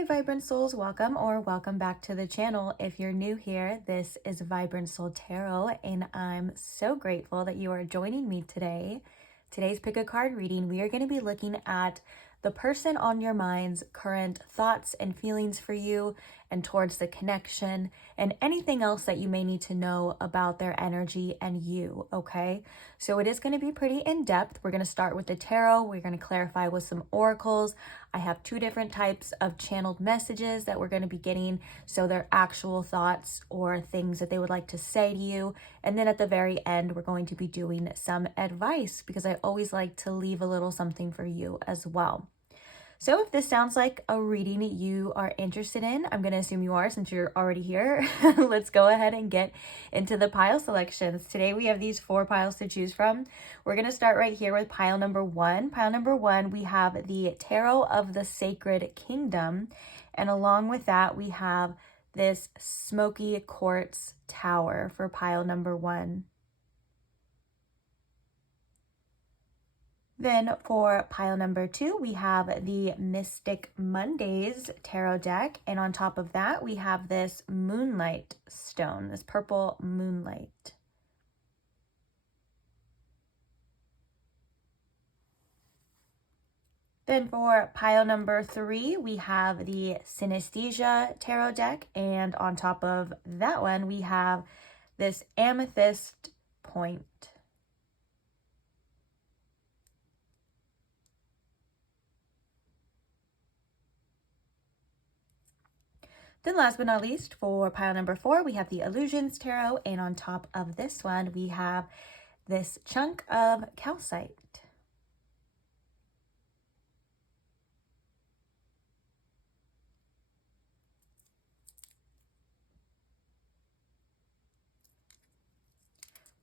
Hi Vibrant Souls, welcome or welcome back to the channel. If you're new here, this is Vibrant Soul Tarot and I'm so grateful that you are joining me today. Today's pick a card reading, we are going to be looking at the person on your mind's current thoughts and feelings for you and towards the connection and anything else that you may need to know about their energy and you, okay? So it is going to be pretty in-depth. We're going to start with the tarot. We're going to clarify with some oracles. I have two different types of channeled messages that we're going to be getting. So they're actual thoughts or things that they would like to say to you. And then at the very end, we're going to be doing some advice because I always like to leave a little something for you as well. So if this sounds like a reading you are interested in, I'm going to assume you are since you're already here. Let's go ahead and get into the pile selections. Today we have these 4 piles to choose from. We're going to start right here with pile number 1. Pile number 1, we have the Tarot of the Sacred Kingdom. And along with that, we have this smoky quartz tower for pile number 1. Then for pile number 2, we have the Mystic Mondays tarot deck. And on top of that, we have this moonlight stone, this purple moonlight. Then for pile number 3, we have the Synesthesia tarot deck. And on top of that one, we have this amethyst point. Then last but not least, for pile number 4, we have the Illusions Tarot, and on top of this one, we have this chunk of calcite.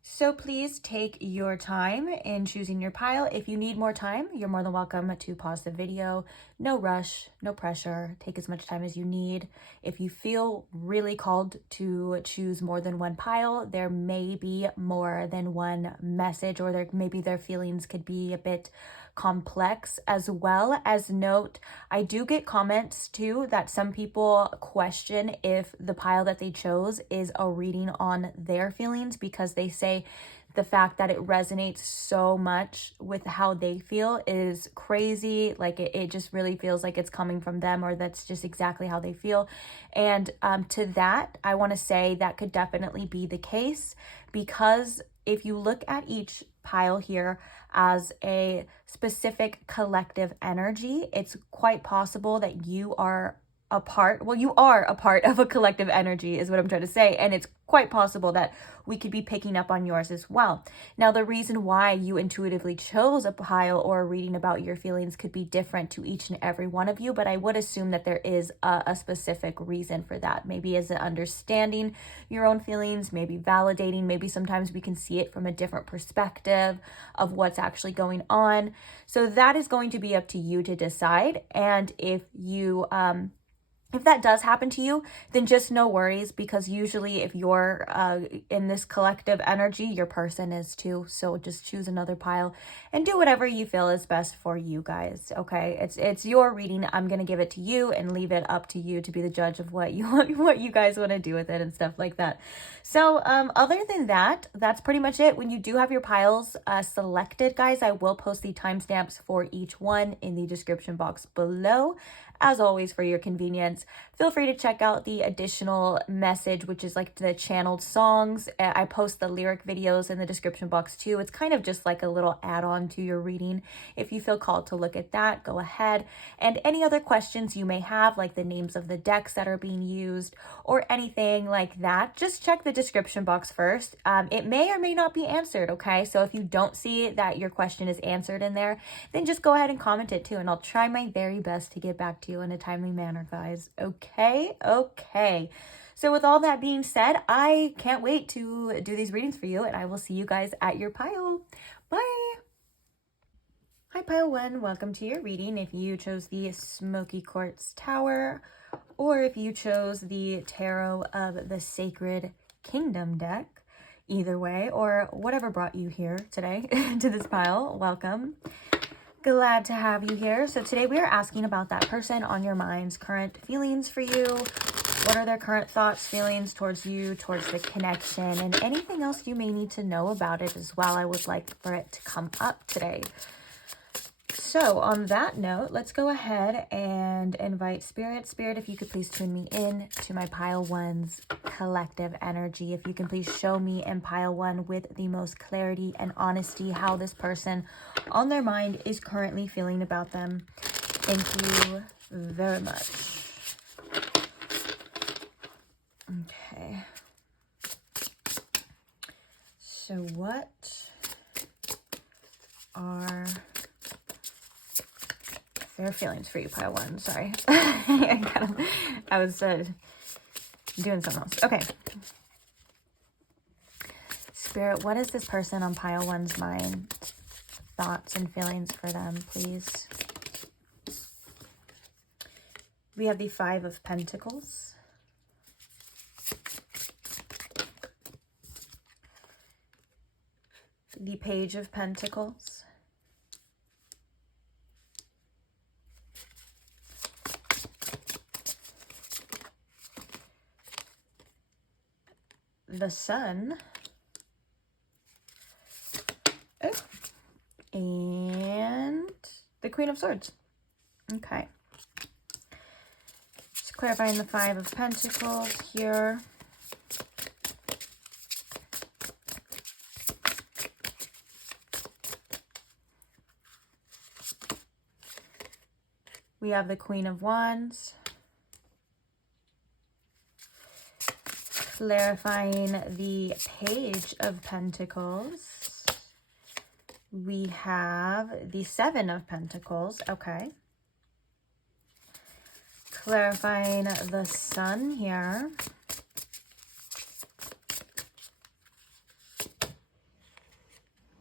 So please take your time in choosing your pile. If you need more time, you're more than welcome to pause the video. No rush, no pressure. Take as much time as you need. If you feel really called to choose more than one pile, there may be more than one message, or maybe their feelings could be a bit complex. As well as note, I do get comments too that some people question if the pile that they chose is a reading on their feelings, because they say the fact that it resonates so much with how they feel is crazy. Like it just really feels like it's coming from them, or that's just exactly how they feel. And to that, I want to say that could definitely be the case, because if you look at each pile here as a specific collective energy, it's quite possible that you are a part, well, you are a part of a collective energy is what I'm trying to say. And it's quite possible that we could be picking up on yours as well. Now, the reason why you intuitively chose a pile or a reading about your feelings could be different to each and every one of you, but I would assume that there is a specific reason for that. Maybe as an understanding your own feelings, maybe validating, maybe sometimes we can see it from a different perspective of what's actually going on. So that is going to be up to you to decide. And if that does happen to you, then just no worries, because usually if you're in this collective energy, your person is too. So just choose another pile and do whatever you feel is best for you guys, okay? It's your reading. I'm going to give it to you and leave it up to you to be the judge of what you guys want to do with it and stuff like that. So other than that, that's pretty much it. When you do have your piles selected, guys, I will post the timestamps for each one in the description box below. As always, for your convenience, feel free to check out the additional message, which is like the channeled songs. I post the lyric videos in the description box too. It's kind of just like a little add-on to your reading. If you feel called to look at that, go ahead. And any other questions you may have, like the names of the decks that are being used or anything like that, just check the description box first. It may or may not be answered, okay? So if you don't see that your question is answered in there, then just go ahead and comment it too, and I'll try my very best to get back to you in a timely manner, guys. Okay. So with all that being said, I can't wait to do these readings for you, and I will see you guys at your pile. Bye. Hi, pile 1. Welcome to your reading. If you chose the Smoky Quartz Tower, or if you chose the Tarot of the Sacred Kingdom deck, either way, or whatever brought you here today to this pile, welcome. Glad to have you here. So today we are asking about that person on your mind's current feelings for you. What are their current thoughts, feelings towards you, towards the connection, and anything else you may need to know about it as well. I would like for it to come up today. So on that note, let's go ahead and invite Spirit. Spirit, if you could please tune me in to my pile one's collective energy. If you can please show me in pile one with the most clarity and honesty how this person on their mind is currently feeling about them. Thank you very much. Okay. So what are their feelings for you, pile one? Sorry. I was doing something else. Okay. Spirit, what is this person on pile one's mind? Thoughts and feelings for them, please. We have the 5 of Pentacles. The Page of Pentacles. The Sun. Oh. And the Queen of Swords. Okay. Just clarifying the 5 of Pentacles here. We have the Queen of Wands. Clarifying the Page of Pentacles. We have the 7 of Pentacles. Okay. Clarifying the Sun here.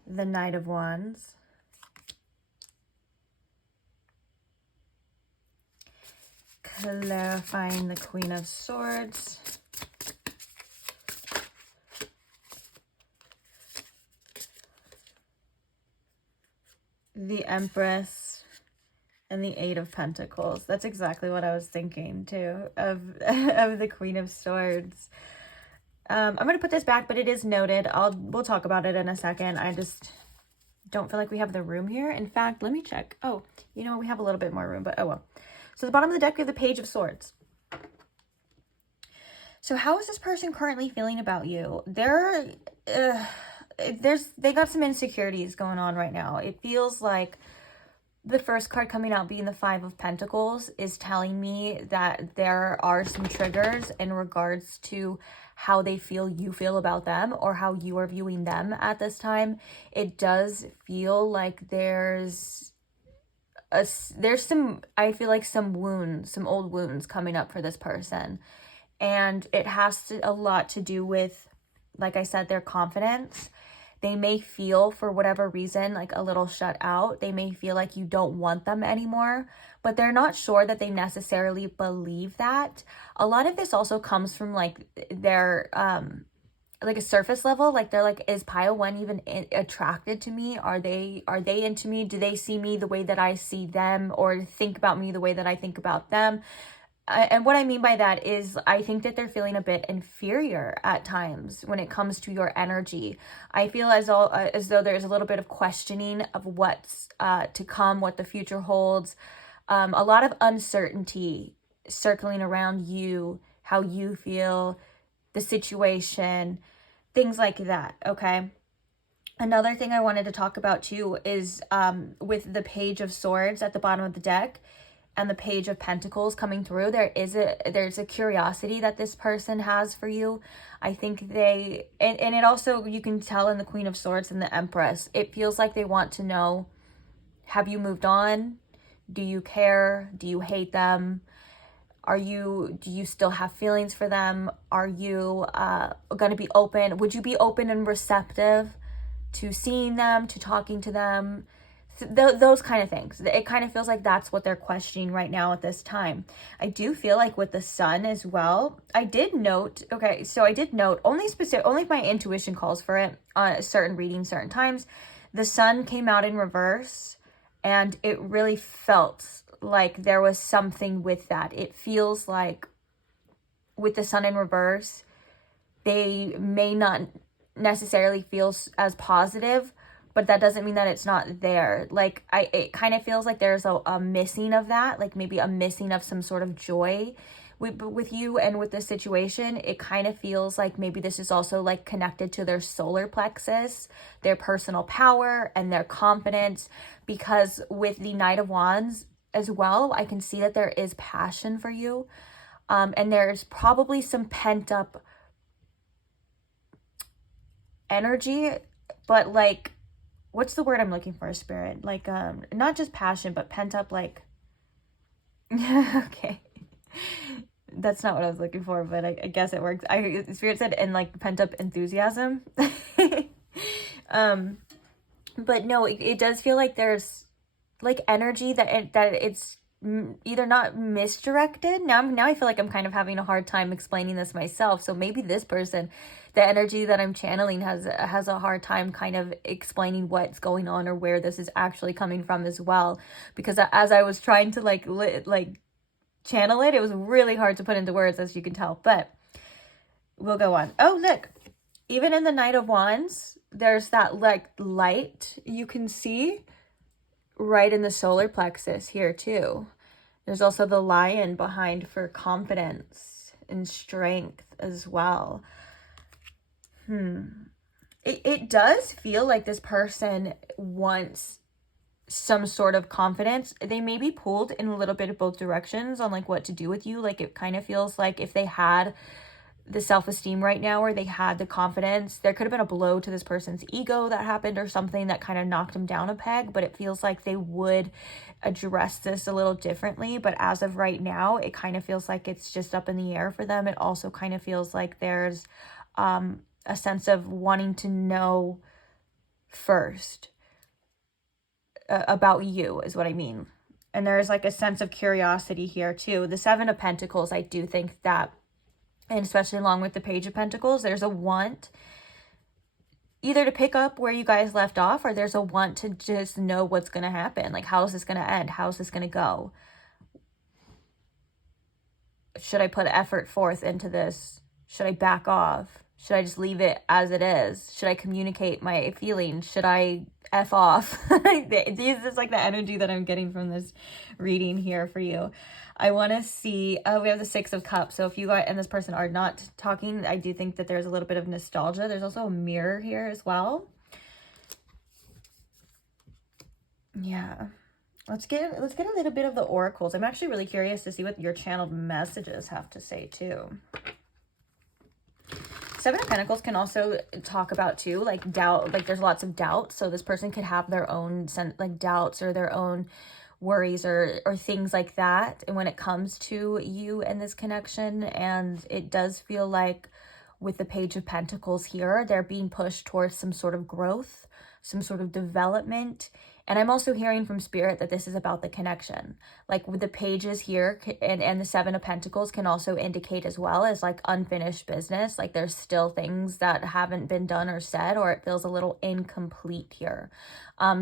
The Knight of Wands. Clarifying the Queen of Swords. The Empress and the 8 of Pentacles. That's exactly what I was thinking too of the Queen of Swords. I'm going to put this back, but it is noted. We'll talk about it in a second. I just don't feel like we have the room here. In fact, let me check. Oh, you know, we have a little bit more room, but oh well. So the bottom of the deck, we have the Page of Swords. So how is this person currently feeling about you? They got some insecurities going on right now. It feels like the first card coming out being the 5 of Pentacles is telling me that there are some triggers in regards to how they feel you feel about them or how you are viewing them at this time. It does feel like there's some, I feel like some wounds, some old wounds coming up for this person. And it has a lot to do with, like I said, their confidence. They may feel, for whatever reason, like a little shut out. They may feel like you don't want them anymore, but they're not sure that they necessarily believe that. A lot of this also comes from like their, like a surface level. Like they're like, is pile one even attracted to me? Are they into me? Do they see me the way that I see them, or think about me the way that I think about them? And what I mean by that is I think that they're feeling a bit inferior at times when it comes to your energy. I feel as though there's a little bit of questioning of what's to come, what the future holds. A lot of uncertainty circling around you, how you feel, the situation, things like that, okay? Another thing I wanted to talk about too is with the Page of Swords at the bottom of the deck and the Page of Pentacles coming through, there's a curiosity that this person has for you. I think and it also, you can tell in the Queen of Swords and the Empress, it feels like they want to know, have you moved on? Do you care? Do you hate them? Do you still have feelings for them? Are you going to be open? Would you be open and receptive to seeing them, to talking to them? Those kind of things. It kind of feels like that's what they're questioning right now at this time. I do feel like with the Sun as well, I did note only if my intuition calls for it on certain readings, certain times, the Sun came out in reverse And it really felt like there was something with that. It feels like with the sun in reverse, they may not necessarily feel as positive, but that doesn't mean that it's not there. Like, it kind of feels like there's a missing of that, like maybe a missing of some sort of joy with you and with this situation. It kind of feels like maybe this is also like connected to their solar plexus, their personal power and their confidence, because with the Knight of Wands as well, I can see that there is passion for you. And there's probably some pent up energy, but like, what's the word I'm looking for, Spirit? Like, not just passion, but pent up, like, okay. That's not what I was looking for, but I guess it works. Spirit said, and like pent up enthusiasm. But no, it does feel like there's like energy that it's either not misdirected. Now I feel like I'm kind of having a hard time explaining this myself. So maybe this person, the energy that I'm channeling has a hard time kind of explaining what's going on or where this is actually coming from as well. Because as I was trying to like channel it, it was really hard to put into words, as you can tell, but we'll go on. Oh, look, even in the Knight of Wands, there's that like light you can see right in the solar plexus here too. There's also the lion behind for confidence and strength as well. It does feel like this person wants some sort of confidence. They may be pulled in a little bit of both directions on like what to do with you. Like, it kind of feels like if they had the self-esteem right now, or they had the confidence, there could have been a blow to this person's ego that happened, or something that kind of knocked them down a peg, but it feels like they would address this a little differently. But as of right now, it kind of feels like it's just up in the air for them. It also kind of feels like there's a sense of wanting to know first about you, is what I mean. And there's like a sense of curiosity here too. The Seven of Pentacles, I do think that, and especially along with the Page of Pentacles, there's a want either to pick up where you guys left off, or there's a want to just know what's going to happen. Like, how is this going to end? How is this going to go? Should I put effort forth into this? Should I back off? Should I just leave it as it is? Should I communicate my feelings? Should I F off? This is like the energy that I'm getting from this reading here for you. I want to see, we have the Six of Cups. So if you guys and this person are not talking, I do think that there's a little bit of nostalgia. There's also a mirror here as well. Yeah. Let's get a little bit of the oracles. I'm actually really curious to see what your channeled messages have to say too. Seven of Pentacles can also talk about too, like doubt, like there's lots of doubt. So this person could have their own like doubts or their own worries or things like that. And when it comes to you and this connection, and it does feel like with the Page of Pentacles here, they're being pushed towards some sort of growth, some sort of development. And I'm also hearing from Spirit that this is about the connection. Like with the pages here and the Seven of Pentacles can also indicate as well as like unfinished business. Like there's still things that haven't been done or said, or it feels a little incomplete here.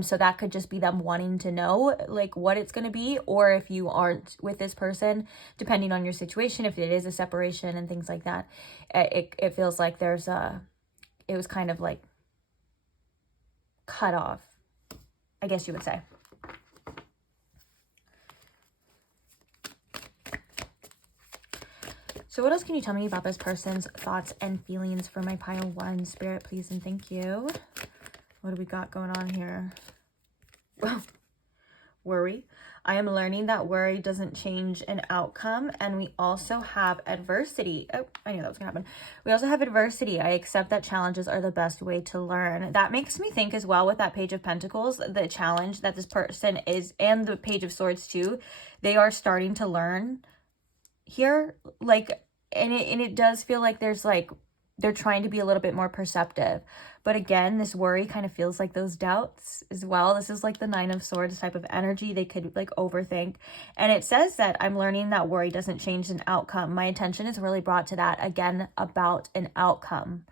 So that could just be them wanting to know like what it's going to be, or if you aren't with this person, depending on your situation, if it is a separation and things like that, it feels like there's it was kind of like cut off, I guess you would say. So what else can you tell me about this person's thoughts and feelings for my pile one? Spirit, please and thank you. What do we got going on here? Well, worry. I am learning that worry doesn't change an outcome. And we also have adversity. Oh, I knew that was gonna happen. We also have adversity. I accept that challenges are the best way to learn. That makes me think as well with that Page of Pentacles, the challenge that this person is, and the Page of Swords too, they are starting to learn here. Like, and it does feel like there's like, they're trying to be a little bit more perceptive. But again, this worry kind of feels like those doubts as well. This is like the Nine of Swords type of energy. They could like overthink. And it says that I'm learning that worry doesn't change an outcome. My attention is really brought to that again about an outcome.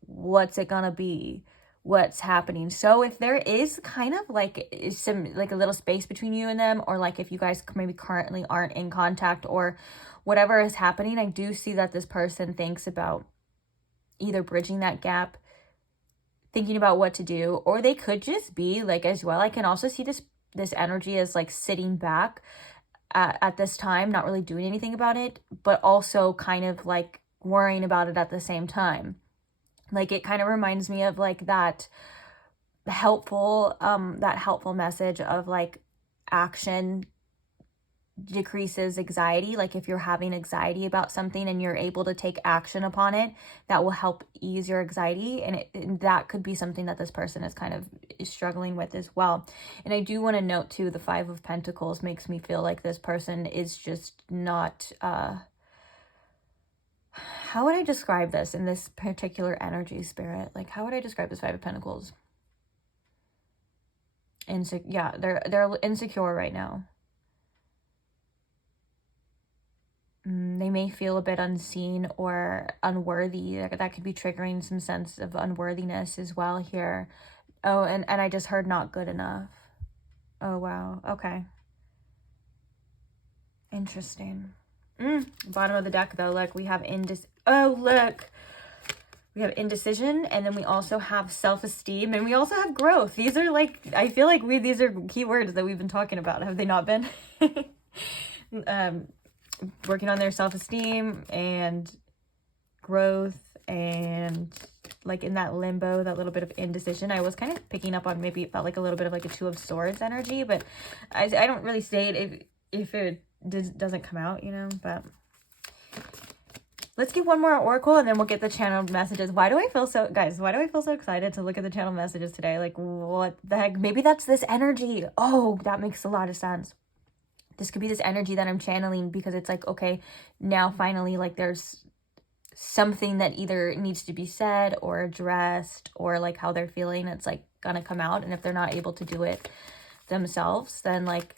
What's it gonna be? what's happening. So if there is kind of like some, like a little space between you and them, or like if you guys maybe currently aren't in contact or whatever is happening, I do see that this person thinks about either bridging that gap, thinking about what to do, or they could just be like, as well, I can also see this energy as like sitting back at this time, not really doing anything about it, but also kind of like worrying about it at the same time. Like it kind of reminds me of like that helpful message of like action decreases anxiety. Like if you're having anxiety about something and you're able to take action upon it, that will help ease your anxiety. And that could be something that this person is kind of struggling with as well. And I do want to note too, the Five of Pentacles makes me feel like this person is just not, how would I describe this in this particular energy, Spirit? Like, how would I describe this Five of Pentacles? Yeah, they're insecure right now. They may feel a bit unseen or unworthy. That could be triggering some sense of unworthiness as well here. Oh, and I just heard not good enough. Oh, wow. Okay. Interesting. Bottom of the deck, though, look, we have we have indecision, and then we also have self-esteem, and we also have growth. These are like, I feel like these are keywords that we've been talking about. Have they not been? Working on their self-esteem and growth, and like in that limbo, that little bit of indecision. I was kind of picking up on, maybe it felt like a little bit of like a Two of Swords energy, but I don't really say it if it doesn't come out, you know. But let's get one more oracle and then we'll get the channeled messages. Why do I feel so, guys, why do I feel so excited to look at the channel messages today? Like, what the heck? Maybe that's this energy. Oh, that makes a lot of sense. This could be this energy that I'm channeling, because it's like, okay, now finally, like there's something that either needs to be said or addressed, or like how they're feeling, it's like gonna come out. And if they're not able to do it themselves, then like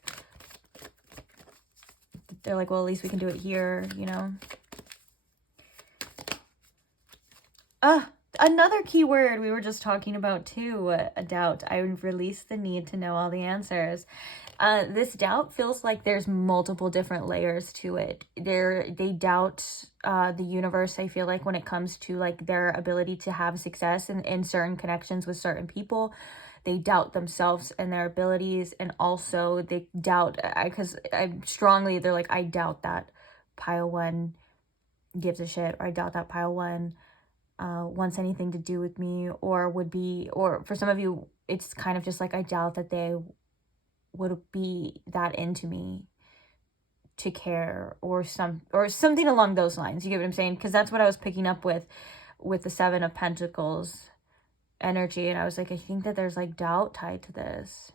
they're like, well, at least we can do it here, you know. Another keyword we were just talking about too, a doubt. I release the need to know all the answers. This doubt feels like there's multiple different layers to it. They doubt the universe, I feel like, when it comes to like their ability to have success in certain connections with certain people. They doubt themselves and their abilities, and also they doubt, because they're like, I doubt that pile one gives a shit, or I doubt that pile one wants anything to do with me, or for some of you, it's kind of just like, I doubt that they would be that into me to care, or something along those lines. You get what I'm saying? Because that's what I was picking up with the Seven of Pentacles energy, and I was like, I think that there's like doubt tied to this.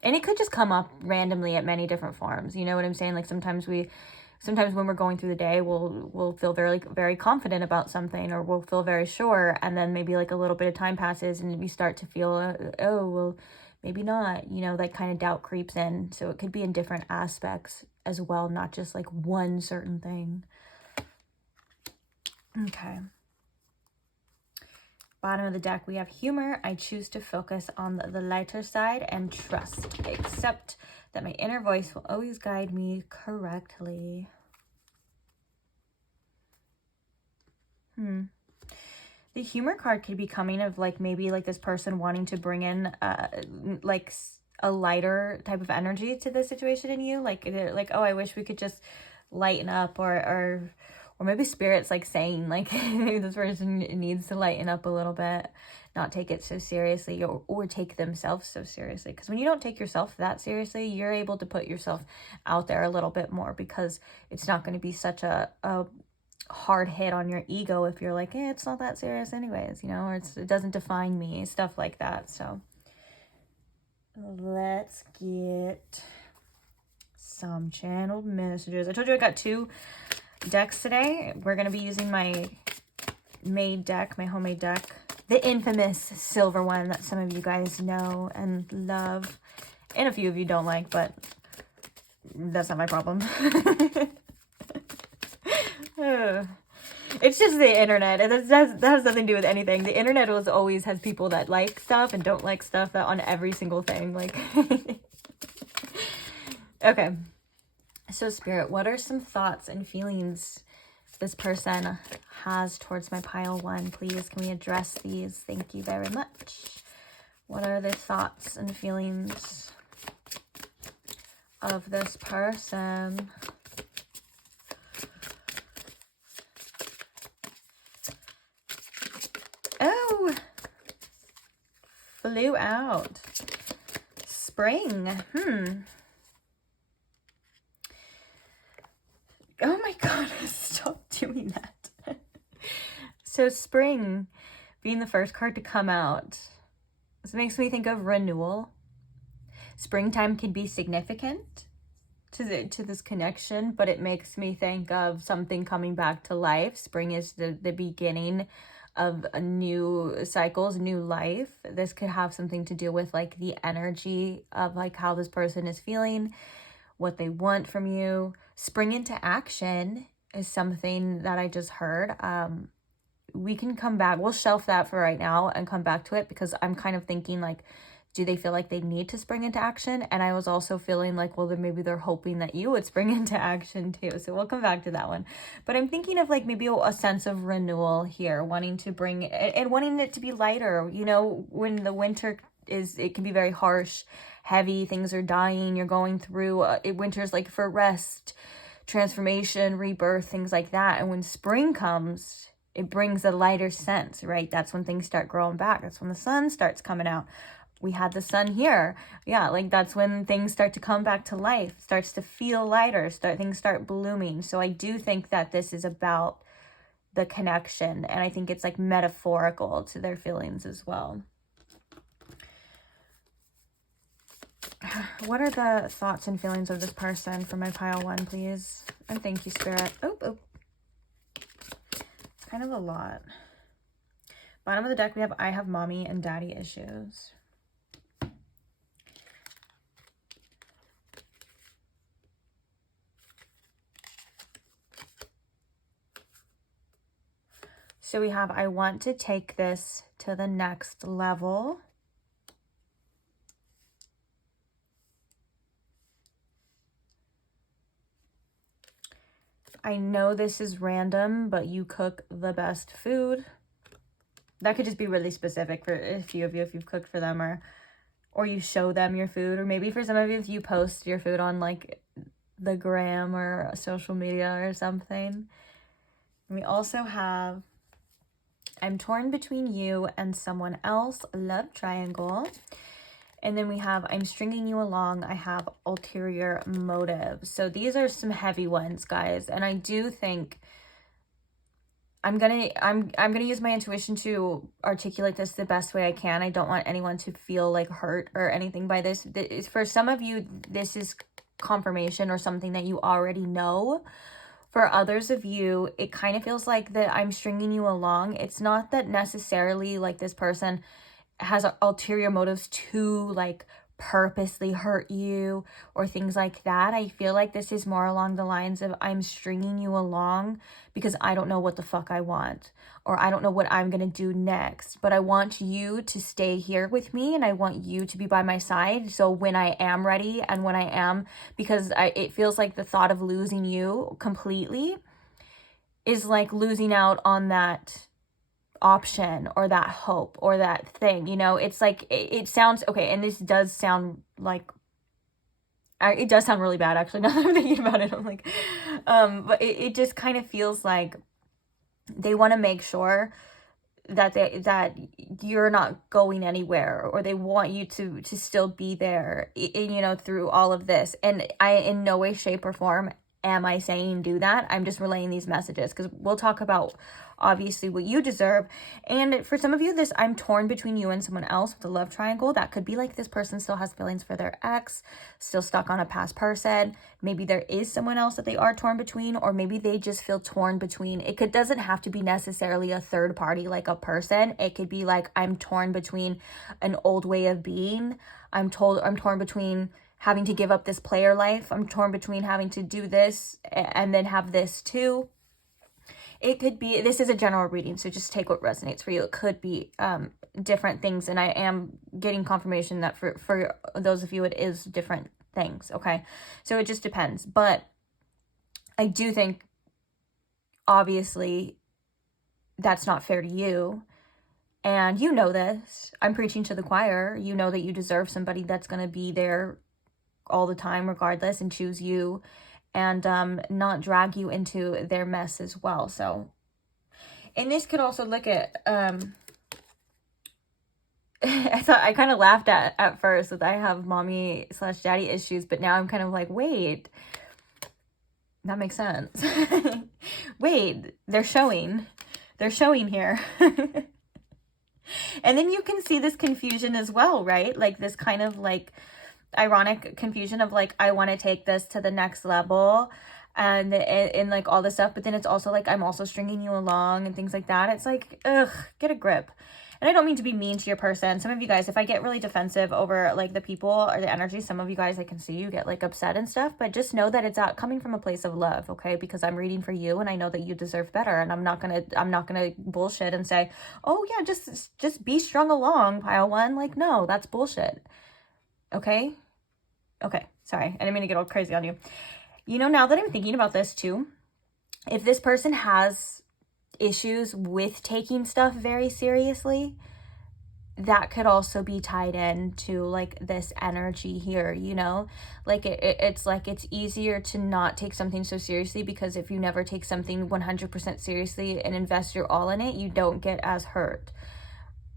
And it could just come up randomly at many different forms. You know what I'm saying? Like sometimes when we're going through the day, we'll feel very, very confident about something, or we'll feel very sure, and then maybe like a little bit of time passes and we start to feel, oh, well, maybe not, you know, that kind of doubt creeps in. So it could be in different aspects as well, not just like one certain thing. Okay. Bottom of the deck, we have humor. I choose to focus on the lighter side, and trust. I accept that my inner voice will always guide me correctly. The humor card could be coming of like, maybe like this person wanting to bring in like a lighter type of energy to the situation in you. Like they're like, oh, I wish we could just lighten up, or maybe Spirit's like saying like, maybe this person needs to lighten up a little bit, not take it so seriously, or take themselves so seriously. Because when you don't take yourself that seriously, you're able to put yourself out there a little bit more, because it's not going to be such a hard hit on your ego if you're like, it's not that serious anyways, you know, or it doesn't define me, stuff like that. So let's get some channeled messages. I told you I got 2 decks today. We're going to be using my made deck, my homemade deck, the infamous silver one that some of you guys know and love, and a few of you don't like, but that's not my problem. It's just the internet. That has nothing to do with anything. The internet always has people that like stuff and don't like stuff that on every single thing. Like, okay. So Spirit, what are some thoughts and feelings this person has towards my pile one? Please, can we address these? Thank you very much. What are the thoughts and feelings of this person? Oh, flew out. Spring. Oh my God, stop doing that. So spring being the first card to come out. This makes me think of renewal. Springtime can be significant to this connection, but it makes me think of something coming back to life. Spring is the beginning of a new cycles, new life. This could have something to do with like the energy of like how this person is feeling, what they want from you. Spring into action is something that I just heard. We can come back. We'll shelf that for right now and come back to it, because I'm kind of thinking like, do they feel like they need to spring into action? And I was also feeling like, well, then maybe they're hoping that you would spring into action too. So we'll come back to that one. But I'm thinking of like maybe a sense of renewal here, wanting to bring and wanting it to be lighter. You know, when the winter it can be very harsh, heavy, things are dying, you're going through, winter's like for rest, transformation, rebirth, things like that. And when spring comes, it brings a lighter sense, right? That's when things start growing back. That's when the sun starts coming out. We had the sun here. Yeah, like that's when things start to come back to life, starts to feel lighter, things start blooming. So I do think that this is about the connection, and I think it's like metaphorical to their feelings as well. What are the thoughts and feelings of this person for my pile one, please? And thank you, Spirit. Oh. It's kind of a lot. Bottom of the deck, we have I have mommy and daddy issues. So we have I want to take this to the next level. I know this is random, but you cook the best food. That could just be really specific for a few of you if you've cooked for them, or you show them your food, or maybe for some of you if you post your food on like the gram or social media or something. And we also have I'm torn between you and someone else, love triangle. And then we have I'm stringing you along, I have ulterior motives. So these are some heavy ones, guys. And I do think I'm gonna use my intuition to articulate this the best way I can. I don't want anyone to feel like hurt or anything by this. For some of you, this is confirmation or something that you already know. For others of you, it kind of feels like that I'm stringing you along. It's not that necessarily like this person has ulterior motives to like purposely hurt you or things like that. I feel like this is more along the lines of I'm stringing you along because I don't know what the fuck I want, or I don't know what I'm gonna do next, but I want you to stay here with me and I want you to be by my side. So when I am ready and when I am, because it feels like the thought of losing you completely is like losing out on that option or that hope or that thing, you know. It's like it sounds okay, and this does sound like it does sound really bad actually now that I'm thinking about it. I'm like but it just kind of feels like they want to make sure that that you're not going anywhere, or they want you to still be there, you know, through all of this. And I in no way, shape, or form am I saying do that. I'm just relaying these messages because we'll talk about obviously what you deserve. And for some of you, this I'm torn between you and someone else with the love triangle. That could be like this person still has feelings for their ex, still stuck on a past person. Maybe there is someone else that they are torn between, or maybe they just feel torn between. Doesn't have to be necessarily a third party like a person. It could be like I'm torn between an old way of being. I'm torn between having to give up this player life. I'm torn between having to do this and then have this too. it could be, this is a general reading, so just take what resonates for you. It could be different things, and I am getting confirmation that for those of you, it is different things, okay? So it just depends. But I do think, obviously, that's not fair to you. And you know this. I'm preaching to the choir. You know that you deserve somebody that's going to be there all the time, regardless, and choose you, and not drag you into their mess as well. So, and this could also look at, I kind of laughed at first that I have mommy/daddy issues, but now I'm kind of like, wait, that makes sense. Wait, they're showing here. And then you can see this confusion as well, right? Like this kind of like ironic confusion of like, I want to take this to the next level and like all this stuff, but then it's also like, I'm also stringing you along and things like that. It's like, ugh, get a grip. And I don't mean to be mean to your person. Some of you guys, if I get really defensive over like the people or the energy, some of you guys, I can see you get like upset and stuff, but just know that it's coming from a place of love, okay? Because I'm reading for you and I know that you deserve better, and I'm not gonna bullshit and say, oh yeah, just be strung along, pile one. Like, no, that's bullshit. Okay? Okay, sorry. I didn't mean to get all crazy on you. You know, now that I'm thinking about this too, if this person has issues with taking stuff very seriously, that could also be tied in to like this energy here, you know? Like it's like it's easier to not take something so seriously, because if you never take something 100% seriously and invest your all in it, you don't get as hurt.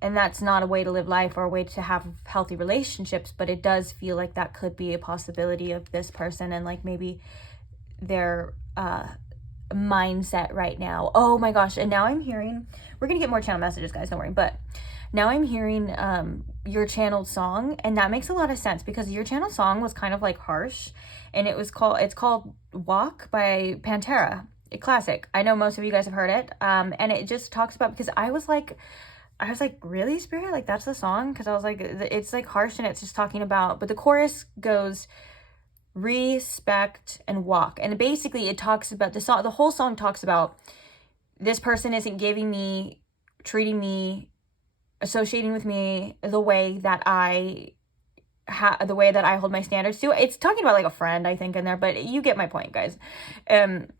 And that's not a way to live life or a way to have healthy relationships, but it does feel like that could be a possibility of this person and like maybe their mindset right now. Oh my gosh. And now I'm hearing, we're gonna get more channel messages, guys, don't worry, but now I'm hearing your channeled song, and that makes a lot of sense because your channel song was kind of like harsh, and it's called Walk by Pantera, a classic. I know most of you guys have heard it, and it just talks about, because I was like, really, Spirit? Like, that's the song? Because I was like, it's like harsh, and it's just talking about, but the chorus goes, respect and walk. And basically it talks about the whole song talks about this person isn't giving me, treating me, associating with me the way that I hold my standards to. It's talking about like a friend, I think, in there, but you get my point, guys. And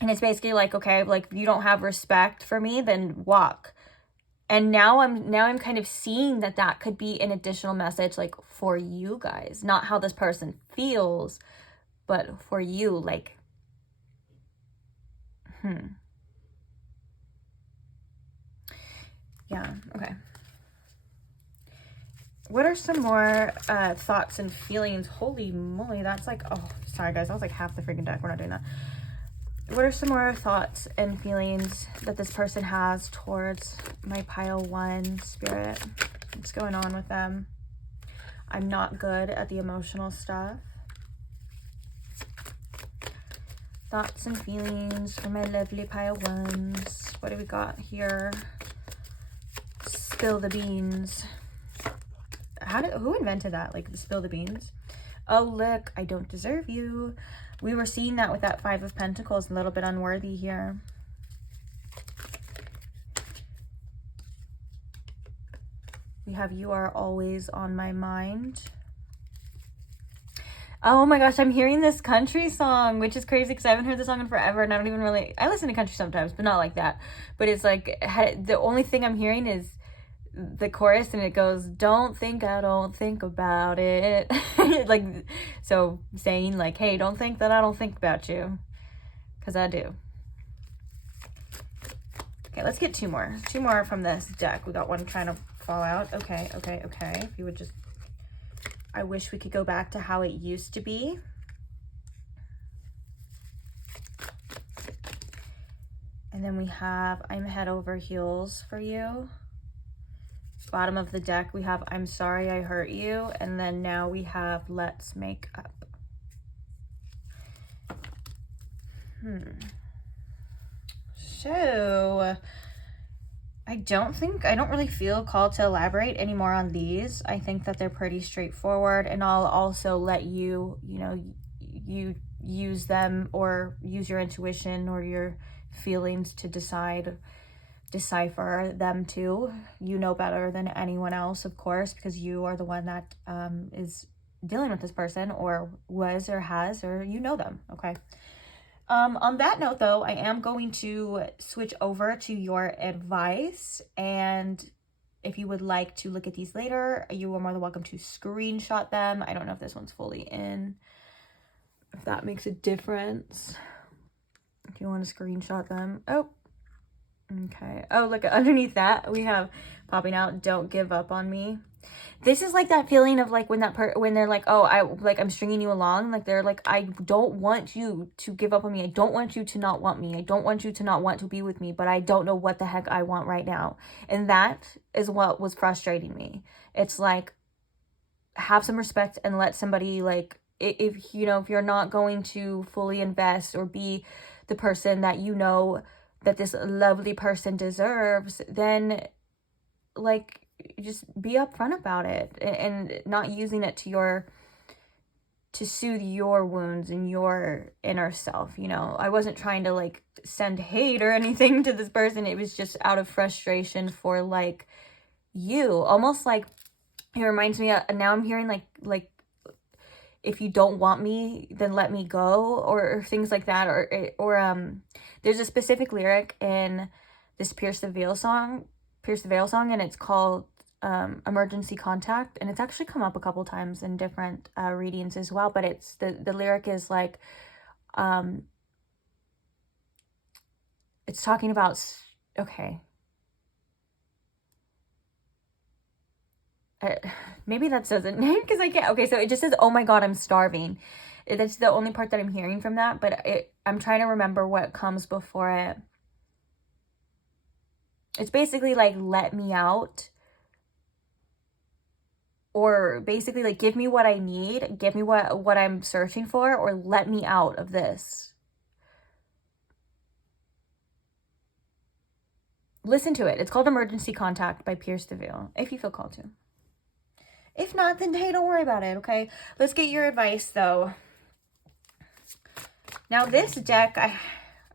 it's basically like, okay, like if you don't have respect for me, then walk. And now I'm kind of seeing that could be an additional message, like for you guys, not how this person feels, but for you, like, yeah, okay. What are some more thoughts and feelings? Holy moly, that's like, oh, sorry guys, that was like half the freaking deck. We're not doing that. What are some more thoughts and feelings that this person has towards my pile one, Spirit? What's going on with them? I'm not good at the emotional stuff. Thoughts and feelings for my lovely pile ones. What do we got here? Spill the beans. Who invented that? Like, spill the beans? Oh, look, I don't deserve you. We were seeing that with that Five of Pentacles, a little bit unworthy here. We have you are always on my mind. Oh my gosh, I'm hearing this country song, which is crazy because I haven't heard this song in forever, and I don't even really, I listen to country sometimes, but not like that. But it's like, the only thing I'm hearing is the chorus, and it goes, don't think I don't think about it. Like, so saying like, hey, don't think that I don't think about you, because I do. Okay, let's get two more from this deck. We got one trying to fall out. Okay. If you would just, I wish we could go back to how it used to be. And then we have, I'm head over heels for you. Bottom of the deck, we have, I'm sorry I hurt you. And then now we have, let's make up. So, I don't really feel called to elaborate anymore on these. I think that they're pretty straightforward, and I'll also let you, you use them or use your intuition or your feelings to decipher them too. You know better than anyone else, of course, because you are the one that is dealing with this person, or was, or has, or you know them, okay? On that note, though, I am going to switch over to your advice, and if you would like to look at these later, you are more than welcome to screenshot them. I don't know if this one's fully in, if that makes a difference. If you want to screenshot them. Oh, okay. Oh, look, underneath that, we have popping out, don't give up on me. This is like that feeling of like when they're like, oh, I'm stringing you along. Like they're like, I don't want you to give up on me. I don't want you to not want me. I don't want you to not want to be with me, but I don't know what the heck I want right now. And that is what was frustrating me. It's like, have some respect and let somebody, like, if you're not going to fully invest or be the person that you know that this lovely person deserves, then like, just be upfront about it and not using it to soothe your wounds and your inner self. I wasn't trying to like send hate or anything to this person. It was just out of frustration for like you, almost like it reminds me of, now I'm hearing like if you don't want me, then let me go, or things like that, or there's a specific lyric in this Pierce the Veil song, and it's called Emergency Contact, and it's actually come up a couple times in different readings as well, but it's the lyric is like it's talking about, okay, maybe that doesn't, because I can't, okay, so it just says, oh my god, I'm starving. That's the only part that I'm hearing from that, but I'm trying to remember what comes before it. It's basically like, let me out, or basically like, give me what I need, give me what I'm searching for, or let me out of this. Listen to it. It's called Emergency Contact by Pierce the Veil, if you feel called to. If not, then hey, don't worry about it, okay? Let's get your advice, though. Now, this deck, I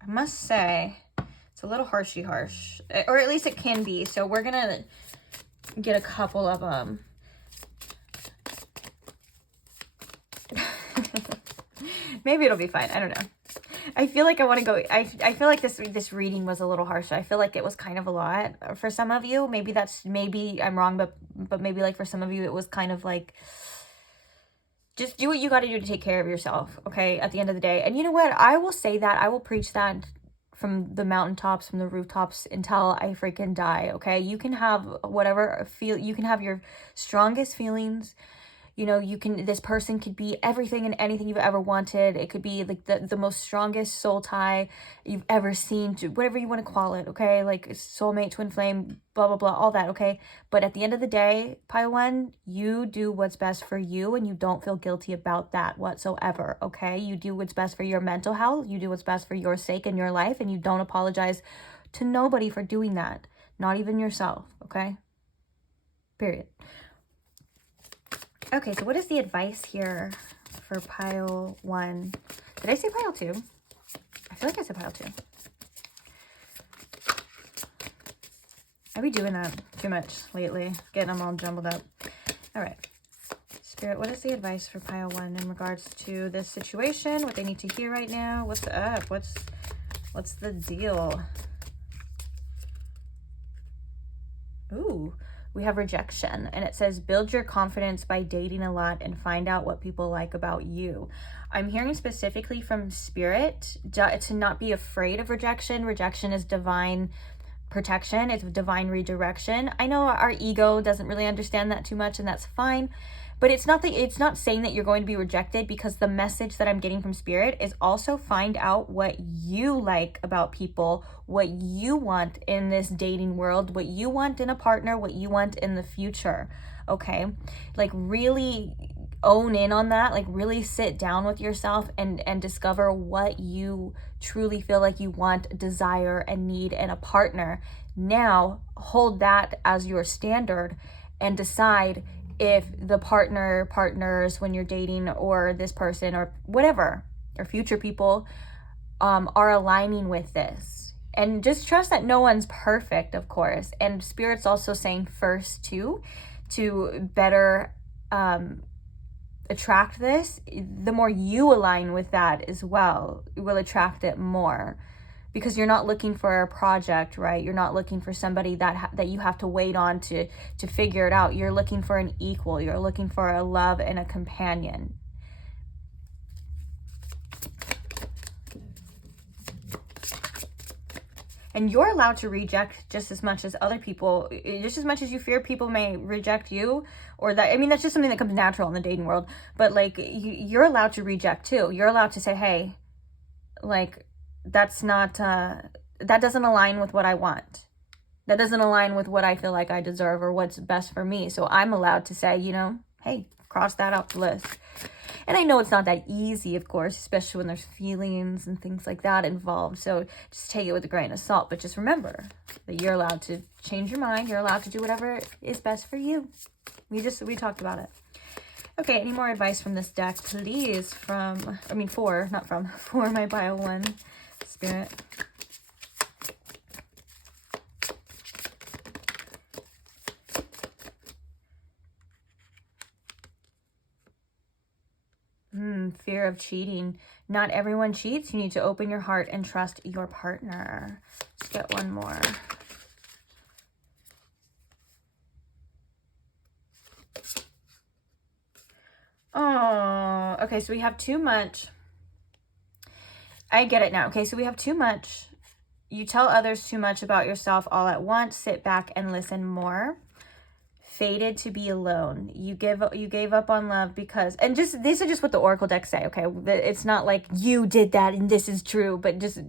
must say, it's a little harsh, or at least it can be. So we're going to get a couple of them. Maybe it'll be fine. I don't know. I feel like I want to go. I feel like this reading was a little harsh. I feel like it was kind of a lot for some of you. Maybe I'm wrong, but maybe like for some of you it was kind of like, just do what you got to do to take care of yourself, okay, at the end of the day. And you know what? I will say that. I will preach that from the mountaintops, from the rooftops, until I freaking die, okay? You can have whatever you can have your strongest feelings. This person could be everything and anything you've ever wanted. It could be like the most strongest soul tie you've ever seen, whatever you want to call it, okay? Like soulmate, twin flame, blah, blah, blah, all that, okay? But at the end of the day, Pile 1, you do what's best for you, and you don't feel guilty about that whatsoever, okay? You do what's best for your mental health. You do what's best for your sake and your life, and you don't apologize to nobody for doing that, not even yourself, okay? Period. Okay, so what is the advice here for Pile 1? Did I say Pile 2? I feel like I said Pile 2. I be doing that too much lately, getting them all jumbled up. All right. Spirit, what is the advice for Pile 1 in regards to this situation? What they need to hear right now? What's up? What's the deal? Ooh. We have rejection, and it says, build your confidence by dating a lot and find out what people like about you. I'm hearing specifically from Spirit to not be afraid of rejection. Rejection is divine protection. It's divine redirection. I know our ego doesn't really understand that too much, and that's fine. But it's not saying that you're going to be rejected, because the message that I'm getting from Spirit is also find out what you like about people, what you want in this dating world, what you want in a partner, what you want in the future, okay? Like really own in on that, like really sit down with yourself and discover what you truly feel like you want, desire, and need in a partner. Now, hold that as your standard and decide if the partners when you're dating, or this person or whatever, or future people are aligning with this. And just trust that no one's perfect, of course. And Spirit's also saying first too, to better attract this, the more you align with that as well, it will attract it more. Because you're not looking for a project, right? You're not looking for somebody that you have to wait on to figure it out. You're looking for an equal. You're looking for a love and a companion. And you're allowed to reject just as much as other people, just as much as you fear people may reject you, or that, I mean, that's just something that comes natural in the dating world. But like, you're allowed to reject too. You're allowed to say, hey, like, that's not, that doesn't align with what I want. That doesn't align with what I feel like I deserve or what's best for me. So I'm allowed to say, you know, hey, cross that off the list. And I know it's not that easy, of course, especially when there's feelings and things like that involved. So just take it with a grain of salt. But just remember that you're allowed to change your mind. You're allowed to do whatever is best for you. We talked about it. Okay, any more advice from this deck, please? For my bio one, Spirit. Fear of cheating. Not everyone cheats. You need to open your heart and trust your partner. Let's get one more. Oh, okay, so we have too much. I get it now. Okay, so we have too much. You tell others too much about yourself all at once. Sit back and listen more. Fated to be alone. You gave up on love because, and just, these are just what the Oracle decks say, okay? It's not like you did that and this is true, but just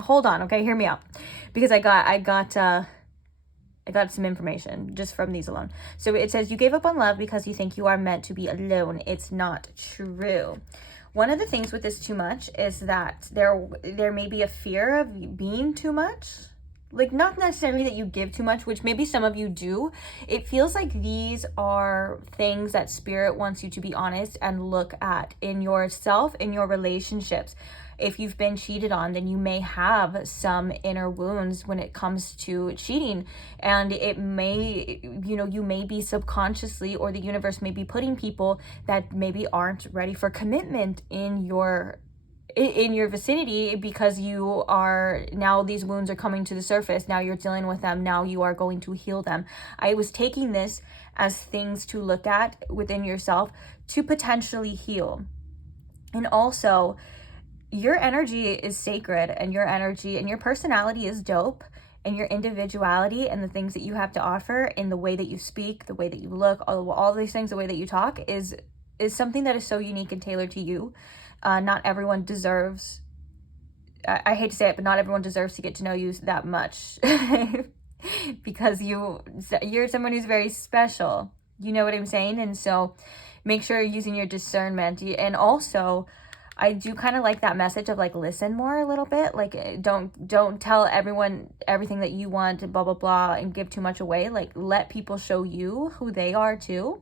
hold on, okay? Hear me out. Because I got some information just from these alone. So it says, you gave up on love because you think you are meant to be alone. It's not true. One of the things with this too much is that there may be a fear of being too much. Like, not necessarily that you give too much, which maybe some of you do. It feels like these are things that Spirit wants you to be honest and look at in yourself, in your relationships. If you've been cheated on, then you may have some inner wounds when it comes to cheating. And it may, you may be subconsciously, or the universe may be putting people that maybe aren't ready for commitment in your vicinity, because you are, now these wounds are coming to the surface. Now you're dealing with them. Now you are going to heal them. I was taking this as things to look at within yourself to potentially heal. And also, your energy is sacred, and your energy and your personality is dope, and your individuality and the things that you have to offer in the way that you speak, the way that you look, all these things, the way that you talk is something that is so unique and tailored to you. Not everyone deserves, I hate to say it, but not everyone deserves to get to know you that much because you're someone who's very special. You know what I'm saying? And so make sure you're using your discernment. And also, I do kind of like that message of like, listen more a little bit. Like, don't tell everyone everything that you want and blah, blah, blah, and give too much away. Like, let people show you who they are too.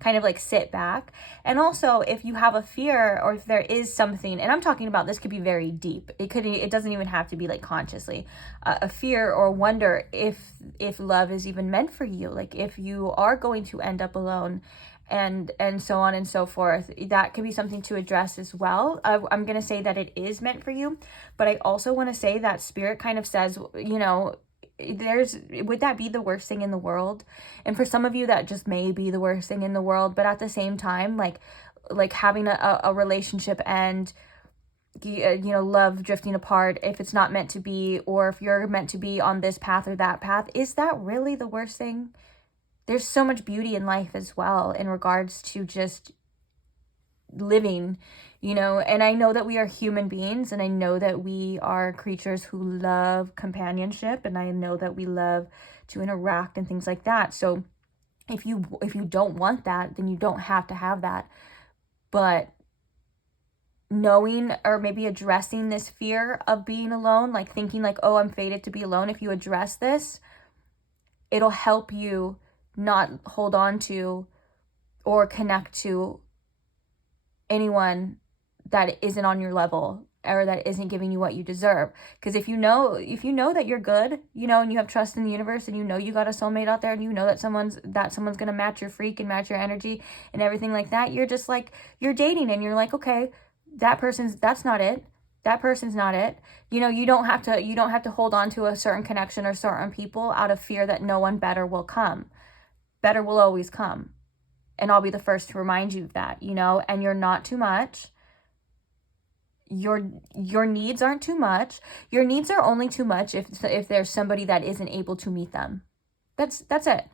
Kind of like sit back. And also, if you have a fear, or if there is something, and I'm talking about, this could be very deep. It doesn't even have to be like consciously, a fear or wonder if love is even meant for you. Like, if you are going to end up alone, and so on and so forth, that could be something to address as well. I'm going to say that it is meant for you, but I also want to say that Spirit kind of says, would that be the worst thing in the world? And for some of you, that just may be the worst thing in the world. But at the same time, like having a relationship and love drifting apart, if it's not meant to be, or if you're meant to be on this path or that path, is that really the worst thing? There's so much beauty in life as well in regards to just living, and I know that we are human beings, and I know that we are creatures who love companionship, and I know that we love to interact and things like that. So if you don't want that, then you don't have to have that. But knowing, or maybe addressing this fear of being alone, like thinking like, oh, I'm fated to be alone. If you address this, it'll help you not hold on to or connect to anyone that isn't on your level, or that isn't giving you what you deserve. Because if you know that you're good, you know, and you have trust in the universe, and you know you got a soulmate out there, and you know that someone's gonna match your freak and match your energy and everything like that, you're just like, you're dating and you're like, okay, that's not it. That person's not it. You know, you don't have to hold on to a certain connection or certain people out of fear that no one better will come. Better will always come. And I'll be the first to remind you of that, you know, and you're not too much. Your needs aren't too much. Your needs are only too much if there's somebody that isn't able to meet them. That's it.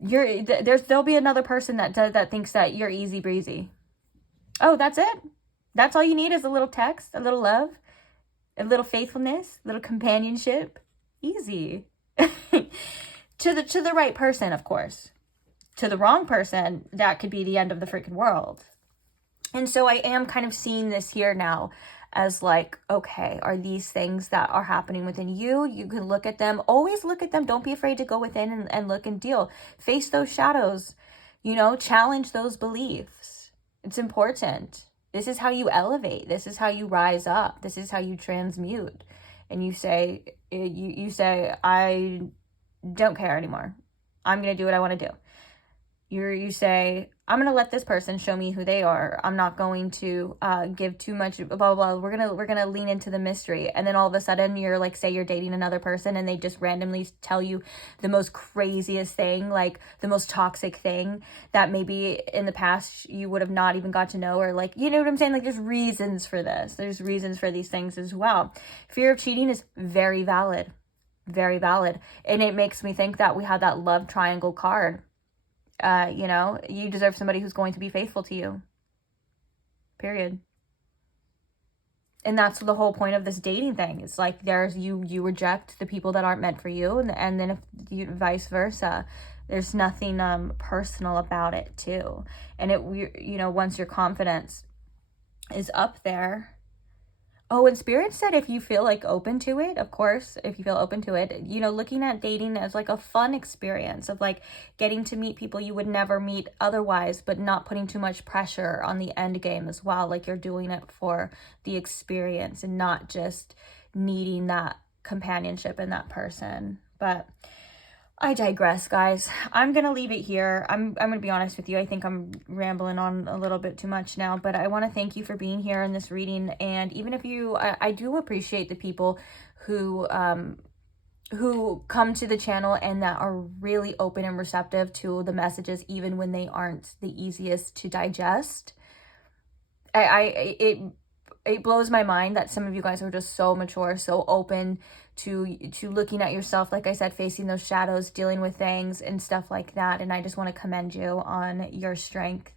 There'll be another person that thinks that you're easy breezy. Oh, that's it? That's all you need is a little text, a little love, a little faithfulness, a little companionship. Easy. To the right person, of course. To the wrong person, that could be the end of the freaking world. And so I am kind of seeing this here now as like, okay, are these things that are happening within you? You can look at them. Always look at them. Don't be afraid to go within and look and deal. Face those shadows, you know, challenge those beliefs. It's important. This is how you elevate. This is how you rise up. This is how you transmute. And you say, I don't care anymore. I'm going to do what I want to do. You say, I'm going to let this person show me who they are. I'm not going to give too much, blah, blah, blah. We're going to lean into the mystery. And then all of a sudden you're like, say you're dating another person and they just randomly tell you the most craziest thing, like the most toxic thing that maybe in the past you would have not even got to know, or like, you know what I'm saying? Like there's reasons for this. There's reasons for these things as well. Fear of cheating is very valid. Very valid. And it makes me think that we have that love triangle card. You know, you deserve somebody who's going to be faithful to you. Period. And that's the whole point of this dating thing. It's like you reject the people that aren't meant for you, and then if you vice versa. There's nothing personal about it too. And you know, once your confidence is up there. Oh, and Spirit said if you feel like open to it, of course, if you feel open to it, you know, looking at dating as like a fun experience of like getting to meet people you would never meet otherwise, but not putting too much pressure on the end game as well. Like you're doing it for the experience and not just needing that companionship in that person. But I digress, guys. I'm going to leave it here. I'm going to be honest with you. I think I'm rambling on a little bit too much now, but I want to thank you for being here in this reading. And even if I do appreciate the people who come to the channel and that are really open and receptive to the messages, even when they aren't the easiest to digest. It blows my mind that some of you guys are just so mature, so open to looking at yourself, like I said, facing those shadows, dealing with things and stuff like that. And I just want to commend you on your strength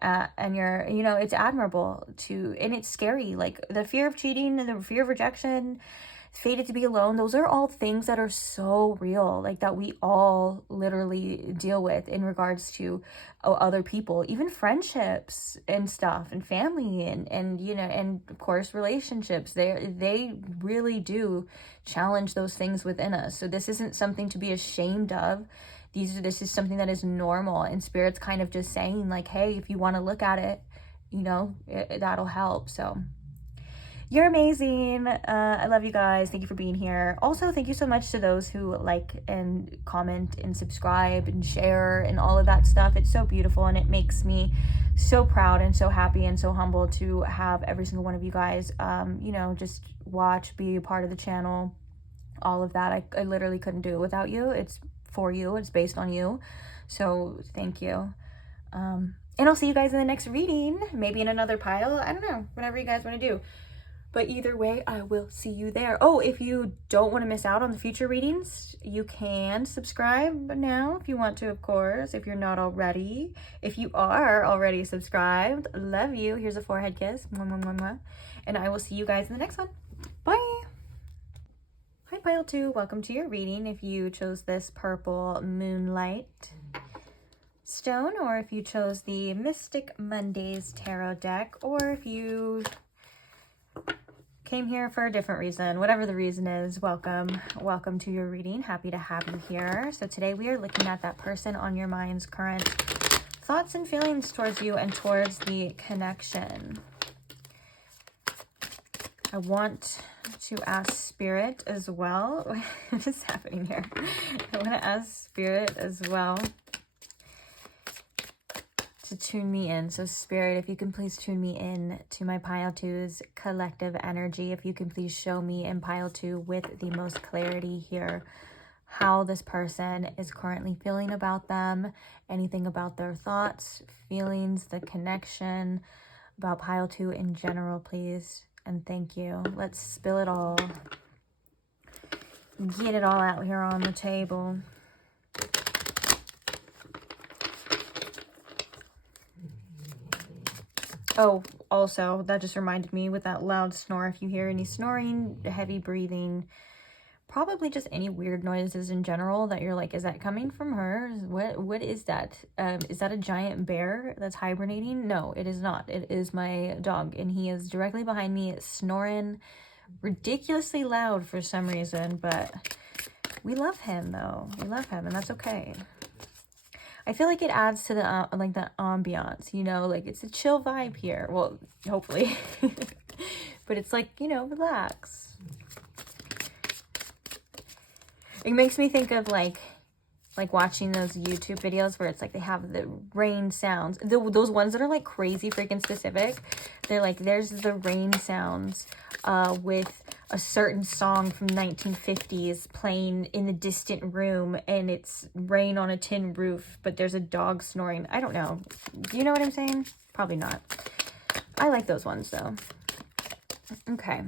and your, you know, it's admirable and it's scary. Like the fear of cheating and the fear of rejection, fated to be alone, those are all things that are so real, like that we all literally deal with in regards to other people, even friendships and stuff, and family and you know, and of course relationships. They really do challenge those things within us. So this isn't something to be ashamed of. This is something that is normal, and Spirit's kind of just saying like, hey, if you want to look at it, you know, that'll help. So you're amazing. I love you guys. Thank you for being here. Also, thank you so much to those who like and comment and subscribe and share and all of that stuff. It's so beautiful, and it makes me so proud and so happy and so humble to have every single one of you guys, you know, just watch, be a part of the channel, all of that. I literally couldn't do it without you. It's for you. It's based on you. So thank you. And I'll see you guys in the next reading, maybe in another pile. I don't know, whatever you guys want to do. But either way, I will see you there. Oh, if you don't want to miss out on the future readings, you can subscribe now if you want to, of course, if you're not already. If you are already subscribed, love you. Here's a forehead kiss. Mwah, mwah, mwah, mwah. And I will see you guys in the next one. Bye. Hi, Pile 2. Welcome to your reading. If you chose this purple moonlight stone, or if you chose the Mystic Mondays tarot deck, or if you came here for a different reason, whatever the reason is, welcome to your reading. Happy to have you here. So today we are looking at that person on your mind's current thoughts and feelings towards you and towards the connection. I want to ask Spirit as well. What is happening here? I want to ask Spirit as well to tune me in. So Spirit, if you can please tune me in to my pile two's collective energy. If you can please show me in pile two with the most clarity here how this person is currently feeling about them, anything about their thoughts, feelings, the connection, about pile two in general, please. And thank you. Let's spill it all. Get it all out here on the table. Oh, also, that just reminded me with that loud snore. If you hear any snoring, heavy breathing, probably just any weird noises in general that you're like, is that coming from her? What is that? Is that a giant bear that's hibernating? No, it is not. It is my dog, and he is directly behind me snoring ridiculously loud for some reason, but we love him though. We love him, and that's okay. I feel like it adds to the like the ambiance, you know, like it's a chill vibe here. Well, hopefully. But it's like, you know, relax. It makes me think of like watching those YouTube videos where it's like they have the rain sounds. Those ones that are like crazy freaking specific. They're like, there's the rain sounds with a certain song from 1950s playing in the distant room, and it's rain on a tin roof, but there's a dog snoring. I don't know. Do you know what I'm saying? Probably not. I like those ones though. Okay.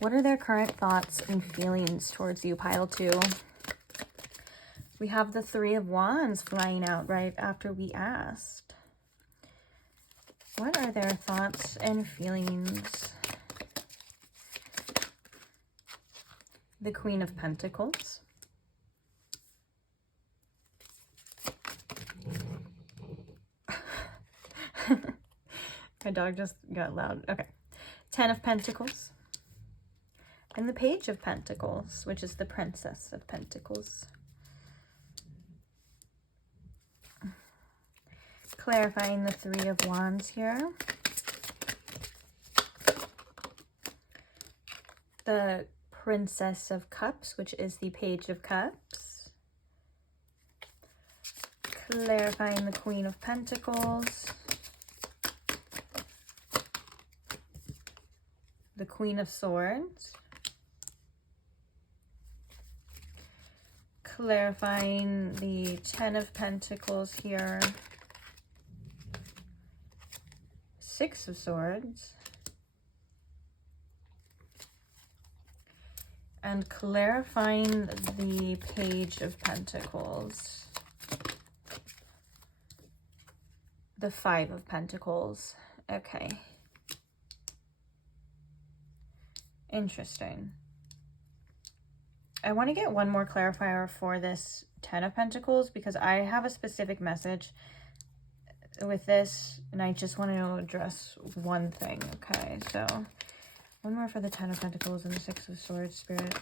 What are their current thoughts and feelings towards you, pile two? We have the Three of Wands flying out right after we asked. What are their thoughts and feelings? The Queen of Pentacles. My dog just got loud. Okay. 10 of Pentacles. And the Page of Pentacles, which is the Princess of Pentacles. Clarifying the Three of Wands here. The Princess of Cups, which is the Page of Cups. Clarifying the Queen of Pentacles. The Queen of Swords. Clarifying the Ten of Pentacles here. Six of Swords. And clarifying the Page of Pentacles. The Five of Pentacles. Okay. Interesting. I want to get one more clarifier for this Ten of Pentacles because I have a specific message with this and I just want to address one thing. Okay, so one more for the Ten of Pentacles and the Six of Swords, Spirit.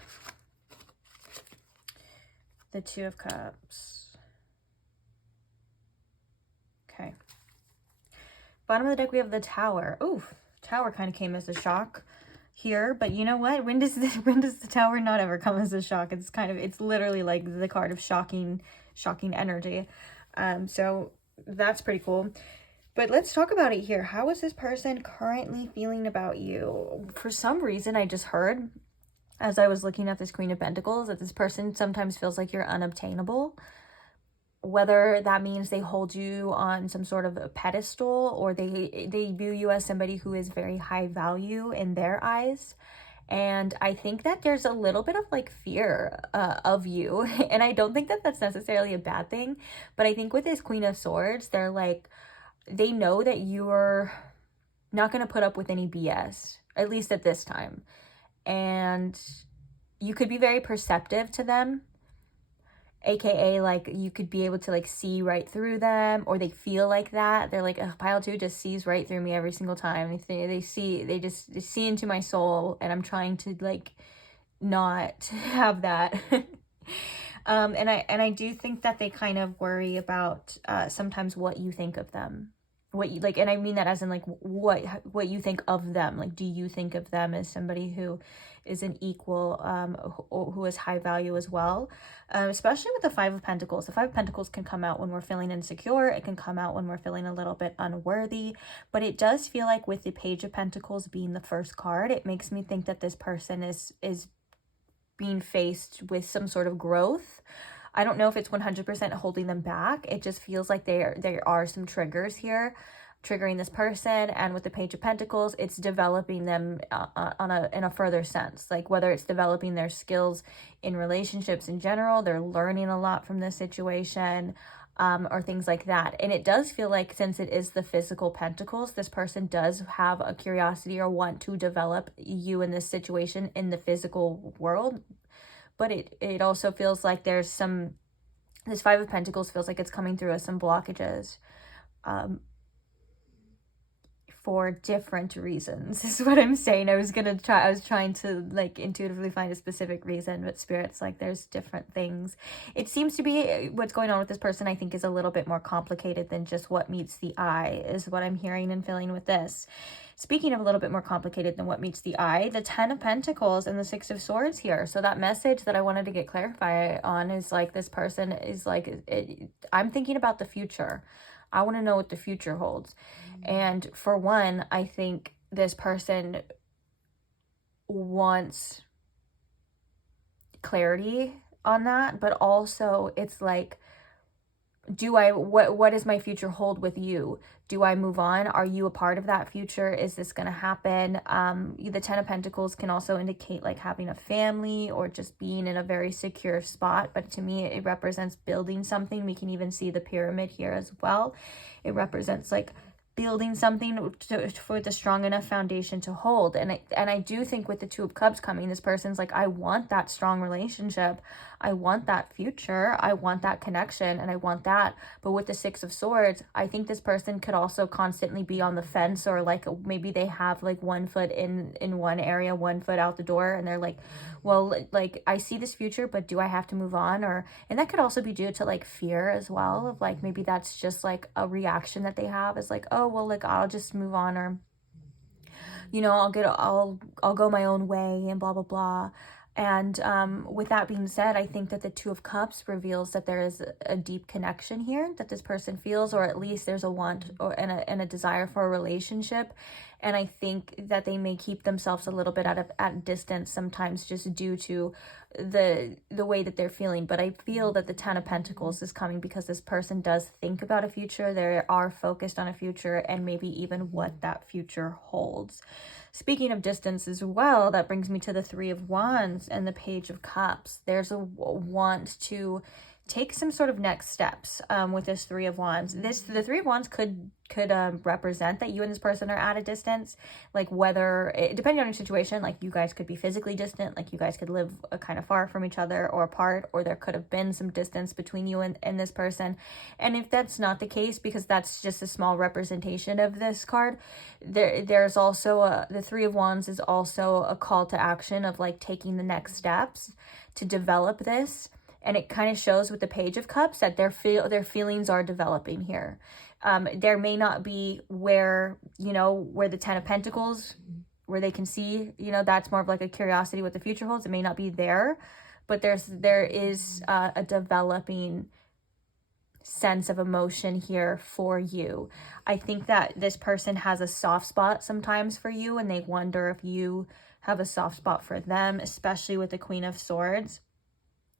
The Two of Cups. Okay. Bottom of the deck, we have the Tower. Oof, Tower kind of came as a shock here, but you know what? When does the Tower not ever come as a shock? It's literally like the card of shocking energy. So that's pretty cool. But let's talk about it here. How is this person currently feeling about you? For some reason, I just heard, as I was looking at this Queen of Pentacles, that this person sometimes feels like you're unobtainable. Whether that means they hold you on some sort of a pedestal or they view you as somebody who is very high value in their eyes. And I think that there's a little bit of like fear of you. And I don't think that that's necessarily a bad thing. But I think with this Queen of Swords, they're like, they know that you're not going to put up with any BS, at least at this time. And you could be very perceptive to them. AKA, like, you could be able to, like, see right through them, or they feel like that. They're like, oh, pile two just sees right through me every single time. They see into my soul, and I'm trying to, like, not have that. And I do think that they kind of worry about sometimes what you think of them. what you like, and I mean that as in like what you think of them. Like, do you think of them as somebody who is an equal, who has high value as well? Especially with the Five of Pentacles. The Five of Pentacles can come out when we're feeling insecure. It can come out when we're feeling a little bit unworthy. But it does feel like with the Page of Pentacles being the first card, it makes me think that this person is being faced with some sort of growth. I don't know if it's 100% holding them back. It just feels like there are some triggers here triggering this person. And with the Page of Pentacles, it's developing them in a further sense. Like whether it's developing their skills in relationships in general, they're learning a lot from this situation, or things like that. And it does feel like, since it is the physical pentacles, this person does have a curiosity or want to develop you in this situation in the physical world. But it also feels like there's this Five of Pentacles feels like it's coming through as some blockages, for different reasons is what I'm saying. I was trying to like intuitively find a specific reason, but Spirit's like, there's different things. It seems to be what's going on with this person, I think, is a little bit more complicated than just what meets the eye, is what I'm hearing and feeling with this. Speaking of a little bit more complicated than what meets the eye, the Ten of Pentacles and the Six of Swords here. So that message that I wanted to get clarified on is like, this person is like, I'm thinking about the future. I want to know what the future holds. And for one, I think this person wants clarity on that, but also it's like, what does my future hold with you? Do I move on? Are you a part of that future? Is this going to happen? The Ten of Pentacles can also indicate like having a family or just being in a very secure spot. But to me, it represents building something. We can even see the pyramid here as well. It represents like building something for the strong enough foundation to hold. And I do think with the Two of Cups coming, this person's like, I want that strong relationship. I want that future. I want that connection, and I want that. But with the Six of Swords, I think this person could also constantly be on the fence, or like maybe they have like one foot in one area, one foot out the door, and they're like, well, like I see this future, but do I have to move on? And that could also be due to like fear as well, of like maybe that's just like a reaction that they have, is like, oh well, like I'll just move on, or you know, I'll go my own way and blah blah blah. And with that being said, I think that the Two of Cups reveals that there is a deep connection here that this person feels, or at least there's a want and a desire for a relationship. And I think that they may keep themselves a little bit at distance sometimes, just due to the way that they're feeling. But I feel that the Ten of Pentacles is coming because this person does think about a future. They are focused on a future, and maybe even what that future holds. Speaking of distance as well, that brings me to the Three of Wands and the Page of Cups. There's a want to take some sort of next steps with this Three of Wands. The Three of Wands could represent that you and this person are at a distance, like whether, depending on your situation, like you guys could be physically distant, like you guys could live kind of far from each other or apart, or there could have been some distance between you and this person. And if that's not the case, because that's just a small representation of this card, there's also the Three of Wands is also a call to action of like taking the next steps to develop this. And it kind of shows with the Page of Cups that their feelings are developing here. There may not be where the Ten of Pentacles, where they can see, that's more of like a curiosity what the future holds. It may not be there, but there is a developing sense of emotion here for you. I think that this person has a soft spot sometimes for you, and they wonder if you have a soft spot for them, especially with the Queen of Swords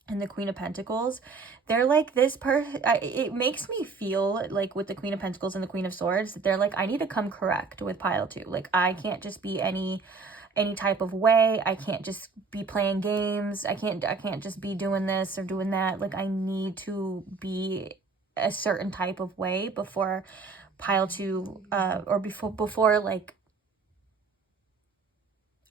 and the Queen of Pentacles. They're like, this it makes me feel like with the Queen of Pentacles and the Queen of Swords, they're like, I need to come correct with pile 2. Like, I can't just be any type of way. I can't just be playing games. I can't just be doing this or doing that. Like, I need to be a certain type of way before pile 2, or before like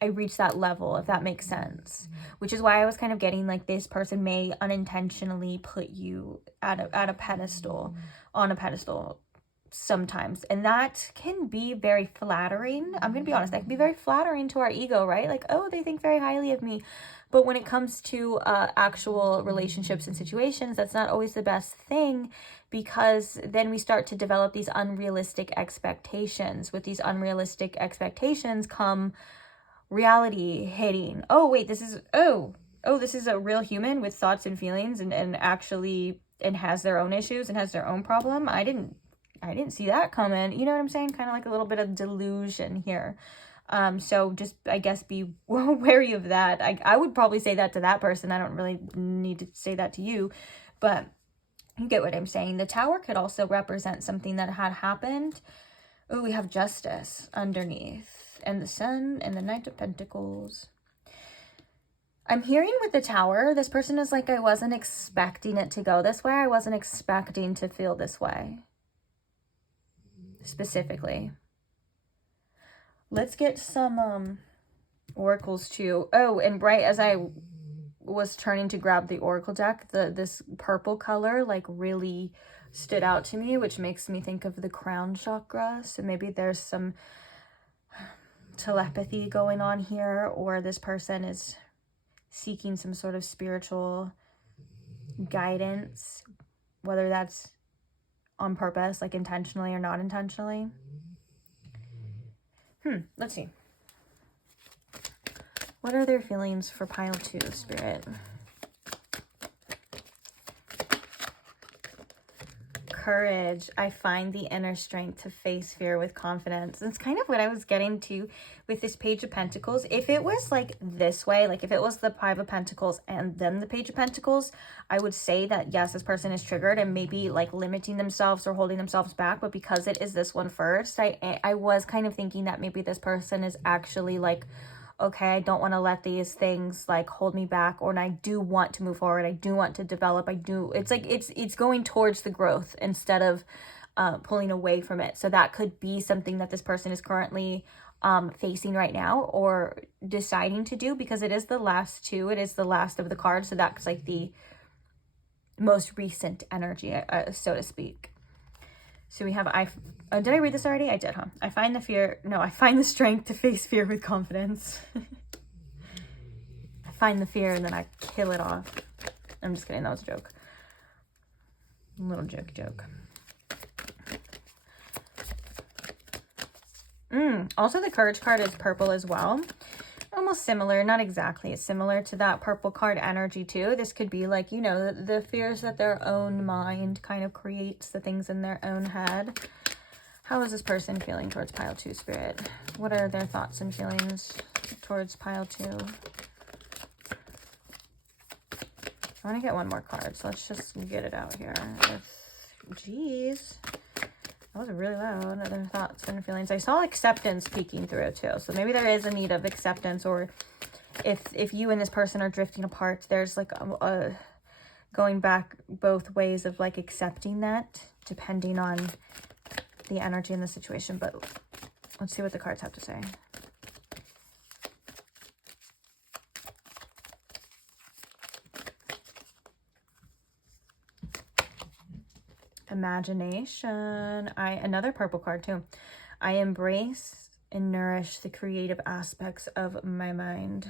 I reach that level, if that makes sense. Which is why I was kind of getting like this person may unintentionally put you at a pedestal, on a pedestal, sometimes, and that can be very flattering. I'm gonna be honest, that can be very flattering to our ego, right? Like, oh, they think very highly of me. But when it comes to actual relationships and situations, that's not always the best thing, because then we start to develop these unrealistic expectations. With these unrealistic expectations come reality hitting. Oh wait, this is this is a real human with thoughts and feelings, and actually, and has their own issues and has their own problem. I didn't see that coming. You know what I'm saying? Kind of like a little bit of delusion here. So just, I guess, be wary of that. I would probably say that to that person. I don't really need to say that to you, but you get what I'm saying. The Tower could also represent something that had happened. Oh, we have Justice underneath, and the Sun, and the Knight of Pentacles. I'm hearing with the Tower, this person is like, I wasn't expecting it to go this way. I wasn't expecting to feel this way. Specifically. Let's get some oracles too. Oh, and right as I was turning to grab the oracle deck, this purple color like really stood out to me, which makes me think of the crown chakra. So maybe there's some telepathy going on here, or this person is seeking some sort of spiritual guidance, whether that's on purpose, like intentionally or not intentionally. Let's see. What are their feelings for pile 2, Spirit? Courage. I find the inner strength to face fear with confidence. That's kind of what I was getting to with this Page of Pentacles. If it was like this way, like if it was the Five of Pentacles and then the Page of Pentacles, I would say that yes, this person is triggered and maybe like limiting themselves or holding themselves back. But because it is this one first, I was kind of thinking that maybe this person is actually like, okay, I don't want to let these things like hold me back, or and I do want to move forward. I do want to develop. It's like, it's going towards the growth instead of pulling away from it. So that could be something that this person is currently facing right now, or deciding to do, because it is the last 2. It is the last of the cards. So that's like the most recent energy, so to speak. So we have, did I read this already? I did, huh? I find the strength to face fear with confidence. I find the fear and then I kill it off. I'm just kidding, that was a joke. A little joke. Also the Courage card is purple as well. Almost similar, not exactly. It's similar to that purple card energy too. This could be like, you know, the fears that their own mind kind of creates, the things in their own head. How is this person feeling towards pile 2, Spirit? What are their thoughts and feelings towards pile 2? I want to get one more card, so let's just get it out here. Jeez. That was really loud. Other thoughts and feelings. I saw acceptance peeking through too. So maybe there is a need of acceptance, or if you and this person are drifting apart, there's like a going back both ways of like accepting that, depending on the energy in the situation. But let's see what the cards have to say. Imagination. Another purple card too. I embrace and nourish the creative aspects of my mind.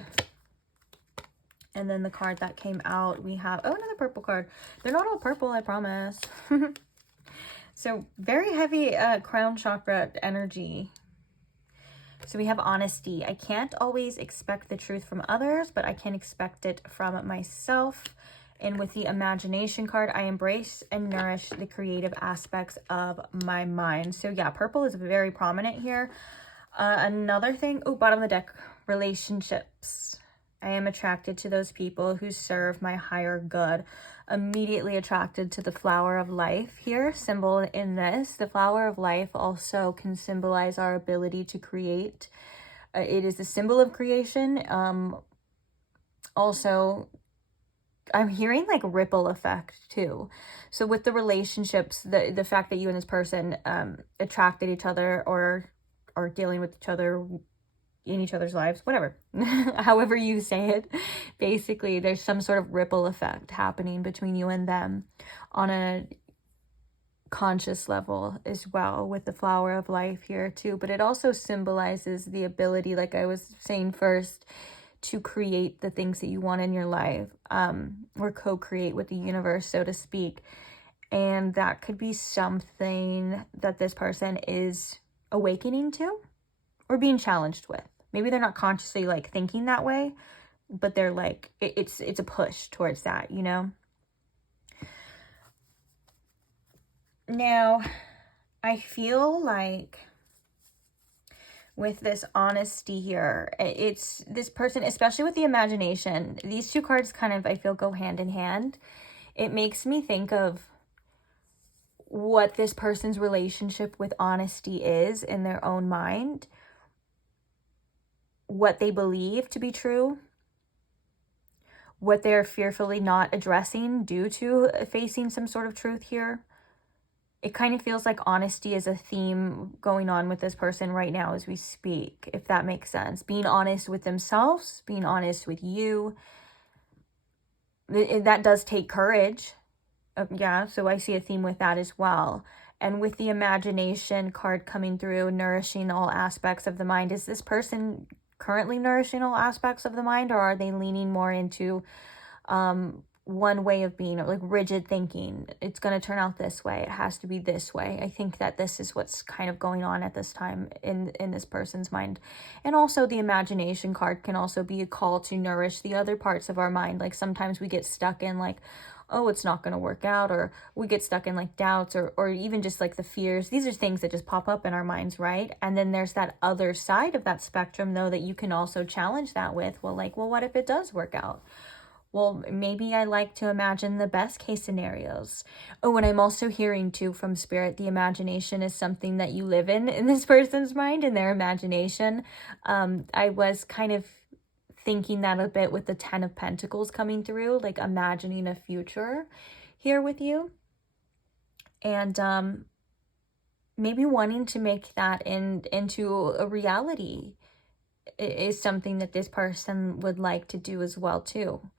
And then the card that came out, we have, oh, another purple card. They're not all purple, I promise. So very heavy crown chakra energy. So we have honesty. I can't always expect the truth from others, but I can expect it from myself. And with the imagination card, I embrace and nourish the creative aspects of my mind. So yeah, purple is very prominent here. Another thing, bottom of the deck, relationships. I am attracted to those people who serve my higher good. Immediately attracted to the flower of life here, symbol in this. The flower of life also can symbolize our ability to create. It is a symbol of creation. Also, I'm hearing like ripple effect too. So with the relationships, the fact that you and this person attracted each other, or are dealing with each other in each other's lives, whatever, however you say it, basically there's some sort of ripple effect happening between you and them on a conscious level as well with the flower of life here too. But it also symbolizes the ability, like I was saying first, to create the things that you want in your life, or co-create with the universe, so to speak. And that could be something that this person is awakening to or being challenged with. Maybe they're not consciously like thinking that way, but they're like, it's a push towards that, you know? Now, I feel like with this honesty here, it's this person, especially with the imagination, these two cards kind of, I feel, go hand in hand. It makes me think of what this person's relationship with honesty is in their own mind, what they believe to be true, what they're fearfully not addressing due to facing some sort of truth here. It kind of feels like honesty is a theme going on with this person right now as we speak, if that makes sense. Being honest with themselves, being honest with you. That does take courage. Yeah, so I see a theme with that as well. And with the imagination card coming through, nourishing all aspects of the mind, is this person currently nourishing all aspects of the mind, or are they leaning more into one way of being, like rigid thinking? It's going to turn out this way, it has to be this way. I think that this is what's kind of going on at this time in this person's mind. And also the imagination card can also be a call to nourish the other parts of our mind. Like sometimes we get stuck in like, oh, it's not going to work out, or we get stuck in like doubts, or even just like the fears. These are things that just pop up in our minds, right? And then there's that other side of that spectrum though that you can also challenge that with. Well, what if it does work out? Well, maybe I like to imagine the best case scenarios. Oh, and I'm also hearing too from Spirit, the imagination is something that you live in this person's mind, in their imagination. I was kind of thinking that a bit with the 10 of Pentacles coming through, like imagining a future here with you. And maybe wanting to make that into a reality is something that this person would like to do as well too.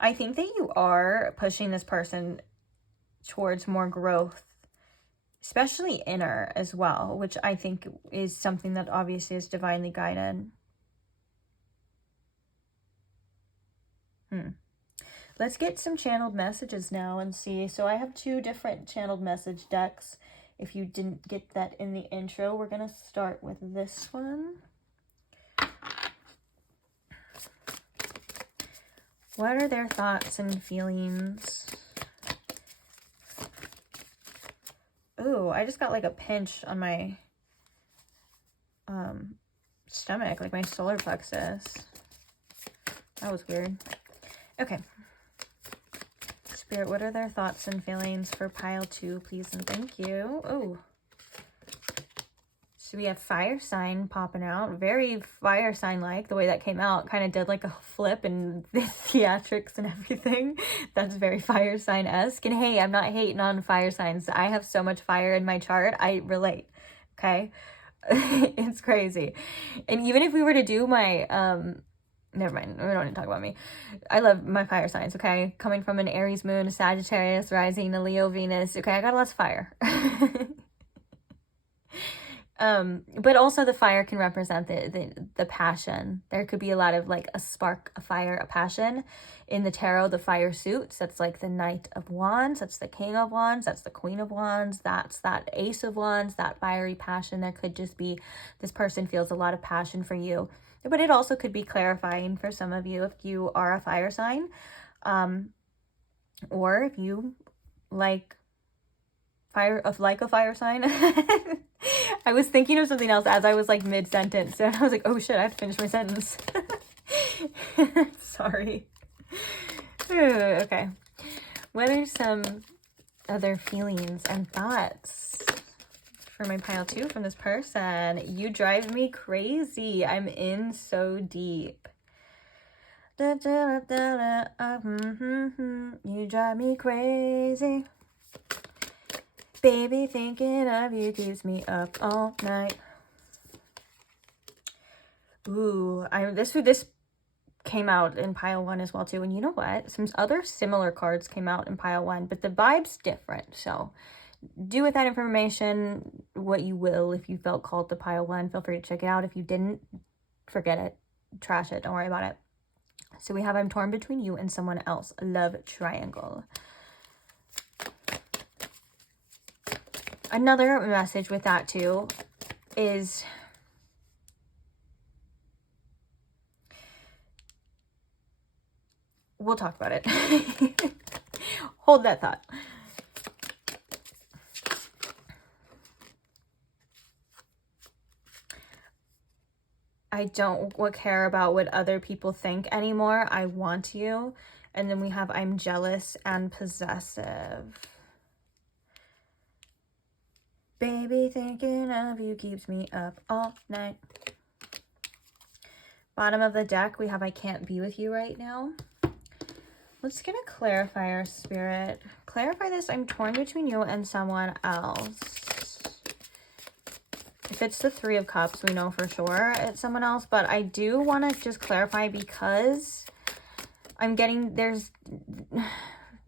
I think that you are pushing this person towards more growth, especially inner as well, which I think is something that obviously is divinely guided. Let's get some channeled messages now and see. So I have 2 different channeled message decks. If you didn't get that in the intro, we're going to start with this one. What are their thoughts and feelings? Ooh, I just got like a pinch on my stomach, like my solar plexus. That was weird. Okay. Spirit, what are their thoughts and feelings for pile 2, please and thank you. Oh. So we have fire sign popping out. Very fire sign-like. The way that came out kind of did like a flip and the theatrics and everything. That's very fire sign-esque. And hey, I'm not hating on fire signs. I have so much fire in my chart. I relate. Okay? It's crazy. And even if we were to do my... never mind. We don't need to talk about me. I love my fire signs, okay? Coming from an Aries moon, a Sagittarius rising, a Leo Venus. Okay, I got lots of fire. But also the fire can represent the passion. There could be a lot of like a spark, a fire, a passion. In the tarot, the fire suits, that's like the Knight of Wands, that's the King of Wands, that's the Queen of Wands, that's that Ace of Wands, that fiery passion. There could just be, this person feels a lot of passion for you. But it also could be clarifying for some of you if you are a fire sign, or if you like a fire sign. I was thinking of something else as I was like mid-sentence, and I was like, oh shit, I have to finish my sentence. Sorry. Okay. What are some other feelings and thoughts for my pile 2 from this person? You drive me crazy. I'm in so deep. You drive me crazy. Baby, thinking of you keeps me up all night. Ooh, this came out in pile 1 as well too. And you know what? Some other similar cards came out in pile 1, but the vibe's different. So do with that information what you will. If you felt called to pile 1, feel free to check it out. If you didn't, forget it. Trash it. Don't worry about it. So we have I'm torn between you and someone else. Love triangle. Another message with that too is we'll talk about it. Hold that thought. I don't care about what other people think anymore. I want you. And then we have I'm jealous and possessive. Baby, thinking of you keeps me up all night. Bottom of the deck, we have I can't be with you right now. Let's get a clarifier, Spirit. Clarify this. I'm torn between you and someone else. If it's the 3 of Cups, we know for sure it's someone else. But I do want to just clarify because I'm getting, there's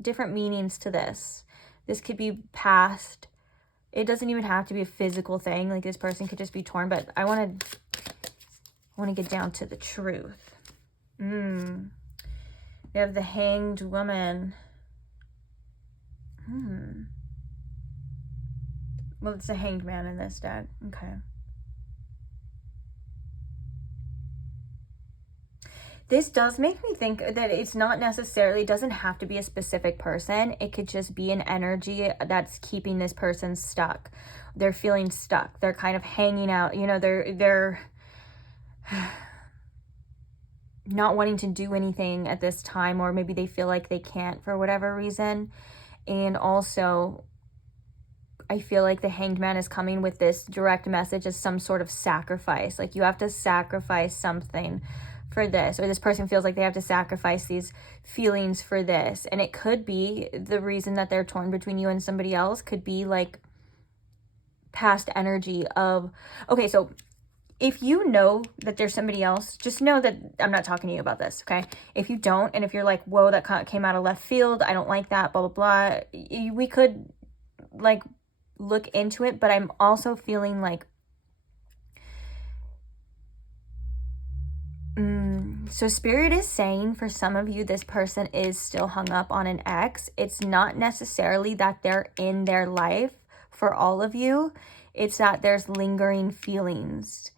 different meanings to this. This could be past. It doesn't even have to be a physical thing. Like this person could just be torn. But I want to get down to the truth. We have the Hanged Woman. Well, it's a Hanged Man in this deck. Okay. This does make me think that it's not necessarily, it doesn't have to be a specific person. It could just be an energy that's keeping this person stuck. They're feeling stuck. They're kind of hanging out. You know, they're not wanting to do anything at this time, or maybe they feel like they can't for whatever reason. And also, I feel like the Hanged Man is coming with this direct message as some sort of sacrifice. Like you have to sacrifice something for this, or this person feels like they have to sacrifice these feelings for this. And it could be the reason that they're torn between you and somebody else could be like past energy of, okay, so if you know that there's somebody else, just know that I'm not talking to you about this, okay? If you don't, and if you're like, whoa, that came out of left field, I don't like that, blah, blah, blah, we could like look into it. But I'm also feeling like, so Spirit is saying for some of you, this person is still hung up on an ex. It's not necessarily that they're in their life for all of you. It's that there's lingering feelings.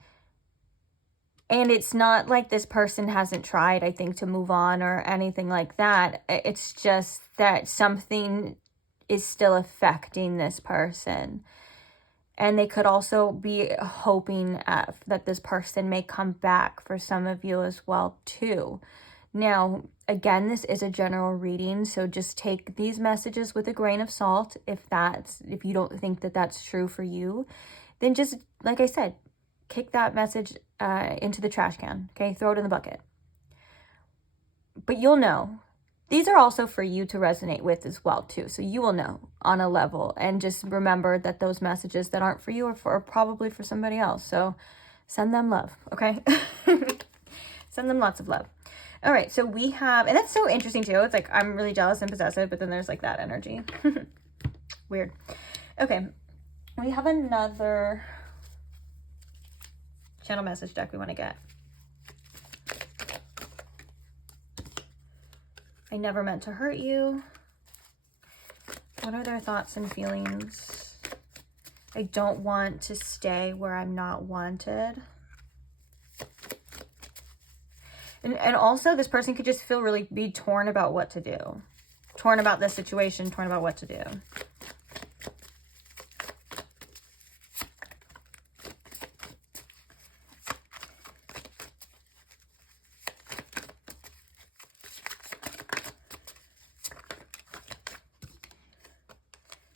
And it's not like this person hasn't tried, I think, to move on or anything like that. It's just that something is still affecting this person. And they could also be hoping that this person may come back for some of you as well, too. Now, again, this is a general reading, so just take these messages with a grain of salt. If you don't think that that's true for you, then just, like I said, kick that message into the trash can, okay? Throw it in the bucket. But you'll know. These are also for you to resonate with as well, too. So you will know on a level. And just remember that those messages that aren't for you are probably for somebody else. So send them love, okay? Send them lots of love. All right, so we have, and that's so interesting, too. It's like, I'm really jealous and possessive, but then there's like that energy. Weird. Okay, we have another channel message deck we want to get. I never meant to hurt you. What are their thoughts and feelings? I don't want to stay where I'm not wanted. And also, this person could just feel really be torn about what to do. Torn about this situation, torn about what to do.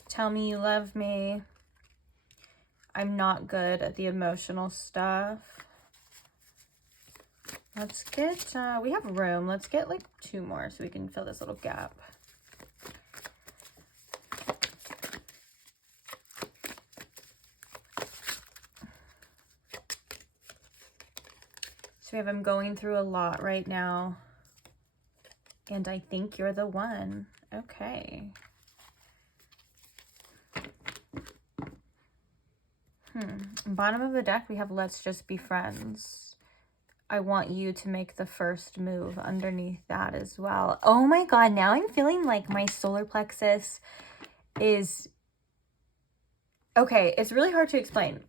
Tell me you love me. I'm not good at the emotional stuff. Let's get, we have room. Let's get like 2 more so we can fill this little gap. So we have, I'm going through a lot right now, and I think you're the one. Okay. Bottom of the deck, we have let's just be friends. I want you to make the first move underneath that as well. Oh my God, now I'm feeling like my solar plexus is... Okay, it's really hard to explain.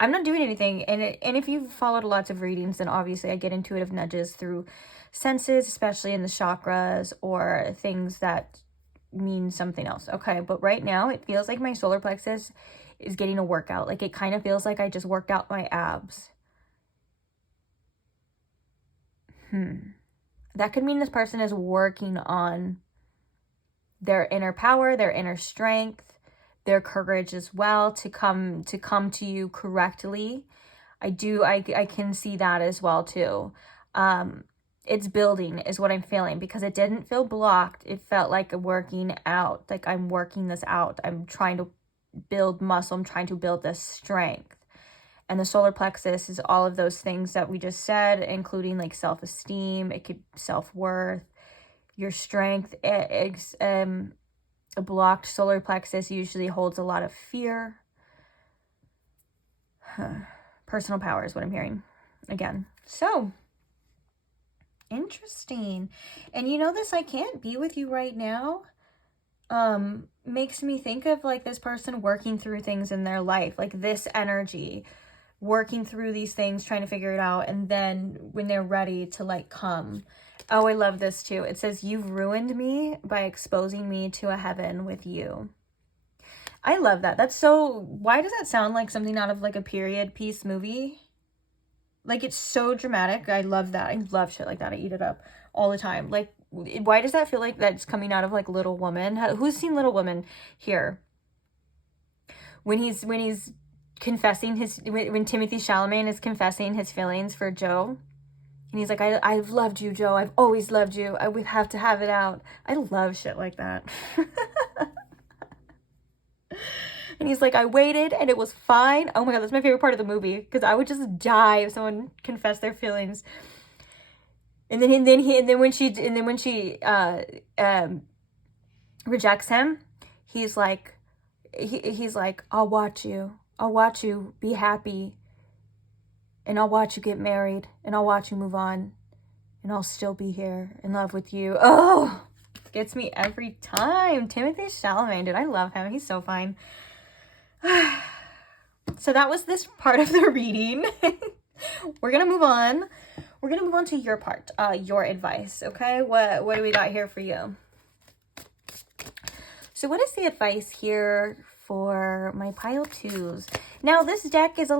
I'm not doing anything, and if you've followed lots of readings, then obviously I get intuitive nudges through senses, especially in the chakras or things that mean something else. Okay, but right now it feels like my solar plexus is getting a workout. Like it kind of feels like I just worked out my abs. That could mean this person is working on their inner power, their inner strength, their courage as well, to come to you correctly. I can see that as well too. It's building is what I'm feeling, because it didn't feel blocked. It felt like working out, like I'm working this out. I'm trying to build muscle. I'm trying to build this strength. And the solar plexus is all of those things that we just said, including like self-esteem. It could self-worth, your strength. A blocked solar plexus usually holds a lot of fear. Personal power is what I'm hearing again. So interesting. And you know, this I can't be with you right now makes me think of like this person working through things in their life, like this energy, working through these things, trying to figure it out, and then when they're ready to like come. Oh, I love this too. It says, you've ruined me by exposing me to a heaven with you. I love that. That's so, why does that sound like something out of like a period piece movie? Like it's so dramatic. I love that. I love shit like that. I eat it up all the time. Like, why does that feel like that's coming out of like Little Woman? Who's seen Little Woman here? When he's confessing when Timothy Chalamet is confessing his feelings for Joe, and he's like, I've loved you, Joe. I've always loved you. We have to have it out. I love shit like that. And he's like, I waited and it was fine. Oh my God, that's my favorite part of the movie, because I would just die if someone confessed their feelings. And then when she rejects him, he's like, I'll watch you be happy, and I'll watch you get married, and I'll watch you move on, and I'll still be here in love with you. Oh, gets me every time. Timothy Chalamet, dude, I love him. He's so fine. So that was this part of the reading. We're gonna move on. We're gonna move on to your part, your advice. Okay, what do we got here for you? So what is the advice here for my pile twos? Now this deck is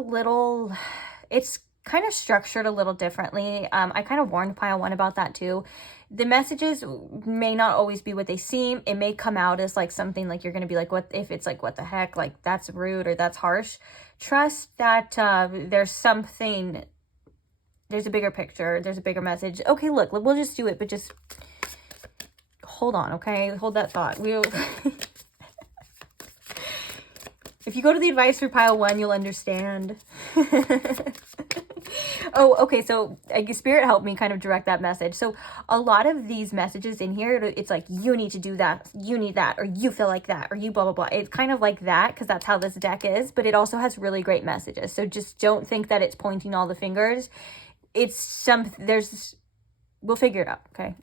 it's kind of structured a little differently. I kind of warned pile one about that too. The messages may not always be what they seem. It may come out as like something like you're going to be like, what if it's like, what the heck? Like that's rude or that's harsh. Trust that there's a bigger picture. There's a bigger message. Okay, look, we'll just do it, but just hold on. Okay. Hold that thought. If you go to the advice for pile one, you'll understand. Oh, okay. So Spirit helped me kind of direct that message. So a lot of these messages in here, it's like, you need to do that. You need that, or you feel like that, or you blah, blah, blah. It's kind of like that, because that's how this deck is, but it also has really great messages. So just don't think that it's pointing all the fingers. We'll figure it out. Okay.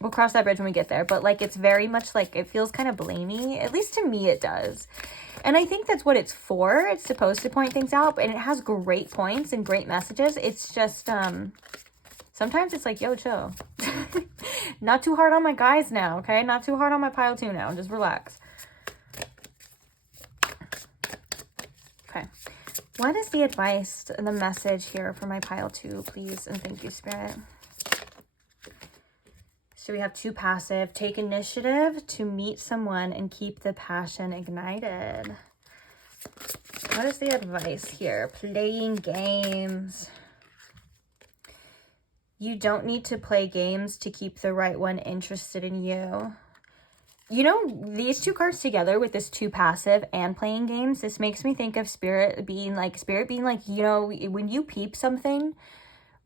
We'll cross that bridge when we get there. But like, it's very much like, it feels kind of blamey. At least to me, it does. And I think that's what it's for. It's supposed to point things out, and it has great points and great messages. It's just, sometimes it's like, yo, chill. Not too hard on my guys now, okay? Not too hard on my pile two now. Just relax. Okay. What is the advice and the message here for my pile two, please? And thank you, Spirit. So we have two passive. Take initiative to meet someone and keep the passion ignited. What is the advice here? Playing games. You don't need to play games to keep the right one interested in you. You know, these two cards together with this two passive and playing games, this makes me think of Spirit being like, you know, when you peep something,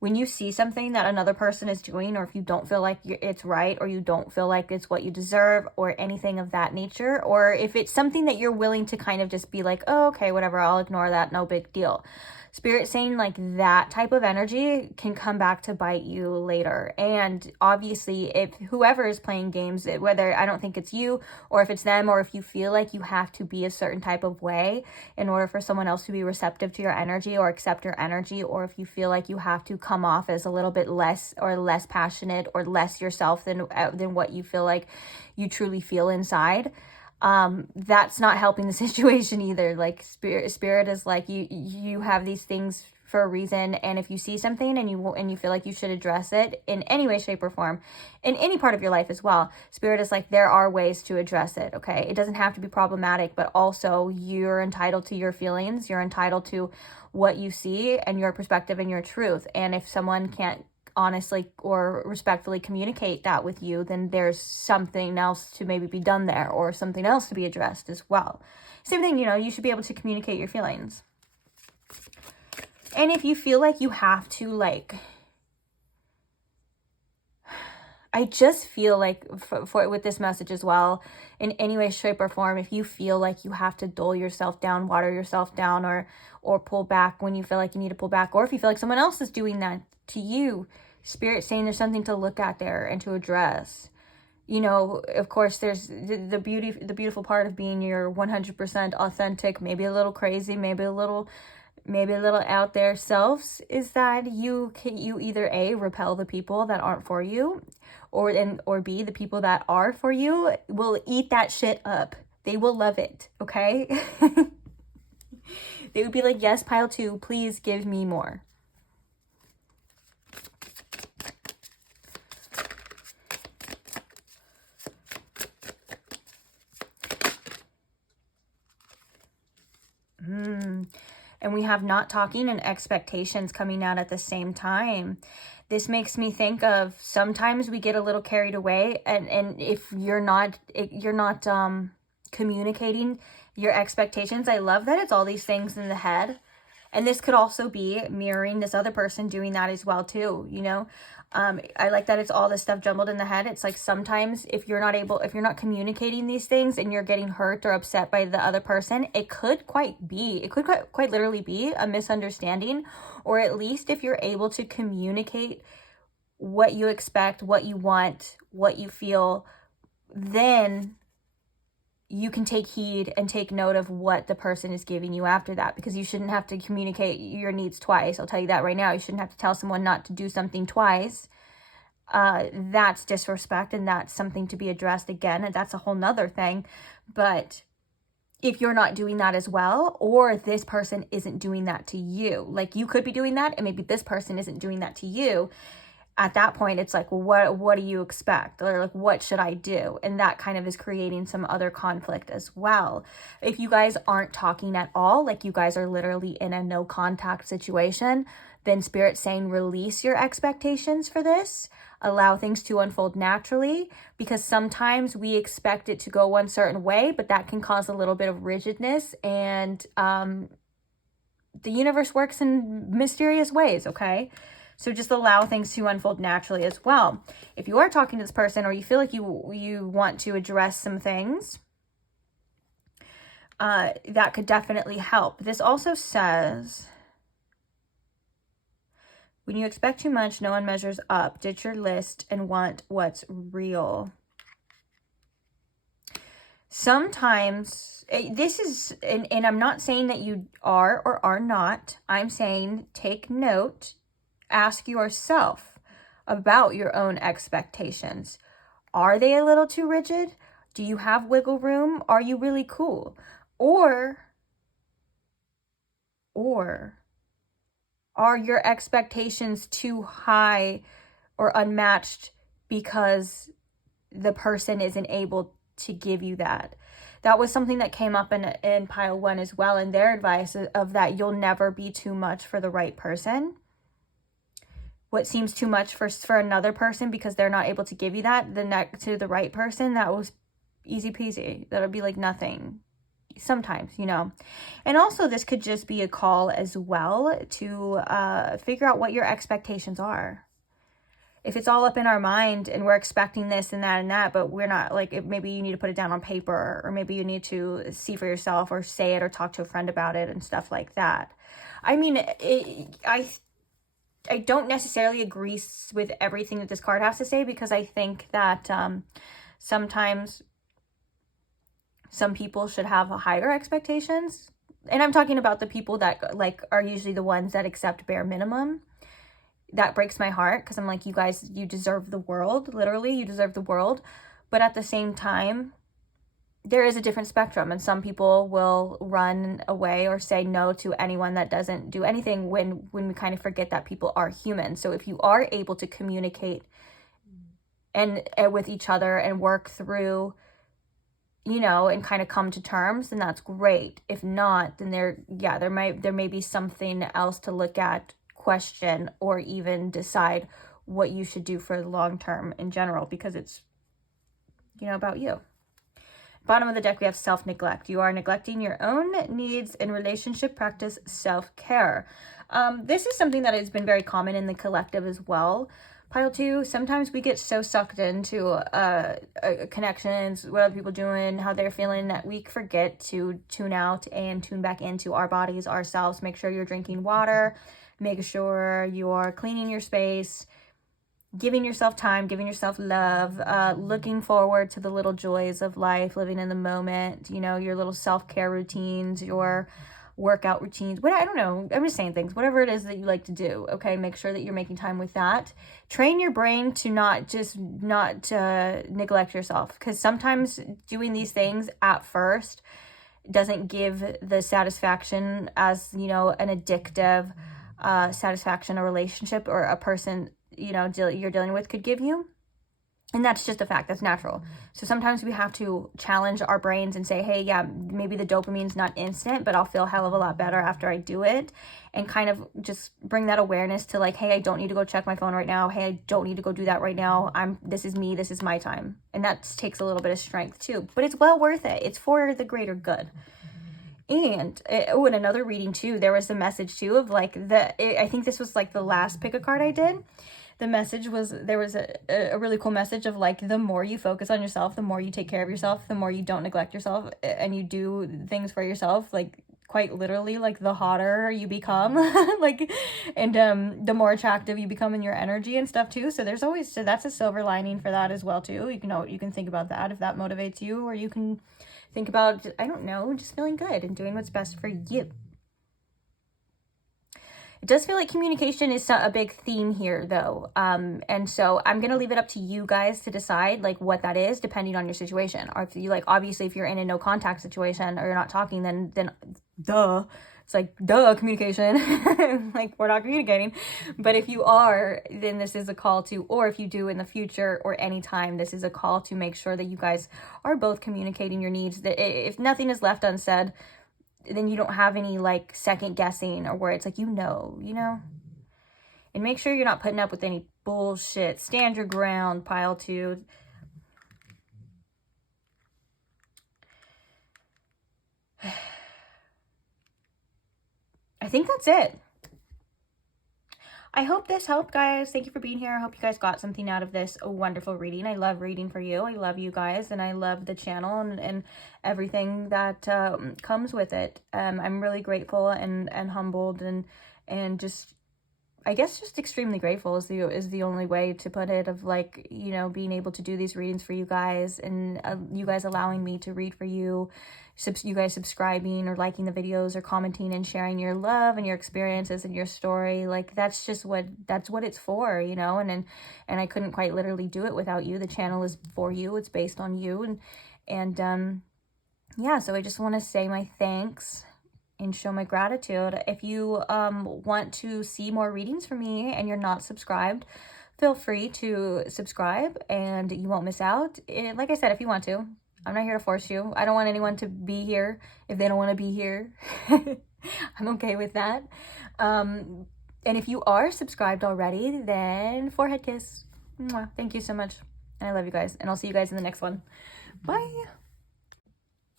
when you see something that another person is doing, or if you don't feel like it's right, or you don't feel like it's what you deserve, or anything of that nature, or if it's something that you're willing to kind of just be like, oh, okay, whatever, I'll ignore that, no big deal. Spirit saying like that type of energy can come back to bite you later. And obviously, if whoever is playing games, whether, I don't think it's you, or if it's them, or if you feel like you have to be a certain type of way in order for someone else to be receptive to your energy or accept your energy, or if you feel like you have to come off as a little bit less passionate or less yourself than what you feel like you truly feel inside, that's not helping the situation either. Like spirit is like, you have these things for a reason, and if you see something and you feel like you should address it in any way, shape, or form, in any part of your life as well, spirit is like, there are ways to address it. Okay, it doesn't have to be problematic, but also you're entitled to your feelings, you're entitled to what you see and your perspective and your truth. And if someone can't honestly or respectfully communicate that with you, then there's something else to maybe be done there, or something else to be addressed as well. Same thing, you should be able to communicate your feelings. And if you feel like you have to, like, I just feel like for with this message as well, in any way, shape, or form, if you feel like you have to dull yourself down, water yourself down, or pull back when you feel like you need to pull back, or if you feel like someone else is doing that to you, Spirit saying there's something to look at there and to address. Of course, there's the beautiful part of being your 100% authentic, maybe a little crazy, maybe a little out there selves, is that you either A, repel the people that aren't for you, or B, the people that are for you will eat that shit up. They will love it, okay? They would be like, yes, pile 2, please give me more. And we have not talking and expectations coming out at the same time. This makes me think of, sometimes we get a little carried away, and if you're not communicating your expectations, I love that it's all these things in the head. And this could also be mirroring this other person doing that as well too, I like that it's all this stuff jumbled in the head. It's like, sometimes if you're not communicating these things and you're getting hurt or upset by the other person, it could quite literally be a misunderstanding. Or at least if you're able to communicate what you expect, what you want, what you feel, then you can take heed and take note of what the person is giving you after that, because you shouldn't have to communicate your needs twice. I'll tell you that right now. You shouldn't have to tell someone not to do something twice. That's disrespect, and that's something to be addressed again, and that's a whole nother thing. But if you're not doing that as well, or this person isn't doing that to you, like you could be doing that and maybe this person isn't doing that to you, at that point, it's like, well, what do you expect? Or like, what should I do? And that kind of is creating some other conflict as well. If you guys aren't talking at all, like you guys are literally in a no contact situation, then Spirit's saying release your expectations for this. Allow things to unfold naturally, because sometimes we expect it to go one certain way, but that can cause a little bit of rigidness, and the universe works in mysterious ways, okay? So just allow things to unfold naturally as well. If you are talking to this person, or you feel like you want to address some things, that could definitely help. This also says, when you expect too much, no one measures up. Ditch your list and want what's real. Sometimes, this is, and I'm not saying that you are or are not. I'm saying take note. Ask yourself about your own expectations. Are they a little too rigid? Do you have wiggle room? Are you really cool? Or are your expectations too high or unmatched because the person isn't able to give you that? That was something that came up in pile 1 as well, and their advice of that you'll never be too much for the right person. What seems too much for another person because they're not able to give you that, to the right person, that was easy peasy. That'll be like nothing. sometimes, you know. And also this could just be a call as well to figure out what your expectations are. If it's all up in our mind and we're expecting this and that, but we're not, like, maybe you need to put it down on paper, or maybe you need to see for yourself or say it or talk to a friend about it and stuff like that. I mean, I don't necessarily agree with everything that this card has to say, because I think that sometimes some people should have higher expectations. And I'm talking about the people that, like, are usually the ones that accept bare minimum. That breaks my heart, because I'm like, you guys, you deserve the world. Literally, you deserve the world. But at the same time, there is a different spectrum, and some people will run away or say no to anyone that doesn't do anything, when we kind of forget that people are human. So if you are able to communicate and with each other and work through, you know, and kind of come to terms, then that's great. If not, then there may be something else to look at, question, or even decide what you should do for the long term in general, because it's, you know, about you. Bottom of the deck, we have self-neglect. You are neglecting your own needs in relationship. Practice self-care. This is something that has been very common in the collective as well. Pile 2, sometimes we get so sucked into connections, what other people doing, how they're feeling, that we forget to tune out and tune back into our bodies, ourselves. Make sure you're drinking water. Make sure you're cleaning your space, giving yourself time, giving yourself love, looking forward to the little joys of life, living in the moment, you know, your little self-care routines, your workout routines, I don't know, I'm just saying things, whatever it is that you like to do, okay? Make sure that you're making time with that. Train your brain to not neglect yourself, because sometimes doing these things at first doesn't give the satisfaction as, you know, an addictive satisfaction a relationship or a person, you know, you're dealing with could give you. And that's just a fact. That's natural. So sometimes we have to challenge our brains and say, hey, yeah, maybe the dopamine's not instant, but I'll feel a hell of a lot better after I do it. And kind of just bring that awareness to, like, hey, I don't need to go check my phone right now. Hey, I don't need to go do that right now. This is me. This is my time. And that takes a little bit of strength too. But it's well worth it. It's for the greater good. And in another reading too, there was the message too of, like, I think this was like the last pick a card I did. The message was, there was a really cool message of, like, the more you focus on yourself, the more you take care of yourself, the more you don't neglect yourself, and you do things for yourself, like, quite literally, like, the hotter you become, like, and the more attractive you become in your energy and stuff too. So there's always, so that's a silver lining for that as well too. You know, you can think about that if that motivates you, or you can think about, I don't know, just feeling good and doing what's best for you. It does feel like communication is a big theme here, though. And so I'm going to leave it up to you guys to decide, like, what that is, depending on your situation. Or if you, like, obviously, if you're in a no contact situation or you're not talking, then duh. It's like, duh, communication. Like, we're not communicating. But if you are, then this is a call to, or if you do in the future or anytime, this is a call to make sure that you guys are both communicating your needs. That if nothing is left unsaid, then you don't have any, like, second guessing, or where it's like, you know. And make sure you're not putting up with any bullshit. Stand your ground, Pile 2. I think that's it. I hope this helped, guys. Thank you for being here. I hope you guys got something out of this wonderful reading. I love reading for you. I love you guys, and I love the channel and everything that comes with it. I'm really grateful and humbled and just, I guess, just extremely grateful is the only way to put it, of, like, you know, being able to do these readings for you guys, and you guys allowing me to read for you. You guys subscribing or liking the videos or commenting and sharing your love and your experiences and your story. Like, that's what it's for, you know, and I couldn't quite literally do it without you. The channel is for you. It's based on you. And yeah, so I just want to say my thanks and show my gratitude. If you want to see more readings from me and you're not subscribed, feel free to subscribe and you won't miss out. Like I said, if you want to. I'm not here to force you. I don't want anyone to be here if they don't want to be here. I'm okay with that. And if you are subscribed already, then forehead kiss. Mwah. Thank you so much. And I love you guys. And I'll see you guys in the next one. Bye.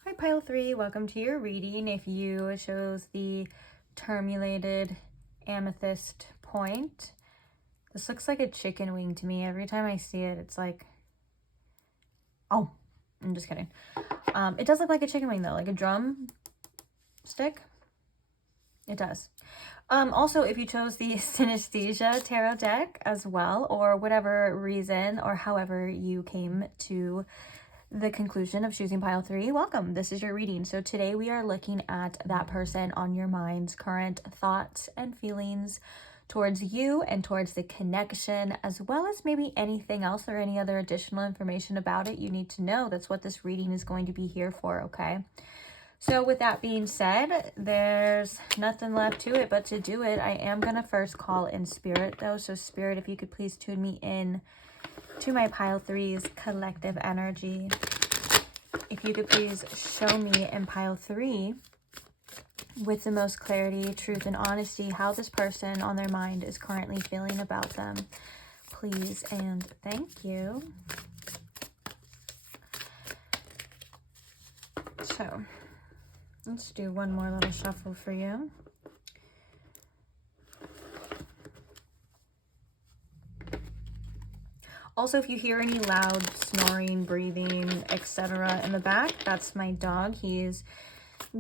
Hi, Pile 3. Welcome to your reading. If you chose the termulated amethyst point, this looks like a chicken wing to me. Every time I see it, it's like, oh, I'm just kidding. It does look like a chicken wing though, like a drum stick. It does. Also, if you chose the synesthesia tarot deck as well, or whatever reason or however you came to the conclusion of choosing pile 3, welcome. This is your reading. So today we are looking at that person on your mind's current thoughts and feelings towards you and towards the connection, as well as maybe anything else or any other additional information about it you need to know. That's what this reading is going to be here for, okay? So with that being said, there's nothing left to it but to do it. I am going to first call in spirit though. So spirit, if you could please tune me in to my pile 3's collective energy. If you could please show me in pile 3 with the most clarity, truth, and honesty how this person on their mind is currently feeling about them. Please and thank you. So let's do one more little shuffle for you. Also, if you hear any loud snoring, breathing, etc. in the back, that's my dog. He's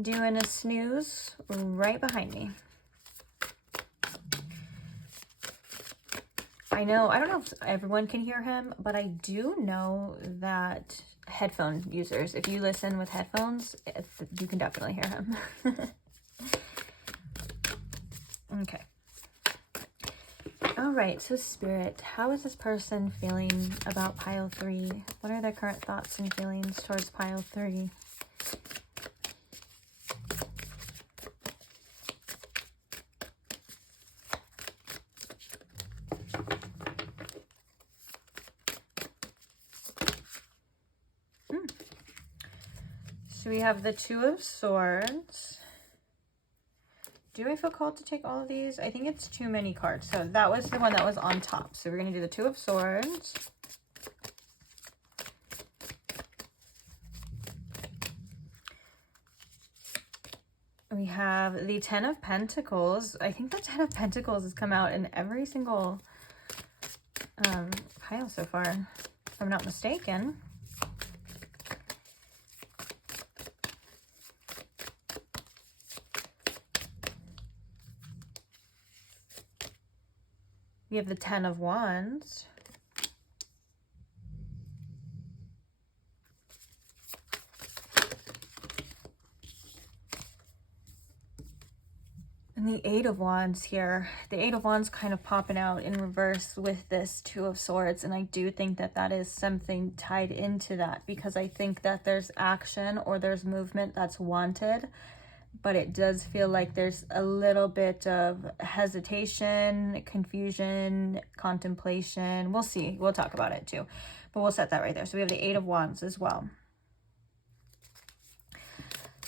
doing a snooze right behind me. I don't know if everyone can hear him, but I do know that headphone users, if you listen with headphones, you can definitely hear him. Okay. All right, so spirit, how is this person feeling about pile 3? What are their current thoughts and feelings towards pile 3? So we have the Two of Swords. Do I feel called to take all of these? I think it's too many cards. So that was the one that was on top. So we're going to do the Two of Swords. We have the Ten of Pentacles. I think the Ten of Pentacles has come out in every single pile so far, if I'm not mistaken. We have the Ten of Wands. And the Eight of Wands here. The Eight of Wands kind of popping out in reverse with this Two of Swords. And I do think that that is something tied into that, because I think that there's action or there's movement that's wanted. But it does feel like there's a little bit of hesitation, confusion, contemplation. We'll see. We'll talk about it too. But we'll set that right there. So we have the Eight of Wands as well.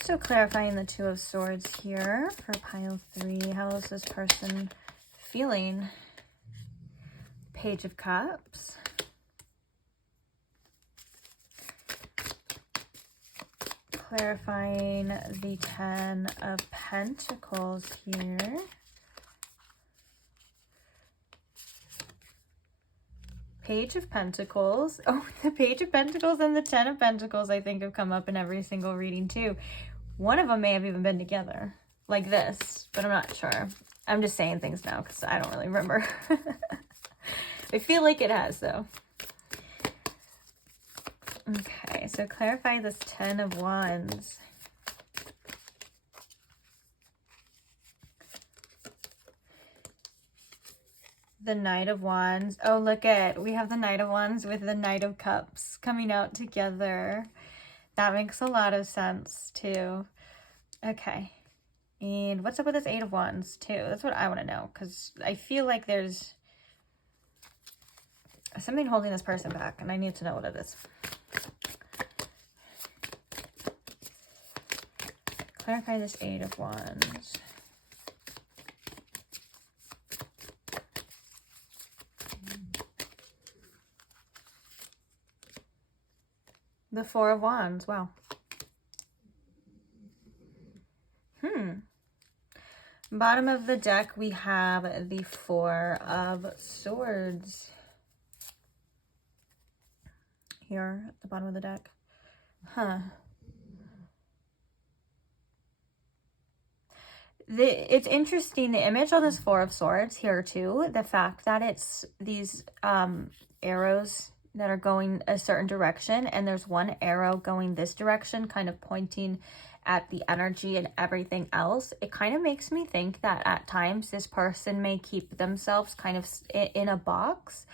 So clarifying the Two of Swords here for pile 3. How is this person feeling? Page of Cups. Clarifying the Ten of Pentacles here. Page of Pentacles. Oh, the Page of Pentacles and the Ten of Pentacles I think have come up in every single reading too. One of them may have even been together like this, but I'm not sure. I'm just saying things now because I don't really remember. I feel like it has though. Okay, so clarify this Ten of Wands. The Knight of Wands. Oh, look at, we have the Knight of Wands with the Knight of Cups coming out together. That makes a lot of sense too. Okay. And what's up with this Eight of Wands too? That's what I want to know, because I feel like there's something holding this person back and I need to know what it is. Clarify this Eight of Wands. The Four of Wands. Wow. Bottom of the deck, we have the Four of Swords. Here at the bottom of the deck. It's interesting, the image on this Four of Swords here too, the fact that it's these arrows that are going a certain direction, and there's one arrow going this direction, kind of pointing at the energy and everything else. It kind of makes me think that at times this person may keep themselves kind of in a box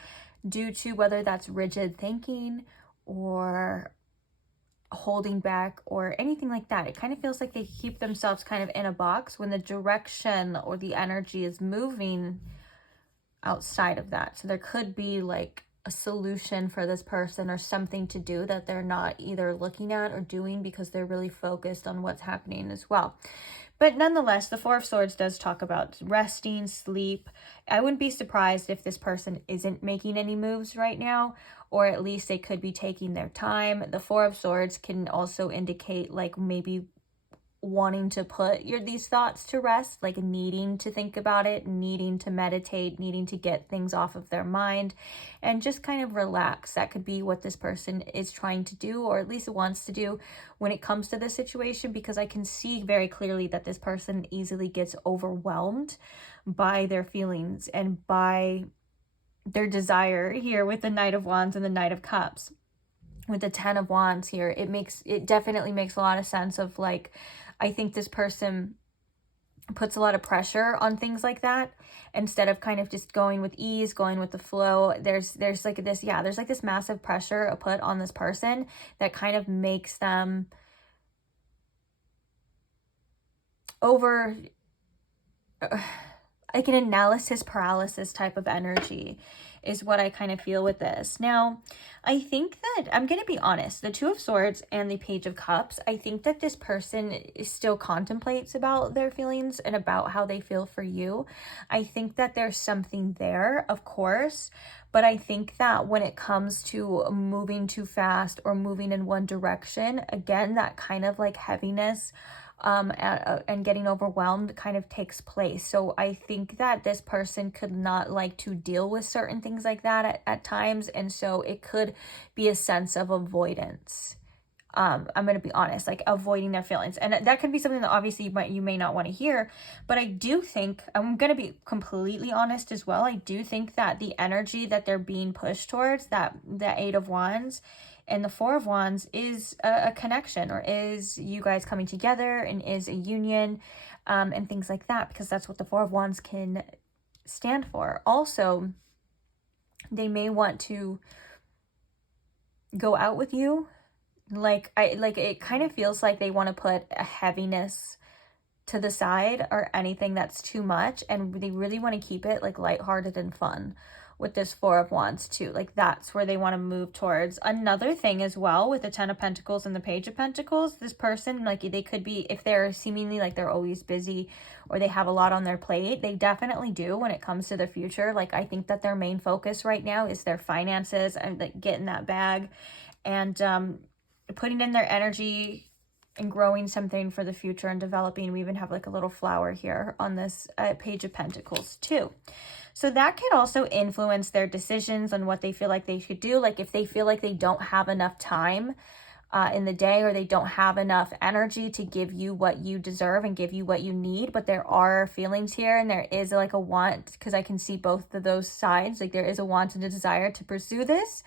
due to whether that's rigid thinking or holding back or anything like that. It kind of feels like they keep themselves kind of in a box when the direction or the energy is moving outside of that. So there could be like a solution for this person or something to do that they're not either looking at or doing because they're really focused on what's happening as well. But nonetheless, the Four of Swords does talk about resting, sleep. I wouldn't be surprised if this person isn't making any moves right now, or at least they could be taking their time. The Four of Swords can also indicate like maybe wanting to put these thoughts to rest, like needing to think about it, needing to meditate, needing to get things off of their mind and just kind of relax. That could be what this person is trying to do, or at least wants to do when it comes to this situation, because I can see very clearly that this person easily gets overwhelmed by their feelings and by their desire here with the Knight of Wands and the Knight of Cups. With the Ten of Wands here, it definitely makes a lot of sense of like, I think this person puts a lot of pressure on things like that instead of kind of just going with ease, going with the flow. There's like this, there's like this massive pressure put on this person that kind of makes them over like an analysis paralysis type of energy is what I kind of feel with this. Now, I think that, I'm going to be honest, the Two of Swords and the Page of Cups, I think that this person still contemplates about their feelings and about how they feel for you. I think that there's something there, of course, but I think that when it comes to moving too fast or moving in one direction, again, that kind of like heaviness and getting overwhelmed kind of takes place. So I think that this person could not like to deal with certain things like that at times, and so it could be a sense of avoidance. I'm going to be honest, like avoiding their feelings, and that could be something that obviously you may not want to hear, but I do think, I'm going to be completely honest as well, I do think that the energy that they're being pushed towards, that the Eight of Wands and the Four of Wands, is a connection, or is you guys coming together, and is a union, and things like that, because that's what the Four of Wands can stand for. Also, they may want to go out with you. Like it kind of feels like they want to put a heaviness to the side or anything that's too much, and they really want to keep it like lighthearted and fun with this Four of Wands too. Like that's where they want to move towards. Another thing as well with the Ten of Pentacles and the Page of Pentacles, this person, like they could be, if they're seemingly like they're always busy or they have a lot on their plate, they definitely do when it comes to the future. Like I think that their main focus right now is their finances and like getting that bag and putting in their energy and growing something for the future and developing. We even have like a little flower here on this Page of Pentacles too. So that could also influence their decisions on what they feel like they should do. Like if they feel like they don't have enough time in the day, or they don't have enough energy to give you what you deserve and give you what you need, but there are feelings here and there is like a want, because I can see both of those sides. Like there is a want and a desire to pursue this.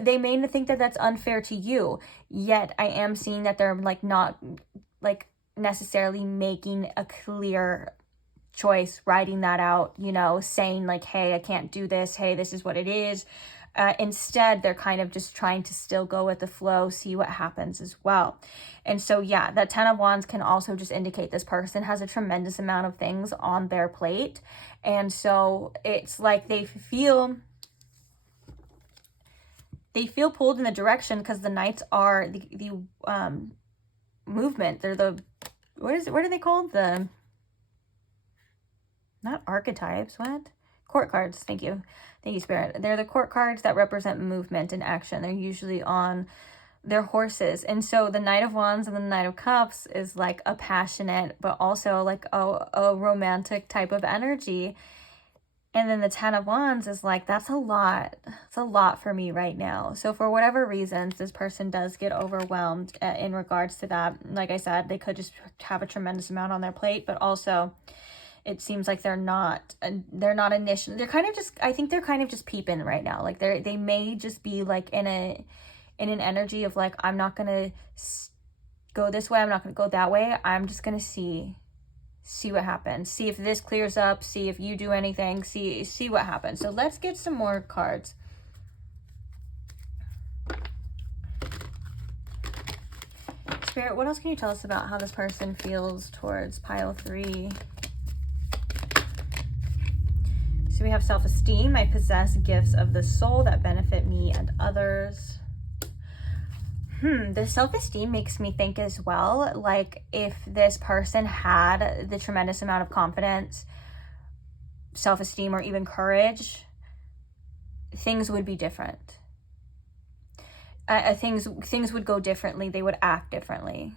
They may think that that's unfair to you, yet I am seeing that they're like not like necessarily making a clear choice, writing that out, you know, saying like, hey, I can't do this, hey, this is what it is. Instead, they're kind of just trying to still go with the flow, see what happens as well. And so, yeah, that Ten of Wands can also just indicate this person has a tremendous amount of things on their plate. And so it's like they feel pulled in the direction, because the Knights are the movement. They're the, what are they called? The, not archetypes, what? Court cards, thank you, Spirit. They're the court cards that represent movement and action. They're usually on they're horses. And so the Knight of Wands and the Knight of Cups is like a passionate, but also like a romantic type of energy. And then the 10 of Wands is like, that's a lot. It's a lot for me right now. So for whatever reasons, this person does get overwhelmed in regards to that. Like I said, they could just have a tremendous amount on their plate, but also it seems like they're not initially, they're kind of just, I think they're kind of just peeping right now. Like they may just be like in an energy of like, I'm not going to go this way. I'm not going to go that way. I'm just going to see what happens. See if this clears up. See if you do anything. See what happens. So let's get some more cards. Spirit, what else can you tell us about how this person feels towards pile 3? So we have self-esteem. I possess gifts of the soul that benefit me and others. The self-esteem makes me think as well, like if this person had the tremendous amount of confidence, self-esteem, or even courage, things would be different. Things would go differently. They would act differently.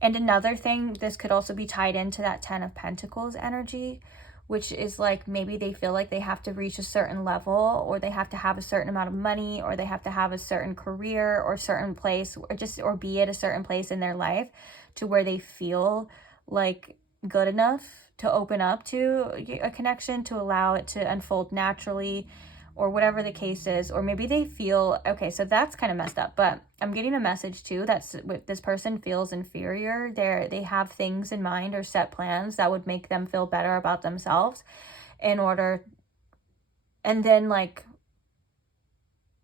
And another thing, this could also be tied into that 10 of Pentacles energy, which is like maybe they feel like they have to reach a certain level, or they have to have a certain amount of money, or they have to have a certain career or certain place, or be at a certain place in their life to where they feel like good enough to open up to a connection, to allow it to unfold naturally, or whatever the case is. Or maybe they feel, okay, so that's kind of messed up, but I'm getting a message too that's this person feels inferior. They have things in mind or set plans that would make them feel better about themselves in order, and then like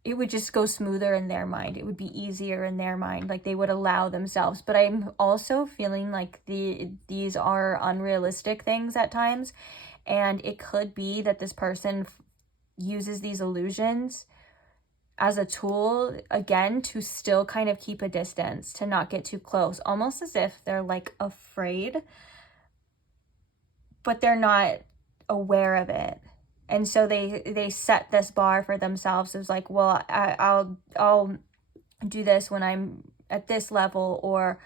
it would just go smoother in their mind. It would be easier in their mind. Like they would allow themselves. But I'm also feeling like these are unrealistic things at times, and it could be that this person uses these illusions as a tool, again, to still kind of keep a distance, to not get too close, almost as if they're like afraid, but they're not aware of it. And so they set this bar for themselves as like, well, I'll do this when I'm at this level, or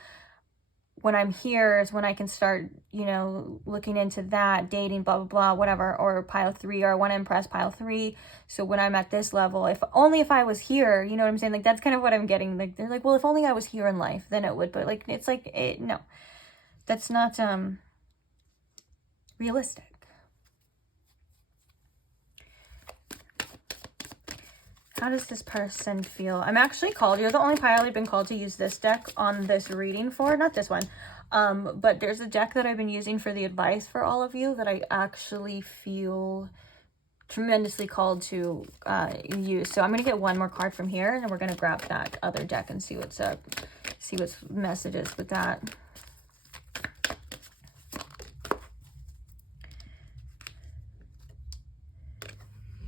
when I'm here is when I can start, you know, looking into that, dating, blah, blah, blah, whatever, or pile 3, or I want to impress pile 3. So when I'm at this level, if I was here, you know what I'm saying? Like, that's kind of what I'm getting. Like, they're like, well, if only I was here in life, then it would. But like, it's like, no, that's not realistic. How does this person feel? I'm actually called, you're the only pile I've been called to use this deck on this reading for, not this one. But there's a deck that I've been using for the advice for all of you that I actually feel tremendously called to use. So I'm going to get one more card from here, and then we're going to grab that other deck and see what's up, see what's messages with that.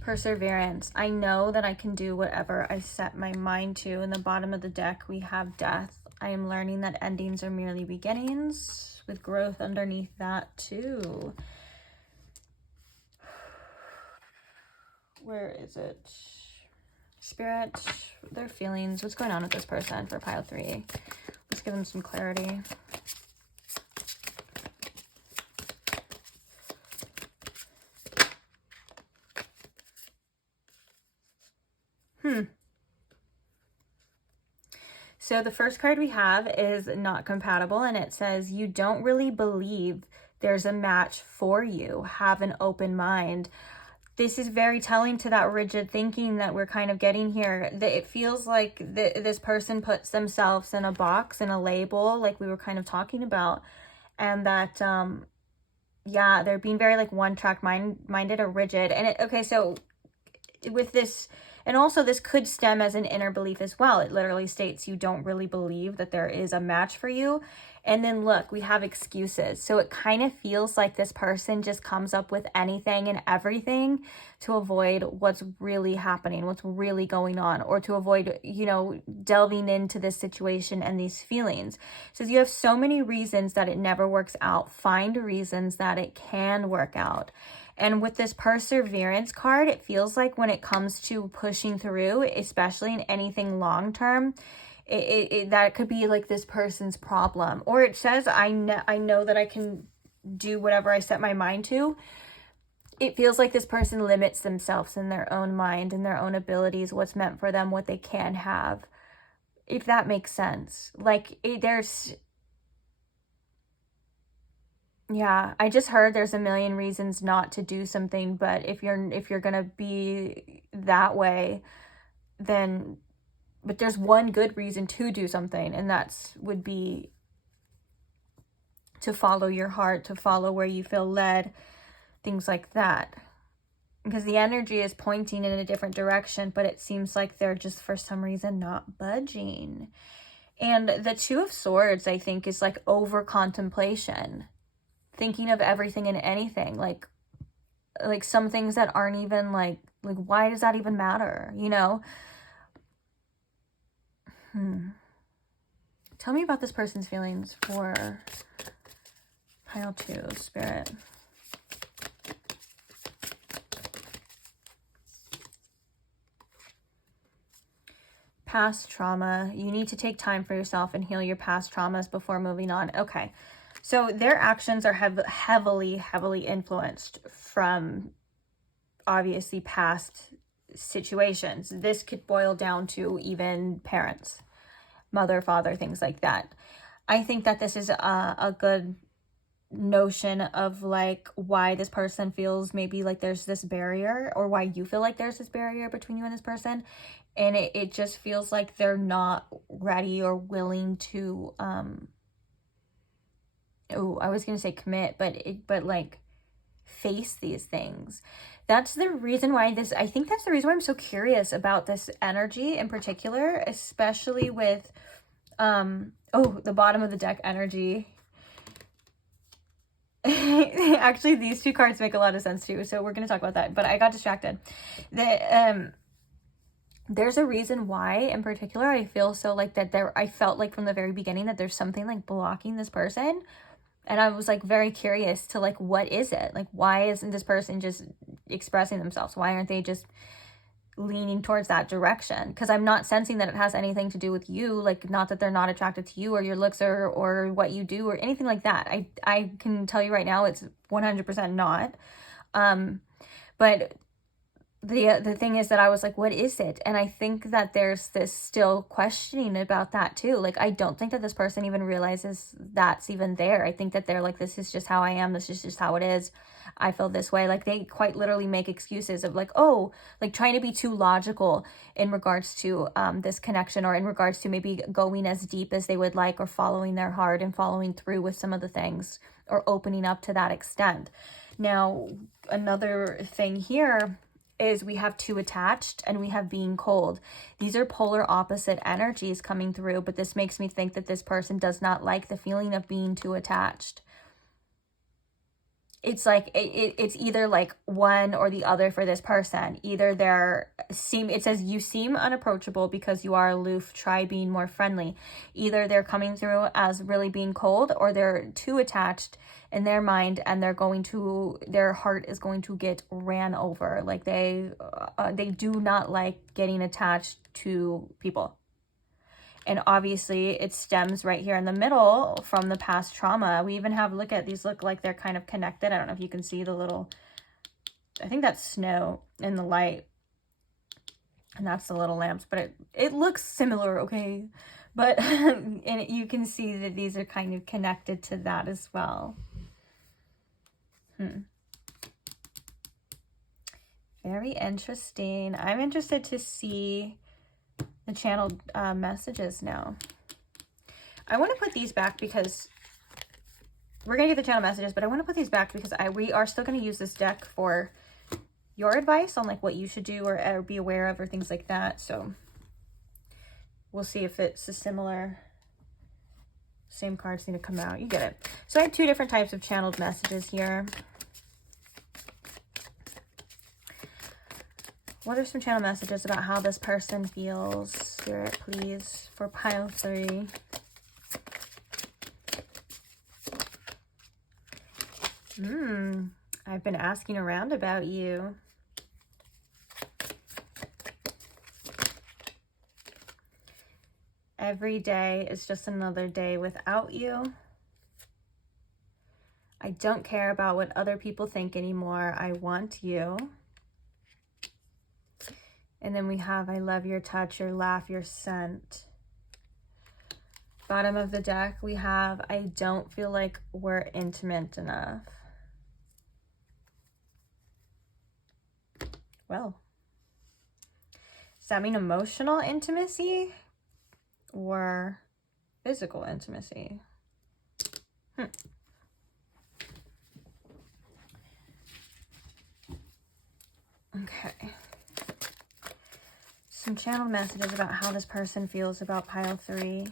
Perseverance. I know that I can do whatever I set my mind to. In the bottom of the deck, we have death. I am learning that endings are merely beginnings, with growth underneath that too. Where is it? Spirit, their feelings. What's going on with this person for pile 3? Let's give them some clarity. So the first card we have is not compatible, and it says, you don't really believe there's a match for you. Have an open mind. This is very telling to that rigid thinking that we're kind of getting here. It feels like this person puts themselves in a box, in a label, like we were kind of talking about. And that, yeah, they're being very like one-track minded or rigid. And okay, so with this, and also this could stem as an inner belief as well. It literally states you don't really believe that there is a match for you. And then look, we have excuses. So it kind of feels like this person just comes up with anything and everything to avoid what's really happening, what's really going on, or to avoid, you know, delving into this situation and these feelings. So you have so many reasons that it never works out. Find reasons that it can work out. And with this perseverance card, it feels like when it comes to pushing through, especially in anything long-term, that could be like this person's problem. Or it says, I know that I can do whatever I set my mind to. It feels like this person limits themselves in their own mind and their own abilities, what's meant for them, what they can have. If that makes sense. Like yeah, I just heard there's a million reasons not to do something, but if you're gonna be that way, then but there's one good reason to do something, and would be to follow your heart, to follow where you feel led, things like that. Because the energy is pointing in a different direction, but it seems like they're just for some reason not budging. And the Two of Swords, I think, is like over contemplation, thinking of everything and anything, like some things that aren't even like why does that even matter, you know? Tell me about this person's feelings for pile 2, Spirit. Past trauma. You need to take time for yourself and heal your past traumas before moving on. Okay. So their actions are heavily influenced from obviously past situations. This could boil down to even parents, mother, father, things like that. I think that this is a good notion of like why this person feels maybe like there's this barrier, or why you feel like there's this barrier between you and this person. And it just feels like they're not ready or willing to, I was going to say commit, but like face these things. That's the reason why I think that's the reason why I'm so curious about this energy in particular, especially with, the bottom of the deck energy. Actually, these two cards make a lot of sense too, so we're going to talk about that, but I got distracted. There's a reason why in particular I feel so like that I felt like from the very beginning that there's something like blocking this person. And I was like very curious to like, what is it? Like, why isn't this person just expressing themselves? Why aren't they just leaning towards that direction? Because I'm not sensing that it has anything to do with you. Like, not that they're not attracted to you or your looks or what you do or anything like that. I can tell you right now, it's 100% not. But the thing is that I was like, what is it? And I think that there's this still questioning about that too. Like, I don't think that this person even realizes that's even there. I think that they're like, this is just how I am. This is just how it is. I feel this way. Like, they quite literally make excuses of like, oh, like trying to be too logical in regards to this connection, or in regards to maybe going as deep as they would like, or following their heart and following through with some of the things, or opening up to that extent. Now, another thing here is we have too attached and we have being cold. These are polar opposite energies coming through, but this makes me think that this person does not like the feeling of being too attached. It's like it's either like one or the other for this person. Either it says you seem unapproachable because you are aloof, try being more friendly. Either they're coming through as really being cold, or they're too attached in their mind, and their heart is going to get ran over. Like they do not like getting attached to people. And obviously it stems right here in the middle from the past trauma. We even have, look like they're kind of connected. I don't know if you can see the little, I think that's snow in the light. And that's the little lamps, but it looks similar, okay? But, and you can see that these are kind of connected to that as well. Very interesting. I'm interested to see the channel messages now. I want to put these back because we're going to get the channel messages, but I want to put these back because we are still going to use this deck for your advice on like what you should do or be aware of or things like that. So we'll see if it's a similar Same cards need to come out. You get it. So I have 2 different types of channeled messages here. What are some channel messages about how this person feels? Spirit, please, for pile 3. I've been asking around about you. Every day is just another day without you. I don't care about what other people think anymore. I want you. And then we have, I love your touch, your laugh, your scent. Bottom of the deck, we have, I don't feel like we're intimate enough. Well, does that mean emotional intimacy or physical intimacy? Okay. Some channeled messages about how this person feels about pile 3.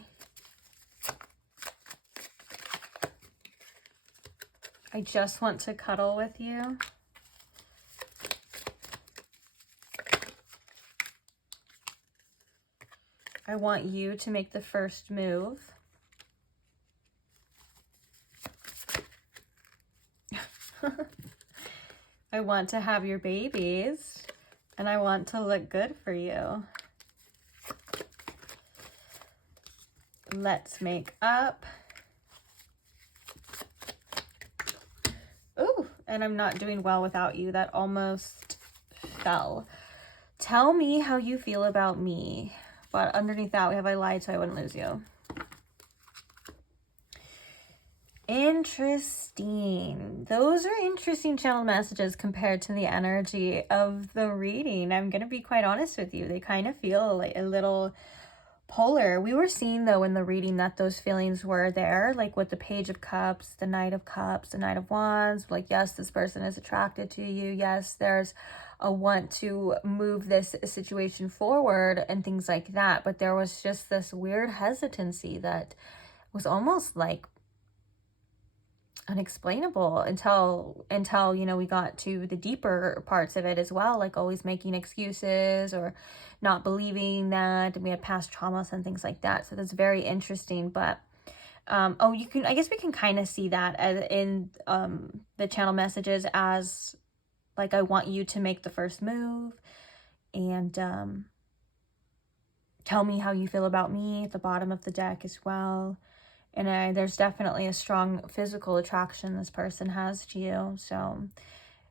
I just want to cuddle with you. I want you to make the first move. I want to have your babies, and I want to look good for you. Let's make up. Ooh, and I'm not doing well without you. That almost fell. Tell me how you feel about me. But underneath that, we have I lied so I wouldn't lose you. Interesting. Those are interesting channel messages compared to the energy of the reading. I'm going to be quite honest with you. They kind of feel like a little polar. We were seeing, though, in the reading that those feelings were there, like with the Page of Cups, the Knight of Cups, the Knight of Wands. Like, yes, this person is attracted to you. Yes, there's a want to move this situation forward and things like that. But there was just this weird hesitancy that was almost like unexplainable until you know, we got to the deeper parts of it as well, like always making excuses or not believing that, and we had past traumas and things like that. So that's very interesting. But oh, you can, I guess we can kind of see that as in the channel messages as like, I want you to make the first move, and tell me how you feel about me at the bottom of the deck as well. And there's definitely a strong physical attraction this person has to you. So,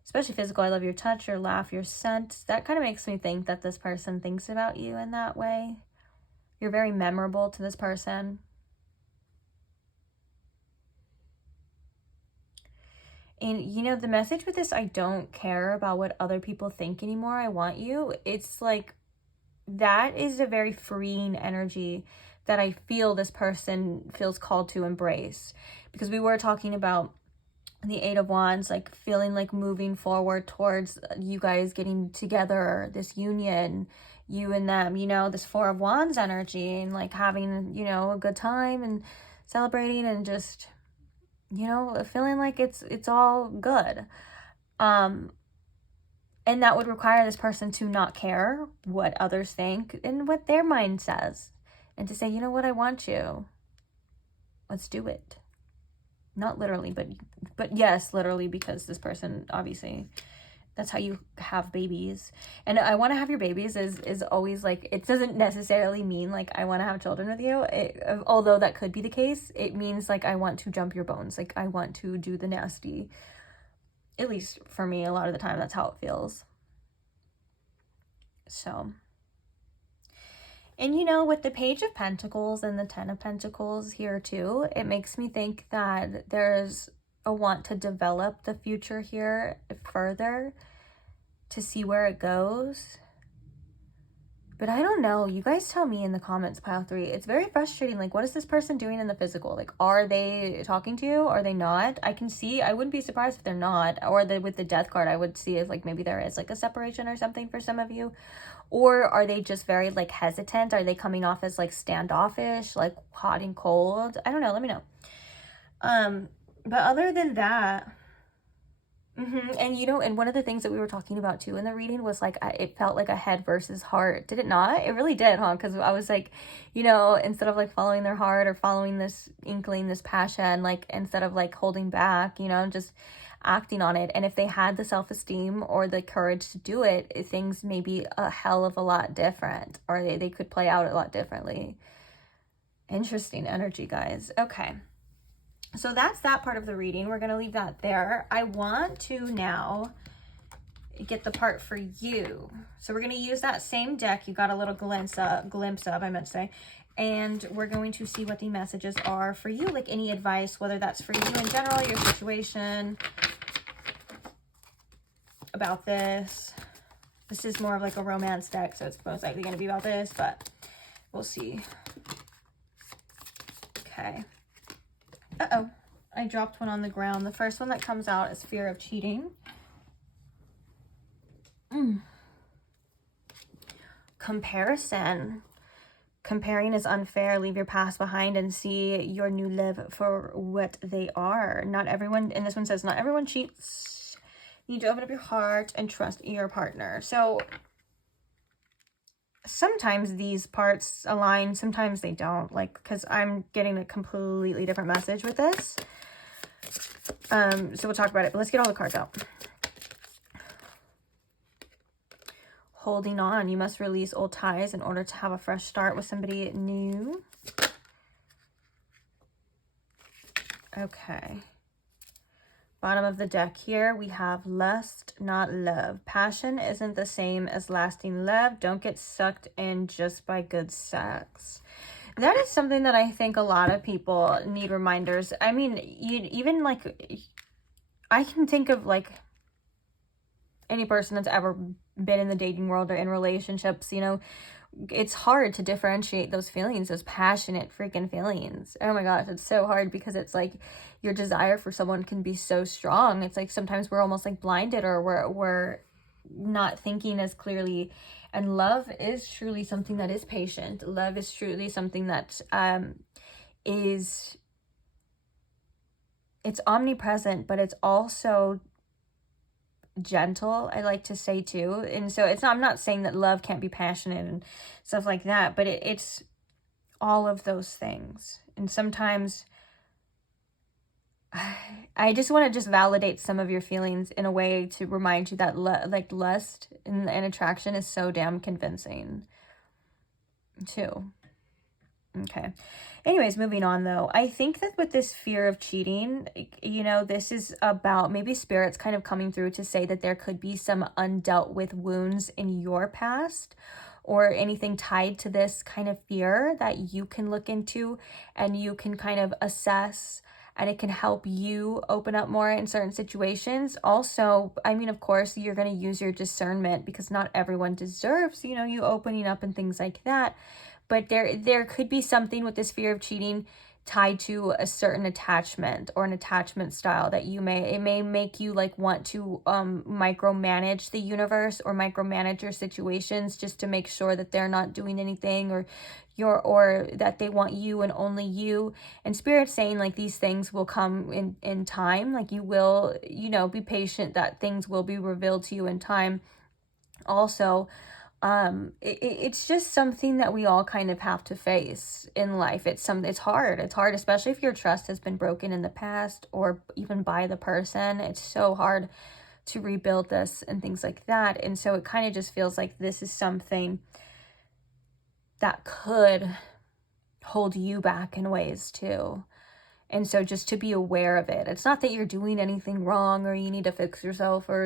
especially physical, I love your touch, your laugh, your scent. That kind of makes me think that this person thinks about you in that way. You're very memorable to this person. And, you know, the message with this, I don't care about what other people think anymore. I want you. It's like, that is a very freeing energy that I feel this person feels called to embrace. Because we were talking about the 8 of Wands, like feeling like moving forward towards you guys getting together, this union, you and them, you know, this 4 of Wands energy, and like having, you know, a good time and celebrating and just, you know, feeling like it's all good. And that would require this person to not care what others think and what their mind says, and to say, you know what, I want you. Let's do it. Not literally, but yes, literally, because this person, obviously, that's how you have babies. And I want to have your babies is always like, it doesn't necessarily mean like I want to have children with you. Although that could be the case, it means like I want to jump your bones. Like I want to do the nasty. At least for me, a lot of the time, that's how it feels. So, and you know, with the Page of Pentacles and the 10 of Pentacles here too, it makes me think that there's a want to develop the future here further, to see where it goes. But I don't know. You guys tell me in the comments, pile 3. It's very frustrating. Like, what is this person doing in the physical? Like, are they talking to you? Are they not? I can see. I wouldn't be surprised if they're not. Or with the death card, I would see if, like, maybe there is, like, a separation or something for some of you. Or are they just very, like, hesitant? Are they coming off as, like, standoffish? Like, hot and cold? I don't know. Let me know. But other than that... And you know, and one of the things that we were talking about too in the reading was like, it felt like a head versus heart. Did it not? It really did, huh? Because I was like, you know, instead of like following their heart or following this inkling, this passion, like instead of like holding back, you know, just acting on it. And if they had the self-esteem or the courage to do it, things may be a hell of a lot different, or they could play out a lot differently. Interesting energy, guys. Okay. So that's that part of the reading. We're going to leave that there. I want to now get the part for you. So we're going to use that same deck you got a little glimpse of, I meant to say. And we're going to see what the messages are for you, like any advice, whether that's for you in general, your situation, about this. This is more of like a romance deck, so it's most likely going to be about this, but we'll see. Okay. Uh-oh, I dropped one on the ground. The first one that comes out is fear of cheating. Comparison. Comparing is unfair. Leave your past behind and see your new love for what they are. Not everyone, and this one says, not everyone cheats. You need to open up your heart and trust your partner. So sometimes these parts align, sometimes they don't, like, because I'm getting a completely different message with this. So we'll talk about it, but let's get all the cards out. Holding on. You must release old ties in order to have a fresh start with somebody new. Okay. Bottom of the deck here, we have lust, not love. Passion isn't the same as lasting love. Don't get sucked in just by good sex. That is something that I think a lot of people need reminders. I mean, even like, I can think of like any person that's ever been in the dating world or in relationships, you know, it's hard to differentiate those feelings, those passionate freaking feelings. Oh my gosh, it's so hard because it's like your desire for someone can be so strong. It's like sometimes we're almost like blinded, or we're not thinking as clearly. And love is truly something that is patient. Love is truly something that it's omnipresent, but it's also gentle, I like to say too. And so it's not, I'm not saying that love can't be passionate and stuff like that, but it's all of those things. And sometimes I just want to just validate some of your feelings in a way to remind you that like lust and attraction is so damn convincing too. Okay. Anyways, moving on though. I think that with this fear of cheating, you know, this is about maybe spirits kind of coming through to say that there could be some undealt with wounds in your past, or anything tied to this kind of fear that you can look into and you can kind of assess, and it can help you open up more in certain situations. Also, I mean, of course, you're going to use your discernment, because not everyone deserves, you know, you opening up and things like that. But there could be something with this fear of cheating tied to a certain attachment or an attachment style that it may make you like want to micromanage the universe or micromanage your situations just to make sure that they're not doing anything, or that they want you and only you. And Spirit's saying like these things will come in time. Like you will, you know, be patient, that things will be revealed to you in time. Also, it's just something that we all kind of have to face in life. It's hard, especially if your trust has been broken in the past or even by the person. It's so hard to rebuild this and things like that. And so it kind of just feels like this is something that could hold you back in ways too. And so just to be aware of it. It's not that you're doing anything wrong or you need to fix yourself or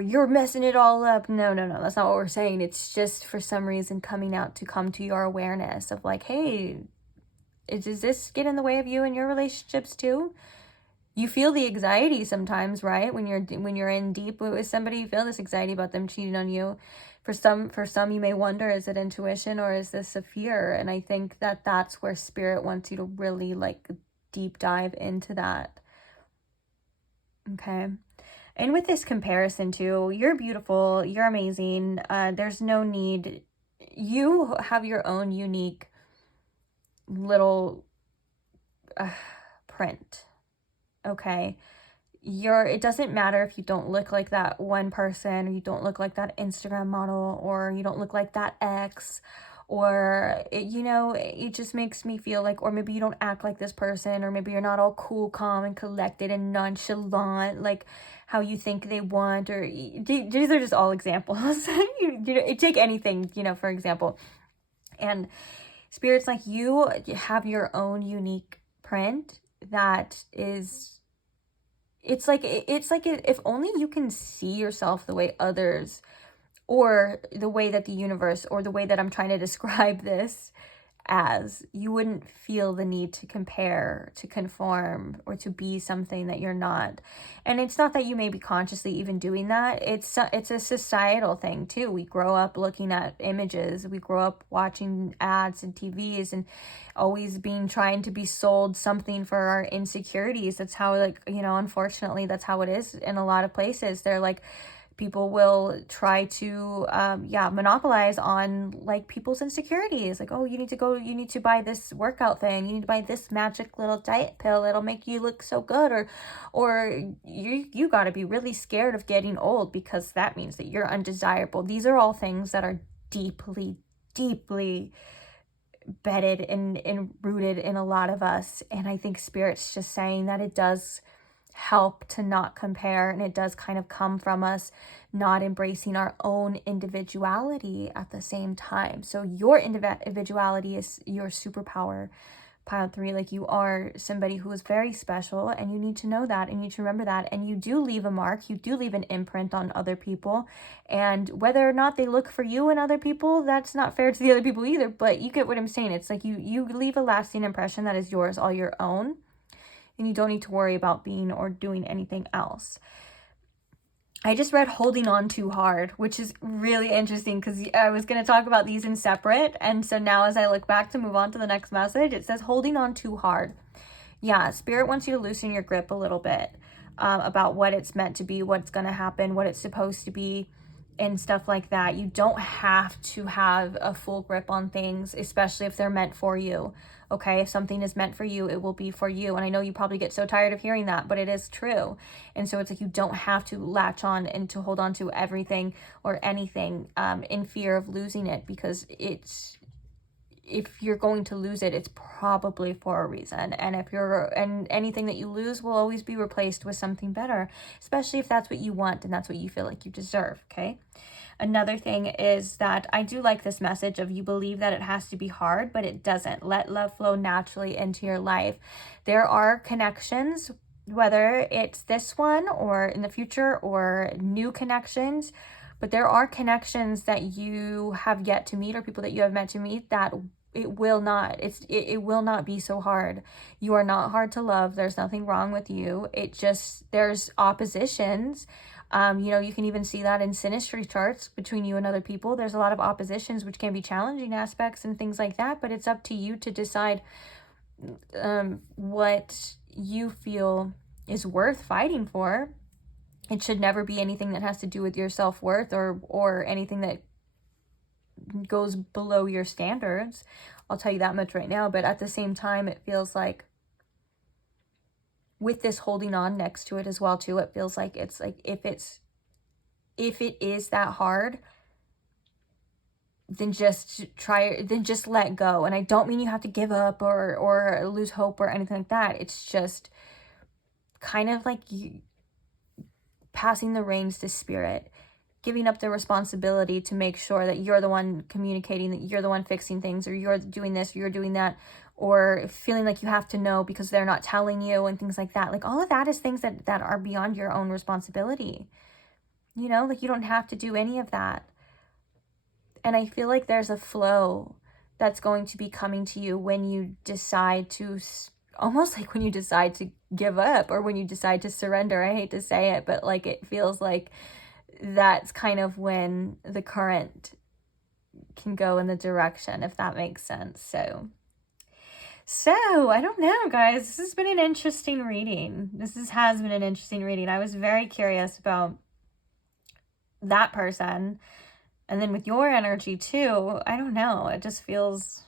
you're messing it all up. No, that's not what we're saying. It's just for some reason come to your awareness of like, hey, does this get in the way of you and your relationships too? You feel the anxiety sometimes, right? When you're in deep with somebody, you feel this anxiety about them cheating on you. For some, you may wonder, is it intuition or is this a fear? And I think that that's where spirit wants you to really like deep dive into that. Okay. And with this comparison too, you're beautiful, you're amazing. There's no need. You have your own unique little print. Okay. It doesn't matter if you don't look like that one person, or you don't look like that Instagram model, or you don't look like that ex, or it just makes me feel like, or maybe you don't act like this person, or maybe you're not all cool, calm, and collected and nonchalant like how you think they want, or these are just all examples. Take anything, for example. And spirit's like, you have your own unique print that is, it's like if only you can see yourself the way others, or the way that the universe, or the way that I'm trying to describe this as, you wouldn't feel the need to compare, to conform, or to be something that you're not. And it's not that you may be consciously even doing that. It's a societal thing too. We grow up looking at images. We grow up watching ads and TVs and always trying to be sold something for our insecurities. That's how, like, unfortunately, that's how it is in a lot of places. They're like, people will try to monopolize on like people's insecurities. Like, oh, you need to buy this workout thing, you need to buy this magic little diet pill, it'll make you look so good, or you got to be really scared of getting old because that means that you're undesirable. These are all things that are deeply bedded and rooted in a lot of us. And I think spirit's just saying that it does help to not compare, and it does kind of come from us not embracing our own individuality at the same time. So your individuality is your superpower, pile 3. Like, you are somebody who is very special, and you need to know that, and you need to remember that. And you do leave a mark, you do leave an imprint on other people, and whether or not they look for you and other people, that's not fair to the other people either, but you get what I'm saying. It's like you leave a lasting impression that is yours, all your own. And you don't need to worry about being or doing anything else. I just read Holding On Too Hard, which is really interesting because I was going to talk about these in separate. And so now as I look back to move on to the next message, it says holding on too hard. Yeah, spirit wants you to loosen your grip a little bit about what it's meant to be, what's going to happen, what it's supposed to be, and stuff like that. You don't have to have a full grip on things, especially if they're meant for you. Okay, if something is meant for you, it will be for you. And I know you probably get so tired of hearing that, but it is true. And so it's like, you don't have to latch on and to hold on to everything or anything in fear of losing it, because if you're going to lose it, it's probably for a reason. And and anything that you lose will always be replaced with something better, especially if that's what you want and that's what you feel like you deserve. Okay. Another thing is that I do like this message of, you believe that it has to be hard, but it doesn't. Let love flow naturally into your life. There are connections, whether it's this one or in the future or new connections, but there are connections that you have yet to meet, or people that you have meant to meet, that it will not be so hard. You are not hard to love. There's nothing wrong with you. There's oppositions. You can even see that in synastry charts between you and other people. There's a lot of oppositions, which can be challenging aspects and things like that, but it's up to you to decide what you feel is worth fighting for. It should never be anything that has to do with your self-worth or anything that goes below your standards. I'll tell you that much right now. But at the same time, it feels like, with this holding on next to it as well too, it feels like it's like, if it is that hard, then just let go. And I don't mean you have to give up or lose hope or anything like that. It's just kind of like you passing the reins to spirit, giving up the responsibility to make sure that you're the one communicating, that you're the one fixing things, or you're doing this, or you're doing that, or feeling like you have to know because they're not telling you and things like that. Like, all of that is things that are beyond your own responsibility. Like, you don't have to do any of that. And I feel like there's a flow that's going to be coming to you when you decide to almost like when you decide to give up or when you decide to surrender. I hate to say it, but like it feels like that's kind of when the current can go in the direction, if that makes sense. So I don't know, guys. This has been an interesting reading. Has been an interesting reading. I was very curious about that person. And then with your energy too, I don't know. It just feels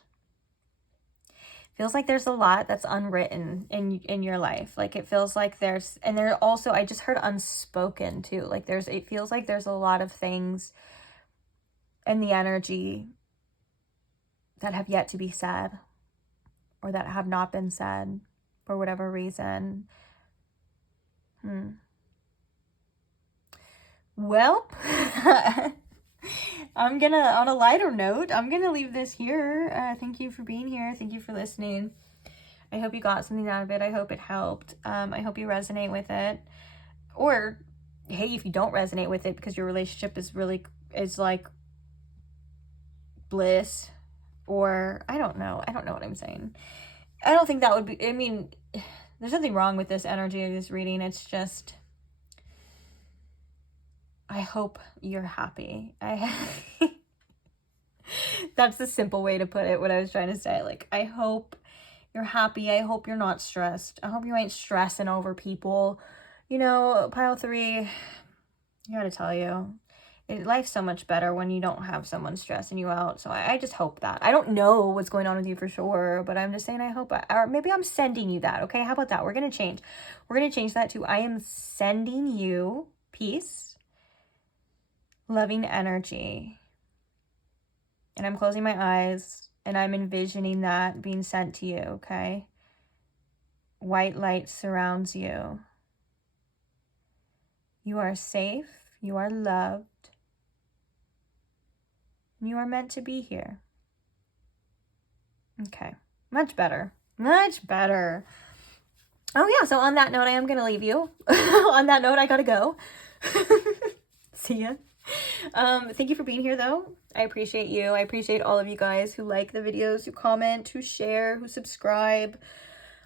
like there's a lot that's unwritten in your life. Like it feels like there's, and there also, I just heard unspoken too. Like it feels like there's a lot of things in the energy that have yet to be said, or that have not been said for whatever reason. Well, on a lighter note, I'm gonna leave this here. Thank you for being here. Thank you for listening. I hope you got something out of it. I hope it helped. I hope you resonate with it. Or, hey, if you don't resonate with it because your relationship is like bliss, or I don't know what I'm saying. I don't think that would be, I mean, there's nothing wrong with this energy of this reading. It's just, I hope you're happy. That's the simple way to put it, what I was trying to say. Like, I hope you're happy. I hope you're not stressed. I hope you ain't stressing over people. You know, pile 3, I gotta tell you, life's so much better when you don't have someone stressing you out. So I just hope that. I don't know what's going on with you for sure, but I'm just saying I hope, or maybe I'm sending you that, okay? How about that? We're going to change. We're going to change that to I am sending you peace, loving energy. And I'm closing my eyes and I'm envisioning that being sent to you, okay? White light surrounds you. You are safe. You are loved. You are meant to be here. Okay. Much better. Much better. Oh yeah, so on that note, I am going to leave you. On that note, I gotta go. See ya. Thank you for being here though. I appreciate you. I appreciate all of you guys who like the videos, who comment, who share, who subscribe.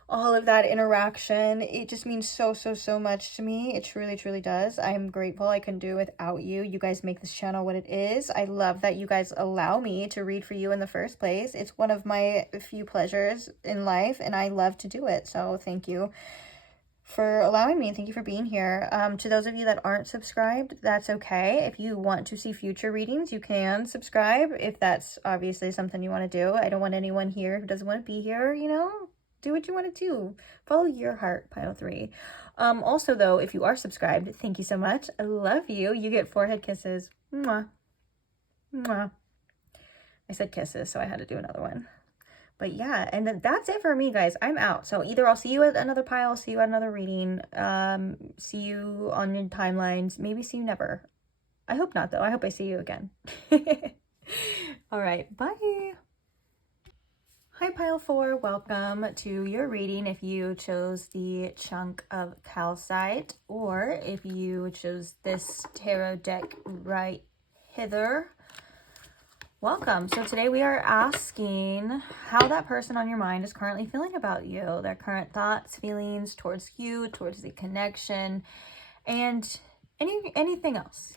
All of that interaction, it just means so much to me. It truly does. I'm grateful. I couldn't do it without you. You guys make this channel what it is. I love that you guys allow me to read for you in the first place. It's one of my few pleasures in life, and I love to do it. So thank you for allowing me. Thank you for being here. To those of you that aren't subscribed, that's okay. If you want to see future readings, you can subscribe, if that's obviously something you want to do. I don't want anyone here who doesn't want to be here, you know? Do what you want to do. Follow your heart, pile 3. Also, though, if you are subscribed, thank you so much. I love you. You get forehead kisses. Mwah. Mwah. I said kisses, so I had to do another one. But yeah, and that's it for me, guys. I'm out. So either I'll see you at another pile, see you at another reading, see you on your timelines, maybe see you never. I hope not, though. I hope I see you again. All right, bye. Hi pile 4, welcome to your reading if you chose the chunk of calcite, or if you chose this tarot deck right hither, welcome. So today we are asking how that person on your mind is currently feeling about you, their current thoughts, feelings towards you, towards the connection, and anything else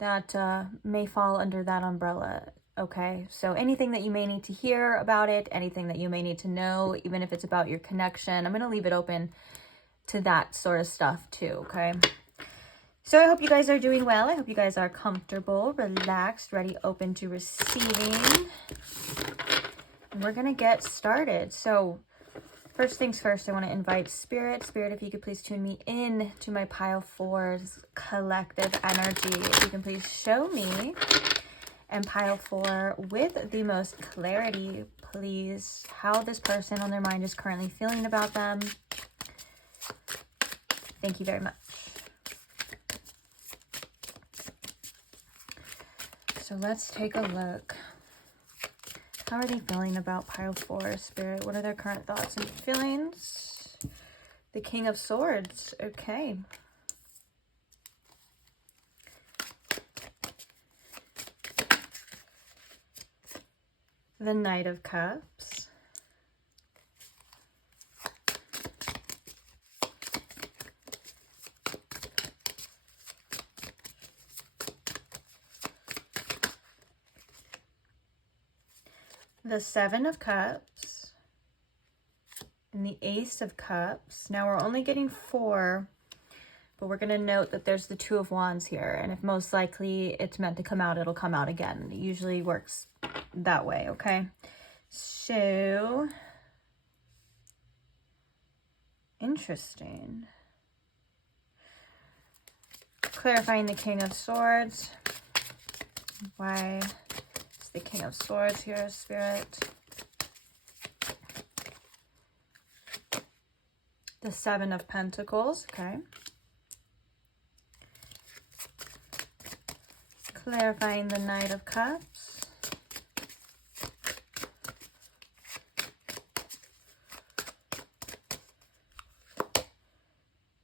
that may fall under that umbrella. Okay, so anything that you may need to hear about it, anything that you may need to know, even if it's about your connection, I'm going to leave it open to that sort of stuff too, okay? So I hope you guys are doing well. I hope you guys are comfortable, relaxed, ready, open to receiving. And we're going to get started. So first things first, I want to invite Spirit. Spirit, if you could please tune me in to my pile 4's collective energy. If you can please show me and pile 4 with the most clarity, please, how this person on their mind is currently feeling about them. Thank you very much. So let's take a look. How are they feeling about pile 4, Spirit? What are their current thoughts and feelings? The King of Swords. Okay. The Knight of Cups. the Seven of Cups, and the Ace of Cups. Now we're only getting 4, but we're going to note that there's the Two of Wands here. And if most likely it's meant to come out, it'll come out again. It usually works that way, okay? So, interesting. Clarifying the King of Swords. Why is the King of Swords here, Spirit? The Seven of Pentacles, okay. Clarifying the Knight of Cups.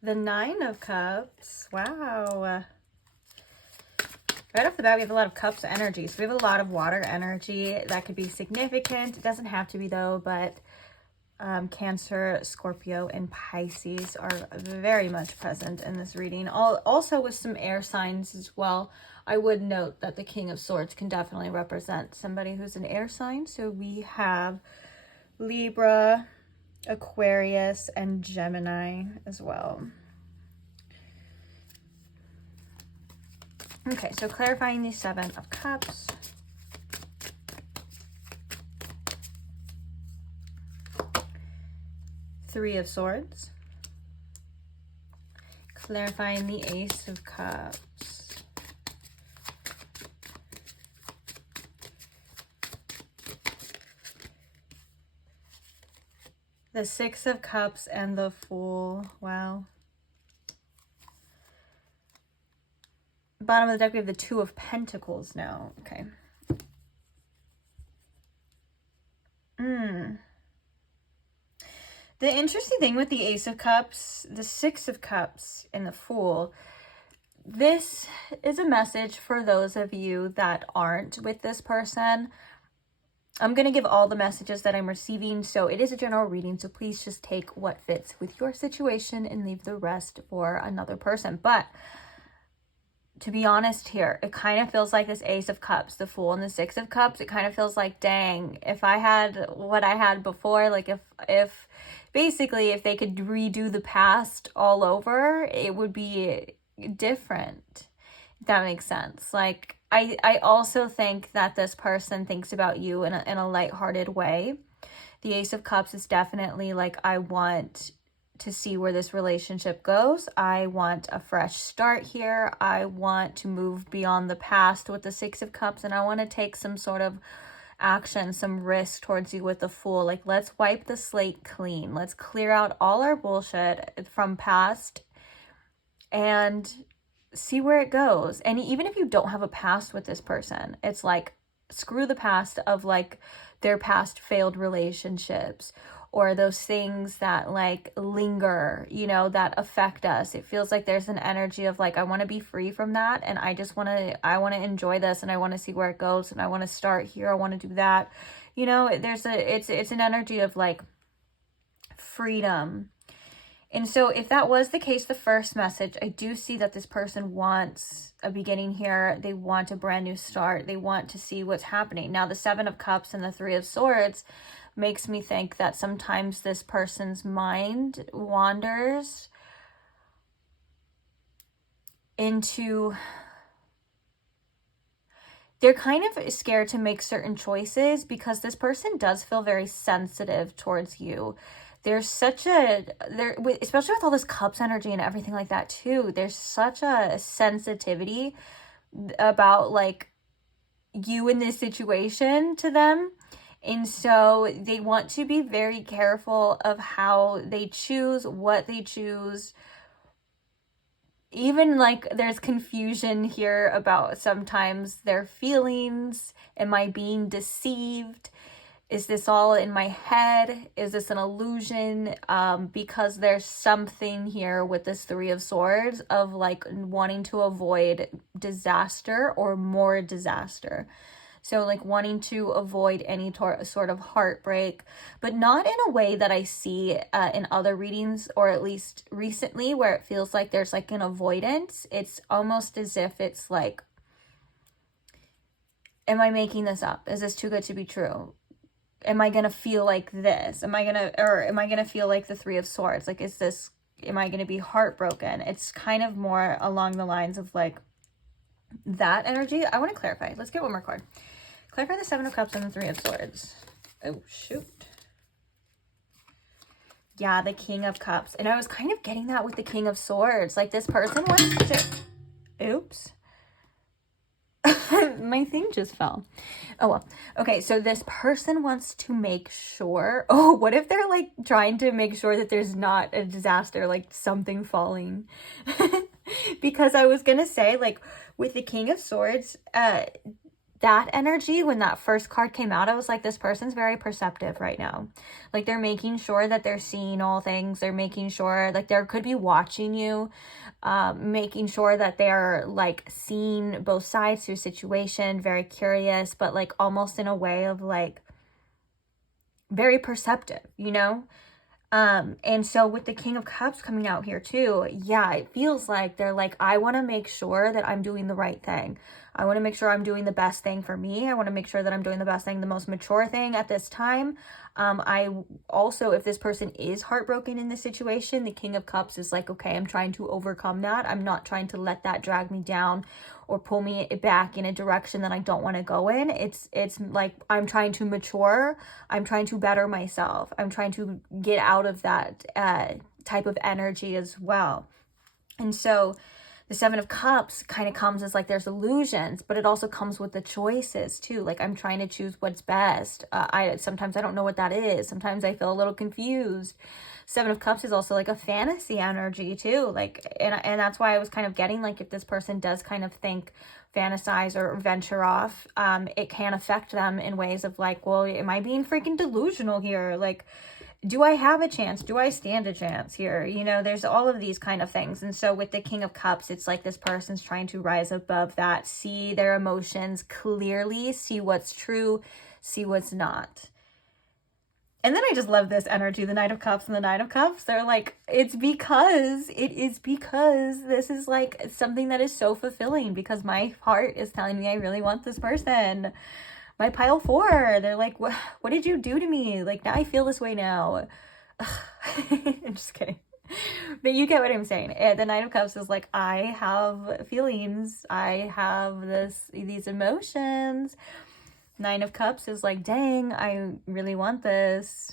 The Nine of Cups, wow. Right off the bat, we have a lot of cups energy. So we have a lot of water energy. That could be significant. It doesn't have to be though, but Cancer, Scorpio, and Pisces are very much present in this reading. Also with some air signs as well. I would note that the King of Swords can definitely represent somebody who's an air sign. So we have Libra, Aquarius, and Gemini as well. Okay, so clarifying the Seven of Cups. Three of Swords. Clarifying the Ace of Cups. The Six of Cups and the Fool. Wow. Bottom of the deck, we have the Two of Pentacles now. Okay. The interesting thing with the Ace of Cups, the Six of Cups, and the Fool, this is a message for those of you that aren't with this person. I'm going to give all the messages that I'm receiving, so it is a general reading, so please just take what fits with your situation and leave the rest for another person. But to be honest here, it kind of feels like this Ace of Cups, the Fool, and the Six of Cups, it kind of feels like, dang, if I had what I had before, like if basically if they could redo the past all over, it would be different, if that makes sense. Like, I also think that this person thinks about you in a lighthearted way. The Ace of Cups is definitely like, I want to see where this relationship goes. I want a fresh start here. I want to move beyond the past with the Six of Cups, and I want to take some sort of action, some risk towards you with the Fool. Like, let's wipe the slate clean. Let's clear out all our bullshit from past and see where it goes. And even if you don't have a past with this person, it's like, screw the past of like their past failed relationships or those things that like linger, you know, that affect us. It feels like there's an energy of like, I want to be free from that, and I want to enjoy this, and I want to see where it goes, and I want to start here, I want to do that. You know, it's an energy of like freedom. And so if that was the case, the first message, I do see that this person wants a beginning here. They want a brand new start. They want to see what's happening. Now, the Seven of Cups and the Three of Swords makes me think that sometimes this person's mind wanders into... They're kind of scared to make certain choices because this person does feel very sensitive towards you. There's such a, especially with all this cups energy and everything like that too, there's such a sensitivity about like you in this situation to them. And so they want to be very careful of how they choose, what they choose. Even like there's confusion here about sometimes their feelings. Am I being deceived? Is this all in my head? Is this an illusion? Because there's something here with this Three of Swords of like wanting to avoid disaster or more disaster. So like wanting to avoid any sort of heartbreak, but not in a way that I see in other readings, or at least recently, where it feels like there's like an avoidance. It's almost as if it's like, am I making this up? Is this too good to be true? am I going to feel like this? Am I going to feel like the Three of Swords? Like, am I going to be heartbroken? It's kind of more along the lines of like that energy. I want to clarify. Let's get one more card. Clarify the Seven of Cups and the Three of Swords. Oh, shoot. Yeah, the King of Cups. And I was kind of getting that with the King of Swords. Like, this person wants to... Oops. My thing just fell. Oh, well. Okay, so this person wants to make sure... Oh, what if they're, like, trying to make sure that there's not a disaster, like something falling? Because I was going to say, like, with the King of Swords... that energy, when that first card came out, I was like, this person's very perceptive right now. Like, they're making sure that they're seeing all things. They're making sure, like, they could be watching you, making sure that they're, like, seeing both sides to a situation, very curious, but, like, almost in a way of, like, very perceptive, you know? And so with the King of Cups coming out here too, yeah, it feels like they're like, I want to make sure that I'm doing the right thing. I want to make sure I'm doing the best thing for me. I want to make sure that I'm doing the best thing, the most mature thing at this time. I also, if this person is heartbroken in this situation, the King of Cups is like, okay, I'm trying to overcome that. I'm not trying to let that drag me down or pull me back in a direction that I don't want to go in. It's like, I'm trying to mature. I'm trying to better myself. I'm trying to get out of that type of energy as well. And so the Seven of Cups kind of comes as like, there's illusions, but it also comes with the choices too. Like, I'm trying to choose what's best. Sometimes I don't know what that is. Sometimes I feel a little confused. Seven of Cups is also like a fantasy energy too. Like, and that's why I was kind of getting like, if this person does kind of think, fantasize or venture off, it can affect them in ways of like, well, am I being freaking delusional here? Like, do I have a chance? Do I stand a chance here? You know, there's all of these kind of things. And so with the King of Cups, it's like this person's trying to rise above that, see their emotions clearly, see what's true, see what's not. And then I just love this energy, the Knight of Cups and the Nine of Cups. They're like, it is because this is like something that is so fulfilling, because my heart is telling me I really want this person. My pile 4, they're like, what did you do to me? Like, now I feel this way now. I'm just kidding. But you get what I'm saying. The Nine of Cups is like, I have feelings. I have these emotions. Nine of Cups is like, dang, I really want this.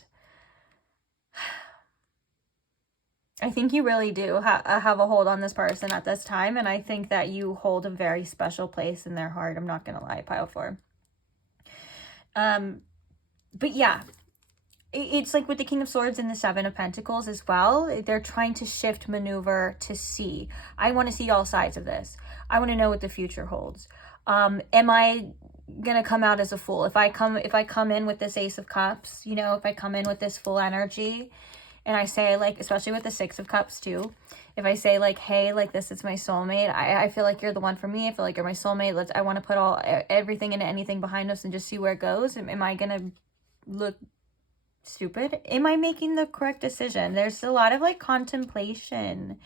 I think you really do have a hold on this person at this time. And I think that you hold a very special place in their heart. I'm not going to lie, pile 4. But yeah, it's like with the King of Swords and the Seven of Pentacles as well. They're trying to shift, maneuver to see. I want to see all sides of this. I want to know what the future holds. Am I gonna come out as a fool? If I come in with this Ace of Cups, you know, if I come in with this full energy, and I say, like, especially with the Six of Cups too, if I say like, hey, like, this is my soulmate, I feel like you're the one for me, I feel like you're my soulmate, I want to put everything into anything behind us and just see where it goes. Am I gonna look stupid? Am I making the correct decision? There's a lot of like contemplation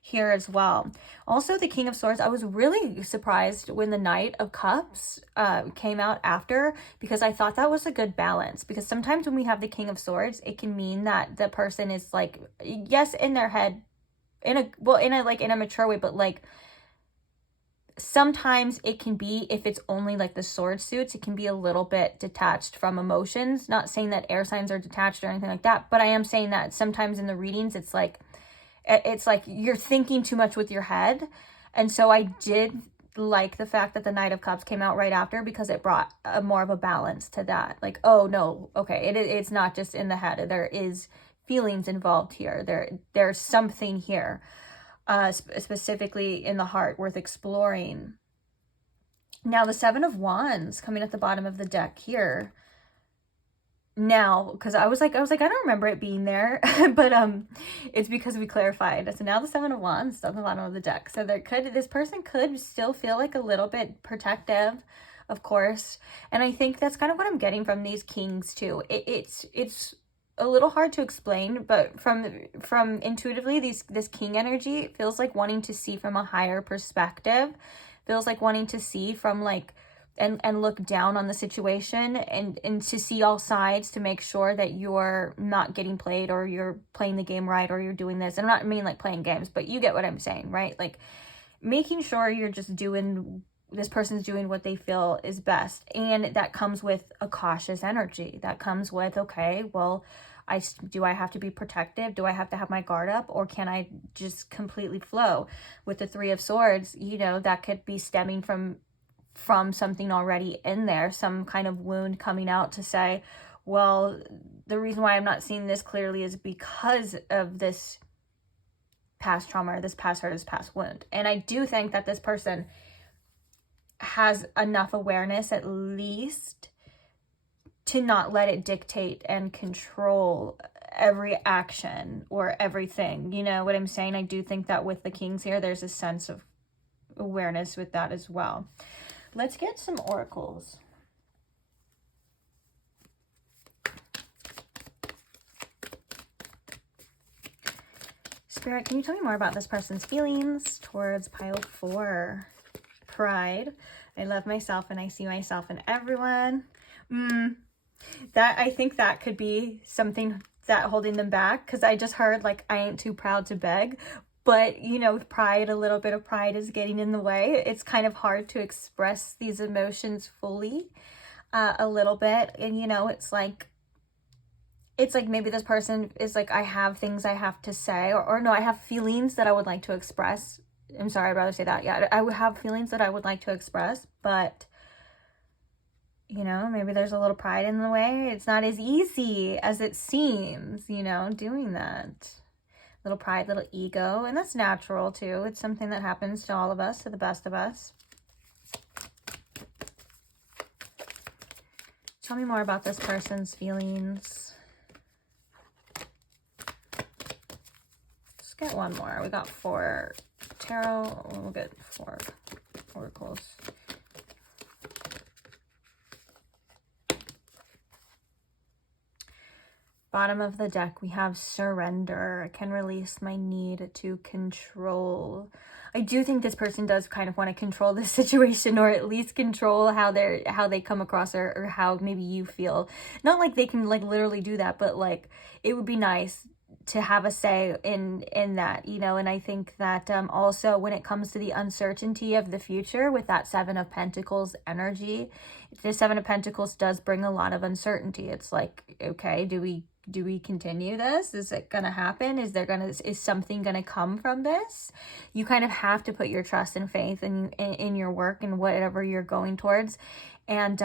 here as well. Also, the King of Swords, I was really surprised when the Knight of Cups came out after, because I thought that was a good balance. Because sometimes when we have the King of Swords, it can mean that the person is like, yes, in their head, in a mature way, but like sometimes it can be, if it's only like the sword suits, it can be a little bit detached from emotions. Not saying that air signs are detached or anything like that, but I am saying that sometimes in the readings, it's like you're thinking too much with your head. And so I did like the fact that the Knight of Cups came out right after, because it brought more of a balance to that. Like, oh no, okay, it's not just in the head. There is feelings involved here. There's something here, specifically in the heart, worth exploring. Now the Seven of Wands coming at the bottom of the deck here. Now, because I was like, I don't remember it being there, but it's because we clarified. So now the Seven of Wands at the bottom of the deck. So this person could still feel like a little bit protective, of course. And I think that's kind of what I'm getting from these kings too. It's a little hard to explain, but from intuitively, this king energy feels like wanting to see from a higher perspective. Feels like wanting to see from like and look down on the situation and to see all sides to make sure that you're not getting played, or you're playing the game right, or you're doing this. And I'm not mean like playing games, but you get what I'm saying, right? Like making sure you're just doing, this person's doing what they feel is best. And that comes with a cautious energy. That comes with, okay, well, do I have to be protective? Do I have to have my guard up? Or can I just completely flow? With the Three of Swords, you know, that could be stemming from something already in there, some kind of wound coming out to say, well, the reason why I'm not seeing this clearly is because of this past trauma, or this past hurt, this past wound. And I do think that this person has enough awareness, at least, to not let it dictate and control every action or everything. You know what I'm saying? I do think that with the Kings here, there's a sense of awareness with that as well. Let's get some oracles. Spirit, can you tell me more about this person's feelings towards pile 4? Pride. I love myself and I see myself in everyone. That, I think that could be something that holding them back, because I just heard like, I ain't too proud to beg. But, you know, pride, a little bit of pride is getting in the way. It's kind of hard to express these emotions fully, a little bit. And, you know, it's like maybe this person is like, I have things I have to say, or no, I have feelings that I would like to express. I'm sorry, I'd rather say that. Yeah, I would have feelings that I would like to express, but, you know, maybe there's a little pride in the way. It's not as easy as it seems, you know, doing that. Little pride, little ego, and that's natural too. It's something that happens to all of us, to the best of us. Tell me more about this person's feelings. Let's get one more. We got 4 tarot. We'll get 4 oracles. Bottom of the deck, we have surrender. I can release my need to control. I do think this person does kind of want to control this situation, or at least control how they come across, or how maybe you feel. Not like they can like literally do that, but like it would be nice to have a say in that, you know. And I think that also when it comes to the uncertainty of the future with that 7 of Pentacles energy, the 7 of Pentacles does bring a lot of uncertainty. It's like, okay, do we continue this? Is it gonna happen? Is something gonna come from this? You kind of have to put your trust and faith in your work and whatever you're going towards, and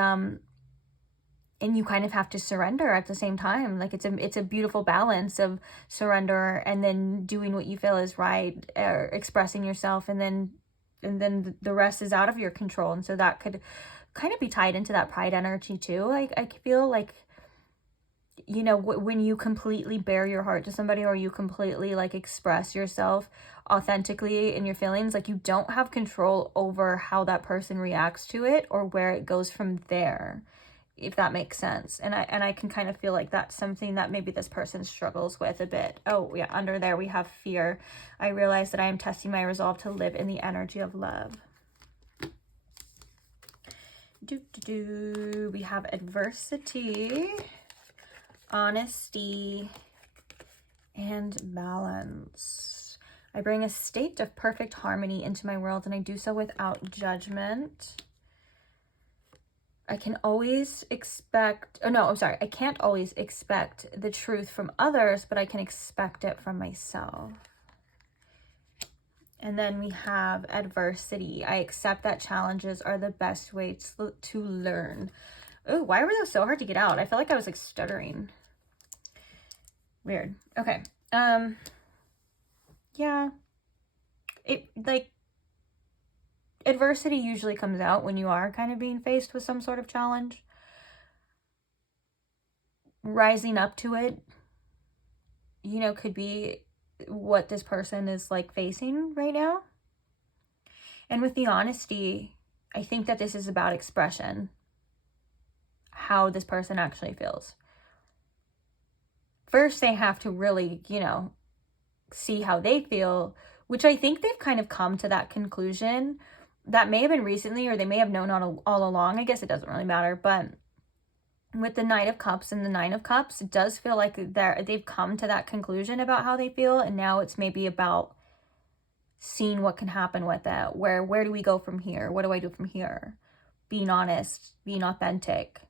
you kind of have to surrender at the same time. Like it's a beautiful balance of surrender and then doing what you feel is right, or expressing yourself, and then the rest is out of your control. And so that could kind of be tied into that pride energy too. I feel like, you know, when you completely bare your heart to somebody, or you completely like express yourself authentically in your feelings, like you don't have control over how that person reacts to it or where it goes from there, if that makes sense. And I can kind of feel like that's something that maybe this person struggles with a bit. Oh yeah, under there we have fear. I realize that I am testing my resolve to live in the energy of love. We have adversity, honesty, and balance. I bring a state of perfect harmony into my world, and I do so without judgment. I can always expect, I can't always expect the truth from others, but I can expect it from myself. And then we have adversity. I accept that challenges are the best way to learn. Oh, why were those so hard to get out? I feel like I was like stuttering. Weird. Okay. Yeah. It like adversity usually comes out when you are kind of being faced with some sort of challenge. Rising up to it, you know, could be what this person is like facing right now. And with the honesty, I think that this is about expression, how this person actually feels. First, they have to really, you know, see how they feel, which I think they've kind of come to that conclusion. that may have been recently, or they may have known all along. I guess it doesn't really matter. But with the Knight of Cups and the Nine of Cups, it does feel like they've come to that conclusion about how they feel. And now it's maybe about seeing what can happen with it. Where do we go from here? What do I do from here? Being honest, being authentic,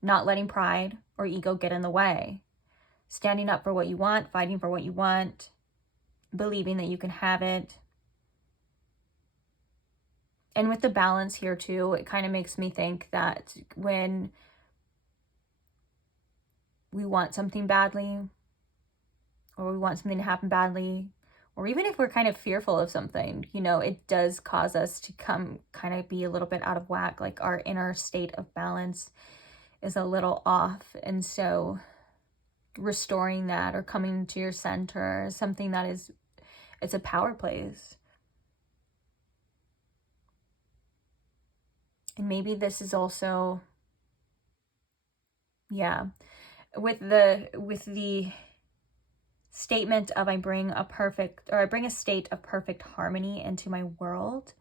not letting pride or ego get in the way. Standing up for what you want, fighting for what you want, believing that you can have it. And with the balance here too, it kind of makes me think that when we want something badly, or we want something to happen badly, or even if we're kind of fearful of something, you know, it does cause us to kind of be a little bit out of whack. Like our inner state of balance is a little off. And so restoring that, or coming to your center, is something that it's a power place. And maybe this is also, yeah, with the statement of I bring a state of perfect harmony into my world,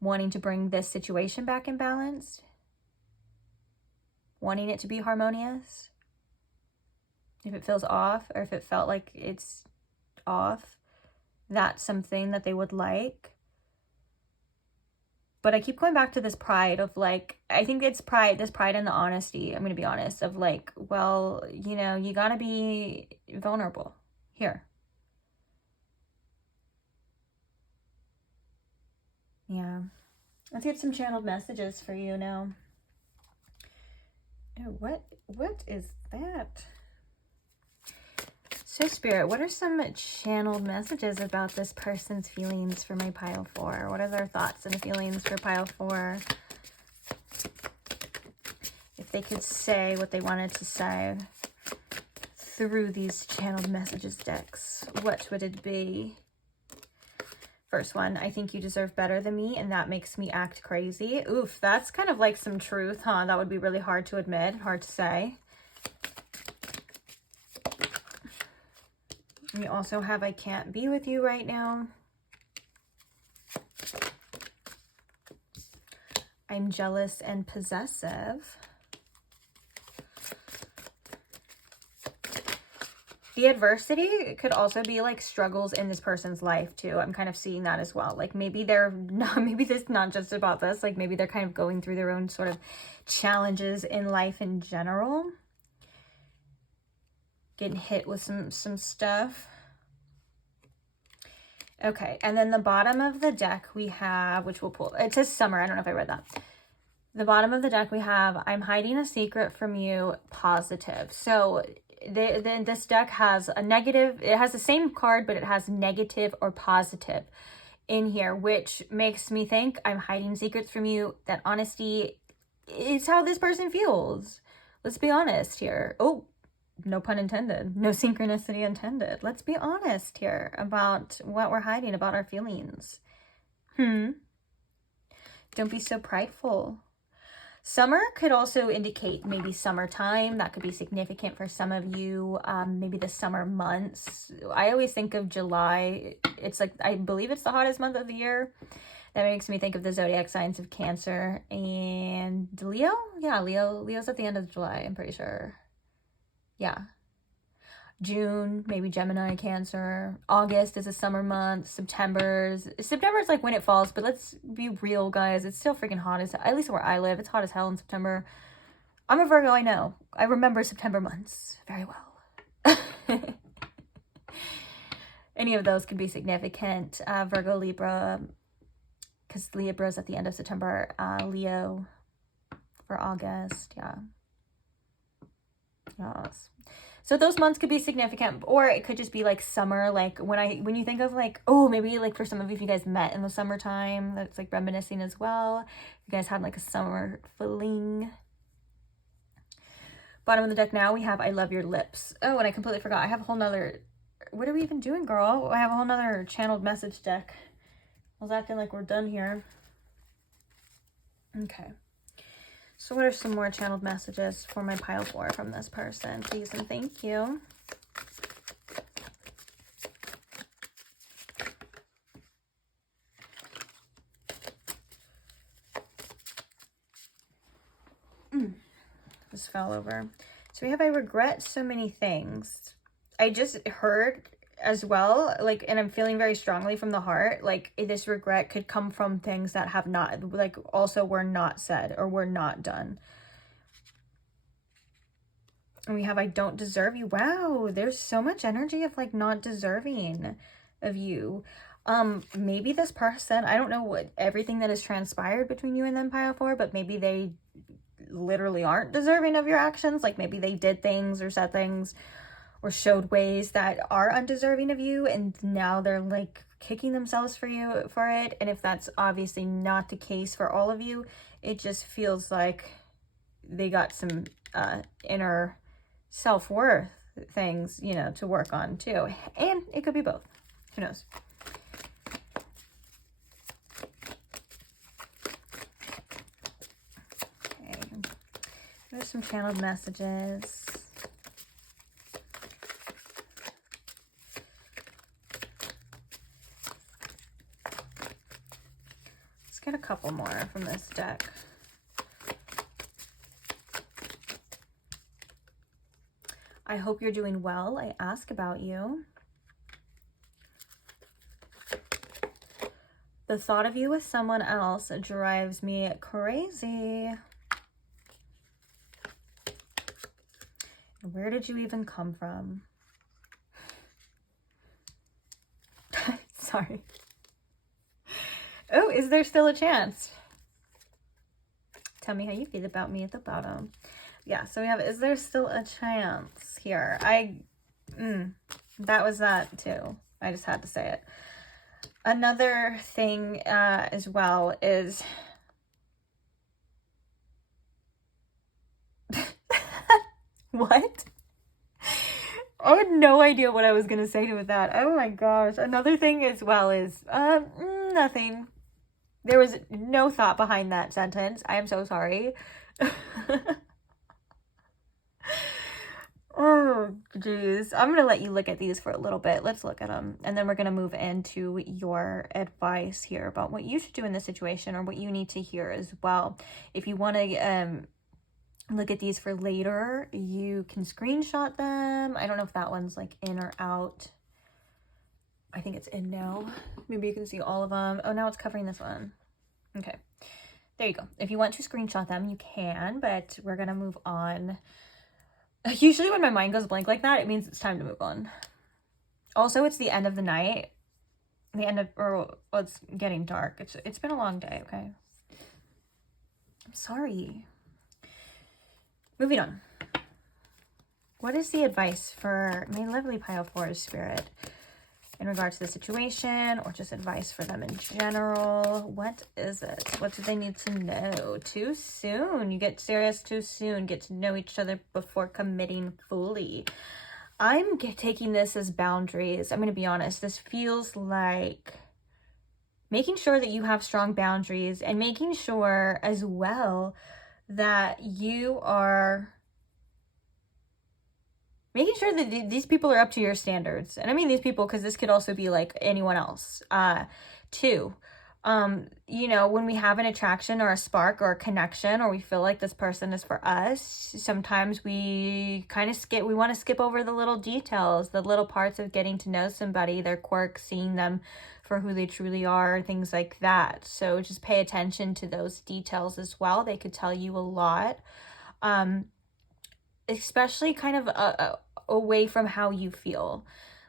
wanting to bring this situation back in balance, wanting it to be harmonious. If it feels off, or if it felt like it's off, that's something that they would like. But I keep going back to this pride of like, I think it's pride, this pride in the honesty. I'm going to be honest, of like, well, you know, you got to be vulnerable here. Yeah. Let's get some channeled messages for you now. Oh, what is that? So Spirit, what are some channeled messages about this person's feelings for my pile 4? What are their thoughts and feelings for pile 4? If they could say what they wanted to say through these channeled messages decks, what would it be? First one, I think you deserve better than me, and that makes me act crazy. Oof, that's kind of like some truth, huh? That would be really hard to admit, hard to say. We also have I can't be with you right now. I'm jealous and possessive. The adversity could also be like struggles in this person's life too. I'm kind of seeing that as well. Like maybe they're not, maybe this is not just about this. Like maybe they're kind of going through their own sort of challenges in life in general. Getting hit with some stuff. Okay, and then the bottom of the deck we have, which we'll pull, it says summer, I don't know if I read that. The bottom of the deck we have, I'm hiding a secret from you, positive. So this deck has a negative, it has the same card, but it has negative or positive in here, which makes me think I'm hiding secrets from you. That honesty is how this person feels. Let's be honest here. Oh, no pun intended. No synchronicity intended. Let's be honest here about what we're hiding, about our feelings. Don't be so prideful. Summer could also indicate maybe summertime. That could be significant for some of you. Maybe the summer months. I always think of July. It's like, I believe it's the hottest month of the year. That makes me think of the zodiac signs of Cancer and Leo. Yeah, Leo's at the end of July, I'm pretty sure. Yeah. June, maybe Gemini, Cancer. August is a summer month. September is like when it falls, but let's be real, guys. It's still freaking hot as hell. At least where I live, it's hot as hell in September. I'm a Virgo, I know. I remember September months very well. Any of those could be significant. Virgo, Libra, because Libra's at the end of September. Leo for August, yeah. Yes. So those months could be significant, or it could just be like summer, like when you think of like, oh, maybe like for some of you, if you guys met in the summertime, that's like reminiscing as well. You guys had like a summer fling. Bottom of the deck now we have I love your lips. Oh, and I completely forgot. I have a whole nother, what are we even doing, girl? I have a whole nother channeled message deck. I was acting like we're done here. Okay. So what are some more channeled messages for my pile 4 from this person? Please and thank you. This fell over. So we have, I regret so many things. I just heard as well, like, and I'm feeling very strongly from the heart, like this regret could come from things that have not, like, also were not said or were not done. And we have, I don't deserve you. Wow, there's so much energy of like not deserving of you. Maybe this person, I don't know what everything that has transpired between you and them, pile 4, but maybe they literally aren't deserving of your actions. Like maybe they did things or said things or showed ways that are undeserving of you, and now they're like kicking themselves for you for it. And if that's obviously not the case for all of you, it just feels like they got some inner self-worth things, you know, to work on too. And it could be both. Who knows? Okay. There's some channeled messages. Let's get a couple more from this deck. I hope you're doing well. I ask about you. The thought of you with someone else drives me crazy. Where did you even come from? Sorry. Oh, is there still a chance? Tell me how you feel about me at the bottom. Yeah, so we have, is there still a chance here? That was that too. I just had to say it. Another thing as well is what? I had no idea what I was gonna say to that. Oh my gosh. Another thing as well is nothing. There was no thought behind that sentence. I am so sorry. Oh, geez. I'm going to let you look at these for a little bit. Let's look at them. And then we're going to move into your advice here about what you should do in this situation or what you need to hear as well. If you want to look at these for later, you can screenshot them. I don't know if that one's like in or out. I think it's in now. Maybe you can see all of them. Oh, now it's covering this one. Okay. There you go. If you want to screenshot them, you can, but we're going to move on. Usually when my mind goes blank like that, it means it's time to move on. Also, it's the end of the night. The end of, or well, it's getting dark. It's been a long day, okay? I'm sorry. Moving on. What is the advice for my lovely pile 4's spirit in regards to the situation, or just advice for them in general? What is it? What do they need to know? Too soon. You get serious too soon. Get to know each other before committing fully. I'm taking this as boundaries. I'm going to be honest. This feels like making sure that you have strong boundaries and making sure as well that you are making sure that these people are up to your standards. And I mean these people because this could also be like anyone else too. You know, when we have an attraction or a spark or a connection, or we feel like this person is for us, sometimes we kind of we want to skip over the little details, the little parts of getting to know somebody, their quirks, seeing them for who they truly are, things like that. So just pay attention to those details as well. They could tell you a lot. Especially kind of away from how you feel.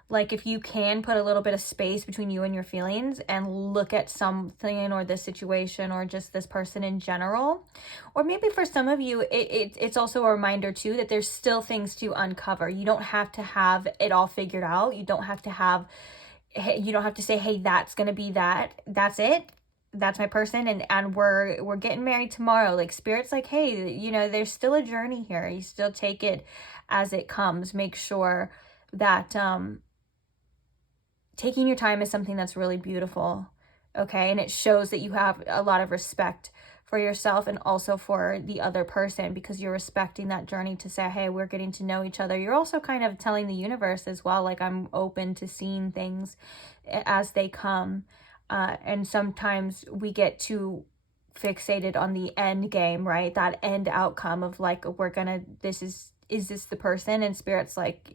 Like if you can put a little bit of space between you and your feelings and look at something or this situation or just this person in general. Or maybe for some of you, it's also a reminder too that there's still things to uncover. You don't have to have it all figured out. You don't have to say, hey, that's going to be that. That's it. That's my person, and we're getting married tomorrow. Like spirit's like, hey, you know, there's still a journey here. You still take it as it comes. Make sure that taking your time is something that's really beautiful, okay? And it shows that you have a lot of respect for yourself and also for the other person, because you're respecting that journey to say, hey, we're getting to know each other. You're also kind of telling the universe as well, like, I'm open to seeing things as they come. And sometimes we get too fixated on the end game, right? That end outcome of like, is this the person? And Spirit's like,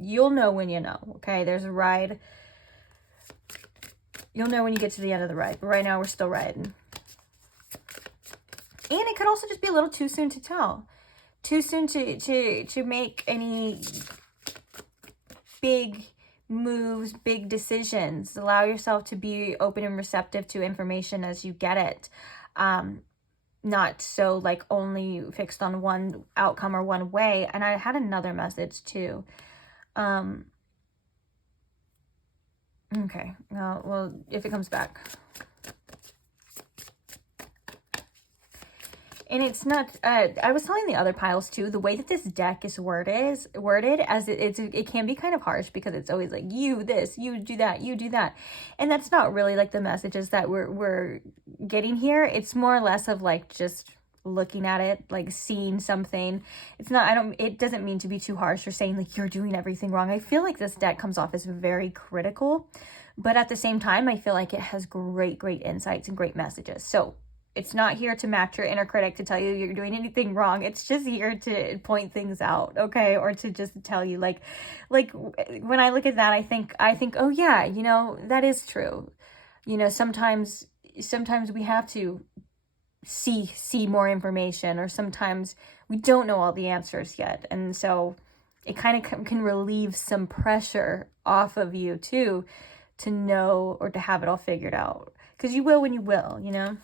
you'll know when you know, okay? There's a ride. You'll know when you get to the end of the ride, but right now we're still riding. And it could also just be a little too soon to tell. Too soon to make any big moves, big decisions. Allow yourself to be open and receptive to information as you get it. Not so like only fixed on one outcome or one way. And I had another message too. Okay, well, if it comes back. And it's not, I was telling the other piles too, the way that this deck is worded as it can be kind of harsh, because it's always like, you this, you do that, you do that. And that's not really like the messages that we're getting here. It's more or less of like just looking at it, like seeing something. It's not, it doesn't mean to be too harsh or saying like you're doing everything wrong. I feel like this deck comes off as very critical, but at the same time, I feel like it has great insights and great messages. So it's not here to match your inner critic to tell you you're doing anything wrong. It's just here to point things out, okay? Or to just tell you, like when I look at that, I think, oh yeah, you know, that is true. You know, sometimes we have to see more information, or sometimes we don't know all the answers yet. And so it kind of can relieve some pressure off of you too, to know or to have it all figured out. Because you will when you will, you know?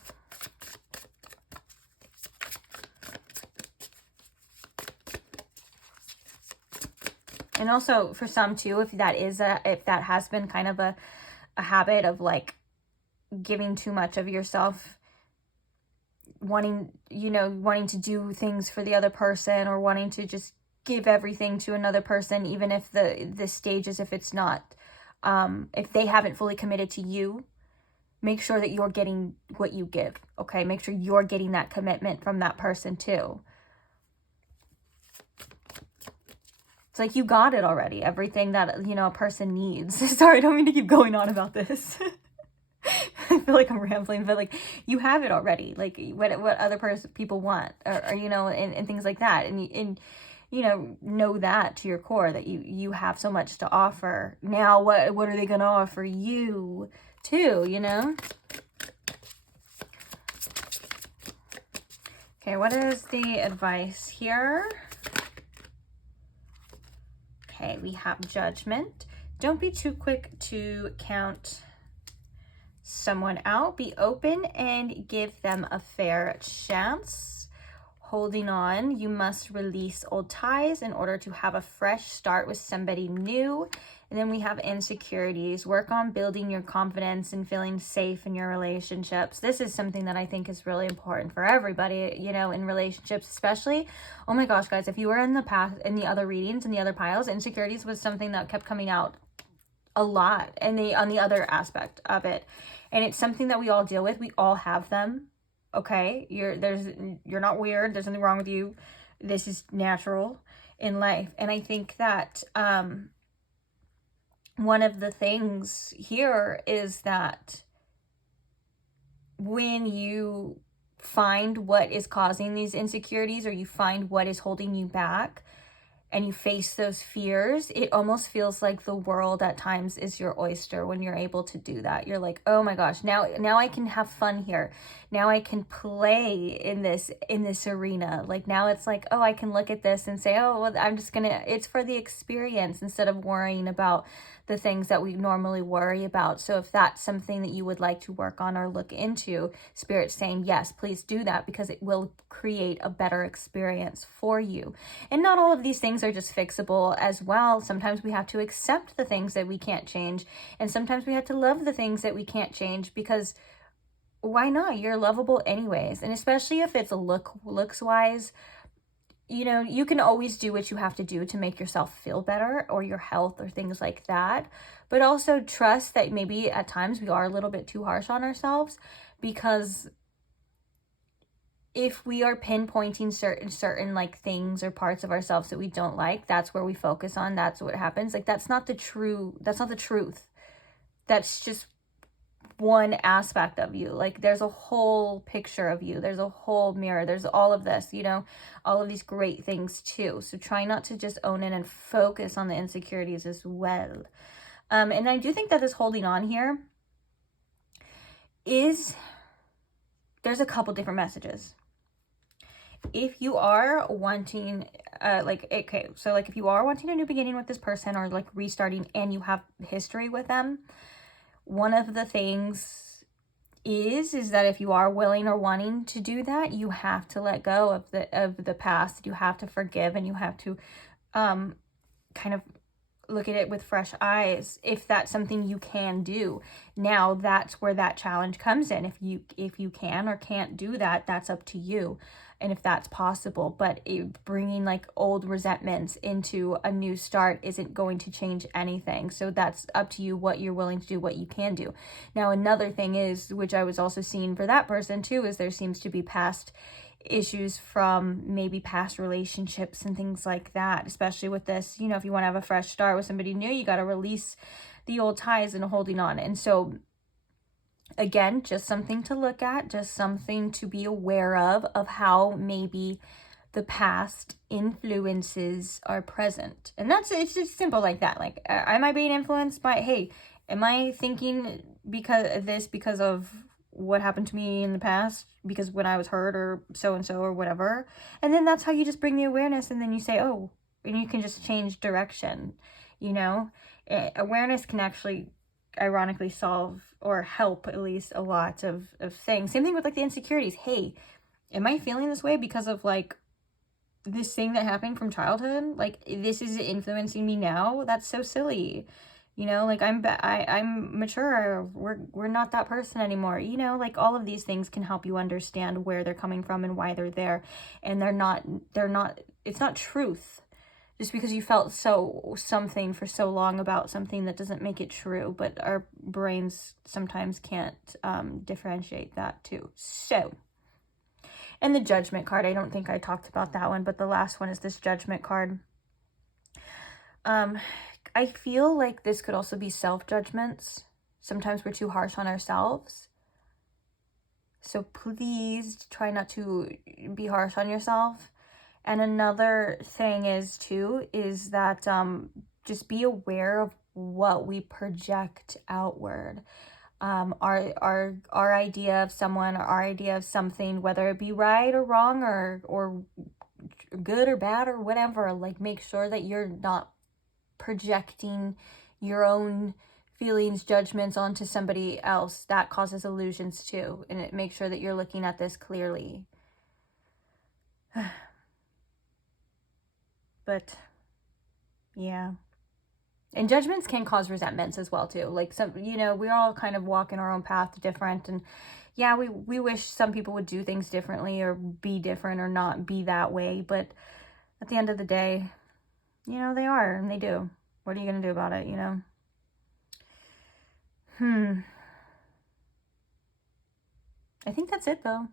And also for some too, if that has been kind of a habit of like giving too much of yourself, wanting to do things for the other person, or wanting to just give everything to another person, even if the stages, if it's not, if they haven't fully committed to you, make sure that you're getting what you give, okay? Make sure you're getting that commitment from that person too. It's like you got it already, everything that, you know, a person needs. Sorry, I don't mean to keep going on about this. I feel like I'm rambling, but like you have it already, like what other people want, or you know, and things like that. And you know that to your core, that you have so much to offer. Now what are they going to offer you too, you know? Okay, what is the advice here? Okay, we have judgment. Don't be too quick to count someone out. Be open and give them a fair chance. Holding on, you must release old ties in order to have a fresh start with somebody new. And then we have insecurities. Work on building your confidence and feeling safe in your relationships. This is something that I think is really important for everybody, you know, in relationships especially. Oh my gosh, guys, if you were in the past, in the other readings, in the other piles, insecurities was something that kept coming out a lot, and on the other aspect of it. And it's something that we all deal with. We all have them, okay? You're not weird. There's nothing wrong with you. This is natural in life. And I think that one of the things here is that when you find what is causing these insecurities, or you find what is holding you back, and you face those fears, it almost feels like the world at times is your oyster when you're able to do that. You're like, oh my gosh, now I can have fun here. Now I can play in this arena. Like now it's like, oh, I can look at this and say, oh, well, it's for the experience, instead of worrying about the things that we normally worry about. So if that's something that you would like to work on or look into, Spirit's saying, yes, please do that, because it will create a better experience for you. And not all of these things are just fixable as well. Sometimes we have to accept the things that we can't change. And sometimes we have to love the things that we can't change, because why not? You're lovable anyways. And especially if it's looks wise, you know, you can always do what you have to do to make yourself feel better, or your health, or things like that. But also trust that maybe at times we are a little bit too harsh on ourselves, because if we are pinpointing certain like things or parts of ourselves that we don't like, that's where we focus on. That's what happens. Like that's not the truth. That's just one aspect of you. Like there's a whole picture of you. There's a whole mirror. There's all of this, you know, all of these great things too. So try not to just own it and focus on the insecurities as well. And I do think that this holding on here is, there's a couple different messages. If you are wanting, okay, so like if you are wanting a new beginning with this person or like restarting and you have history with them, one of the things is that if you are willing or wanting to do that, you have to let go of the past. You have to forgive, and you have to kind of look at it with fresh eyes, if that's something you can do. Now that's where that challenge comes in. If you can or can't do that, that's up to you, and if that's possible. But bringing like old resentments into a new start isn't going to change anything. So that's up to you, what you're willing to do, what you can do. Now another thing is, which I was also seeing for that person too, is there seems to be past issues from maybe past relationships and things like that, especially with this, you know, if you want to have a fresh start with somebody new, you got to release the old ties and holding on. And so again, just something to look at, just something to be aware of how maybe the past influences are present. And it's just simple like that. Like, am I being influenced by, hey, am I thinking because of what happened to me in the past, because when I was hurt or so-and-so or whatever. And then that's how you just bring the awareness, and then you say, oh, and you can just change direction, you know. Awareness can actually ironically solve or help at least a lot of things. Same thing with like the insecurities. Hey, am I feeling this way because of like this thing that happened from childhood? Like this is influencing me now? That's so silly. You know, like I'm mature. We're not that person anymore. You know, like all of these things can help you understand where they're coming from and why they're there. And they're not, it's not truth. Just because you felt something for so long about something, that doesn't make it true. But our brains sometimes can't differentiate that too. So, and the Judgment card, I don't think I talked about that one, but the last one is this Judgment card. I feel like this could also be self-judgments. Sometimes we're too harsh on ourselves. So please try not to be harsh on yourself. And another thing is that just be aware of what we project outward. Our idea of someone, or our idea of something, whether it be right or wrong or good or bad or whatever, like make sure that you're not projecting your own feelings, judgments onto somebody else. That causes illusions too, and it makes sure that you're looking at this clearly. But yeah, and judgments can cause resentments as well too. Like some, you know, we're all kind of walking our own path different, and yeah, we wish some people would do things differently or be different or not be that way, but at the end of the day, you know, they are, and they do. What are you going to do about it, you know? I think that's it, though.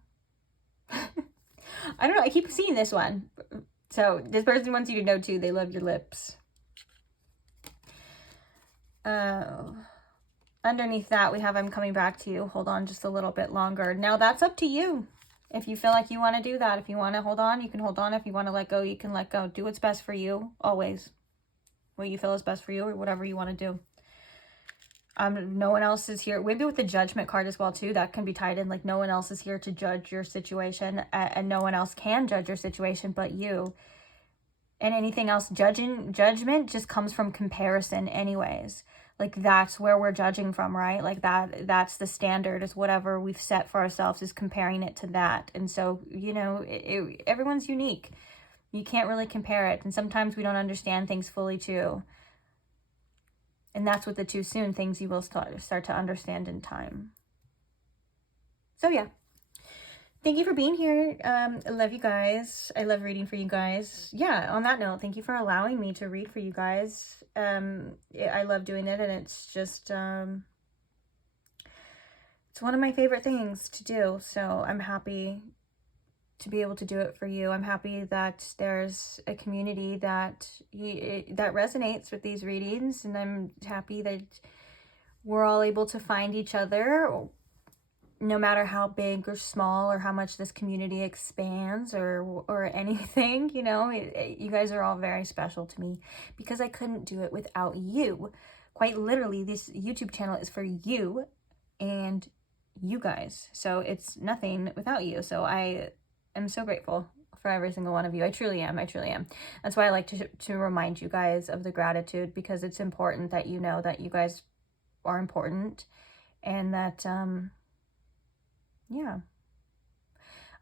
I don't know. I keep seeing this one. So, this person wants you to know, too, they love your lips. Underneath that, we have, I'm coming back to you. Hold on just a little bit longer. Now, that's up to you. If you feel like you want to do that. If you want to hold on, you can hold on. If you want to let go, you can let go. Do what's best for you, always. What you feel is best for you, or whatever you want to do. No one else is here. Maybe with the Judgment card as well too, that can be tied in. Like no one else is here to judge your situation, and no one else can judge your situation but you. And anything else, judgment just comes from comparison anyways. Like that's where we're judging from, right? Like that's the standard, is whatever we've set for ourselves, is comparing it to that. And so, you know, everyone's unique. You can't really compare it. And sometimes we don't understand things fully too. And that's with the too soon, things you will start to understand in time. So yeah. Thank you for being here. I love you guys. I love reading for you guys. Yeah, on that note, thank you for allowing me to read for you guys. I love doing it, and it's just, it's one of my favorite things to do. So I'm happy to be able to do it for you. I'm happy that there's a community that resonates with these readings, and I'm happy that we're all able to find each other, no matter how big or small or how much this community expands or anything, you know. You guys are all very special to me because I couldn't do it without you. Quite literally, this YouTube channel is for you and you guys. So it's nothing without you. So I am so grateful for every single one of you. I truly am. I truly am. That's why I like to remind you guys of the gratitude, because it's important that you know that you guys are important and that, yeah.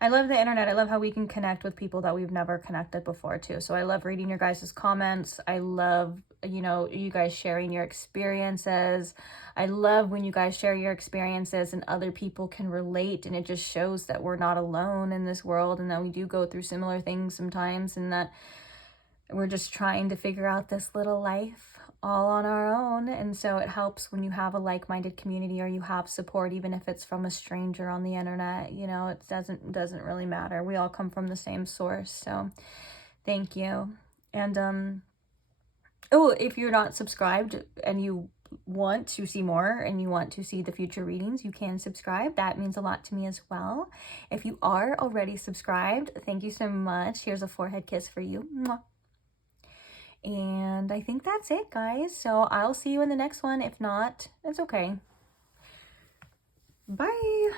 I love the internet. I love how we can connect with people that we've never connected before too. So I love reading your guys' comments. I love, you know, you guys sharing your experiences. I love when you guys share your experiences and other people can relate, and it just shows that we're not alone in this world and that we do go through similar things sometimes, and that we're just trying to figure out this little life all on our own. And so it helps when you have a like-minded community, or you have support, even if it's from a stranger on the internet. You know, it doesn't really matter. We all come from the same source. So thank you. And oh, if you're not subscribed and you want to see more and you want to see the future readings, you can subscribe. That means a lot to me as well. If you are already subscribed, thank you so much. Here's a forehead kiss for you. Mwah. And I think that's it, guys. So I'll see you in the next one. If not, it's okay. Bye.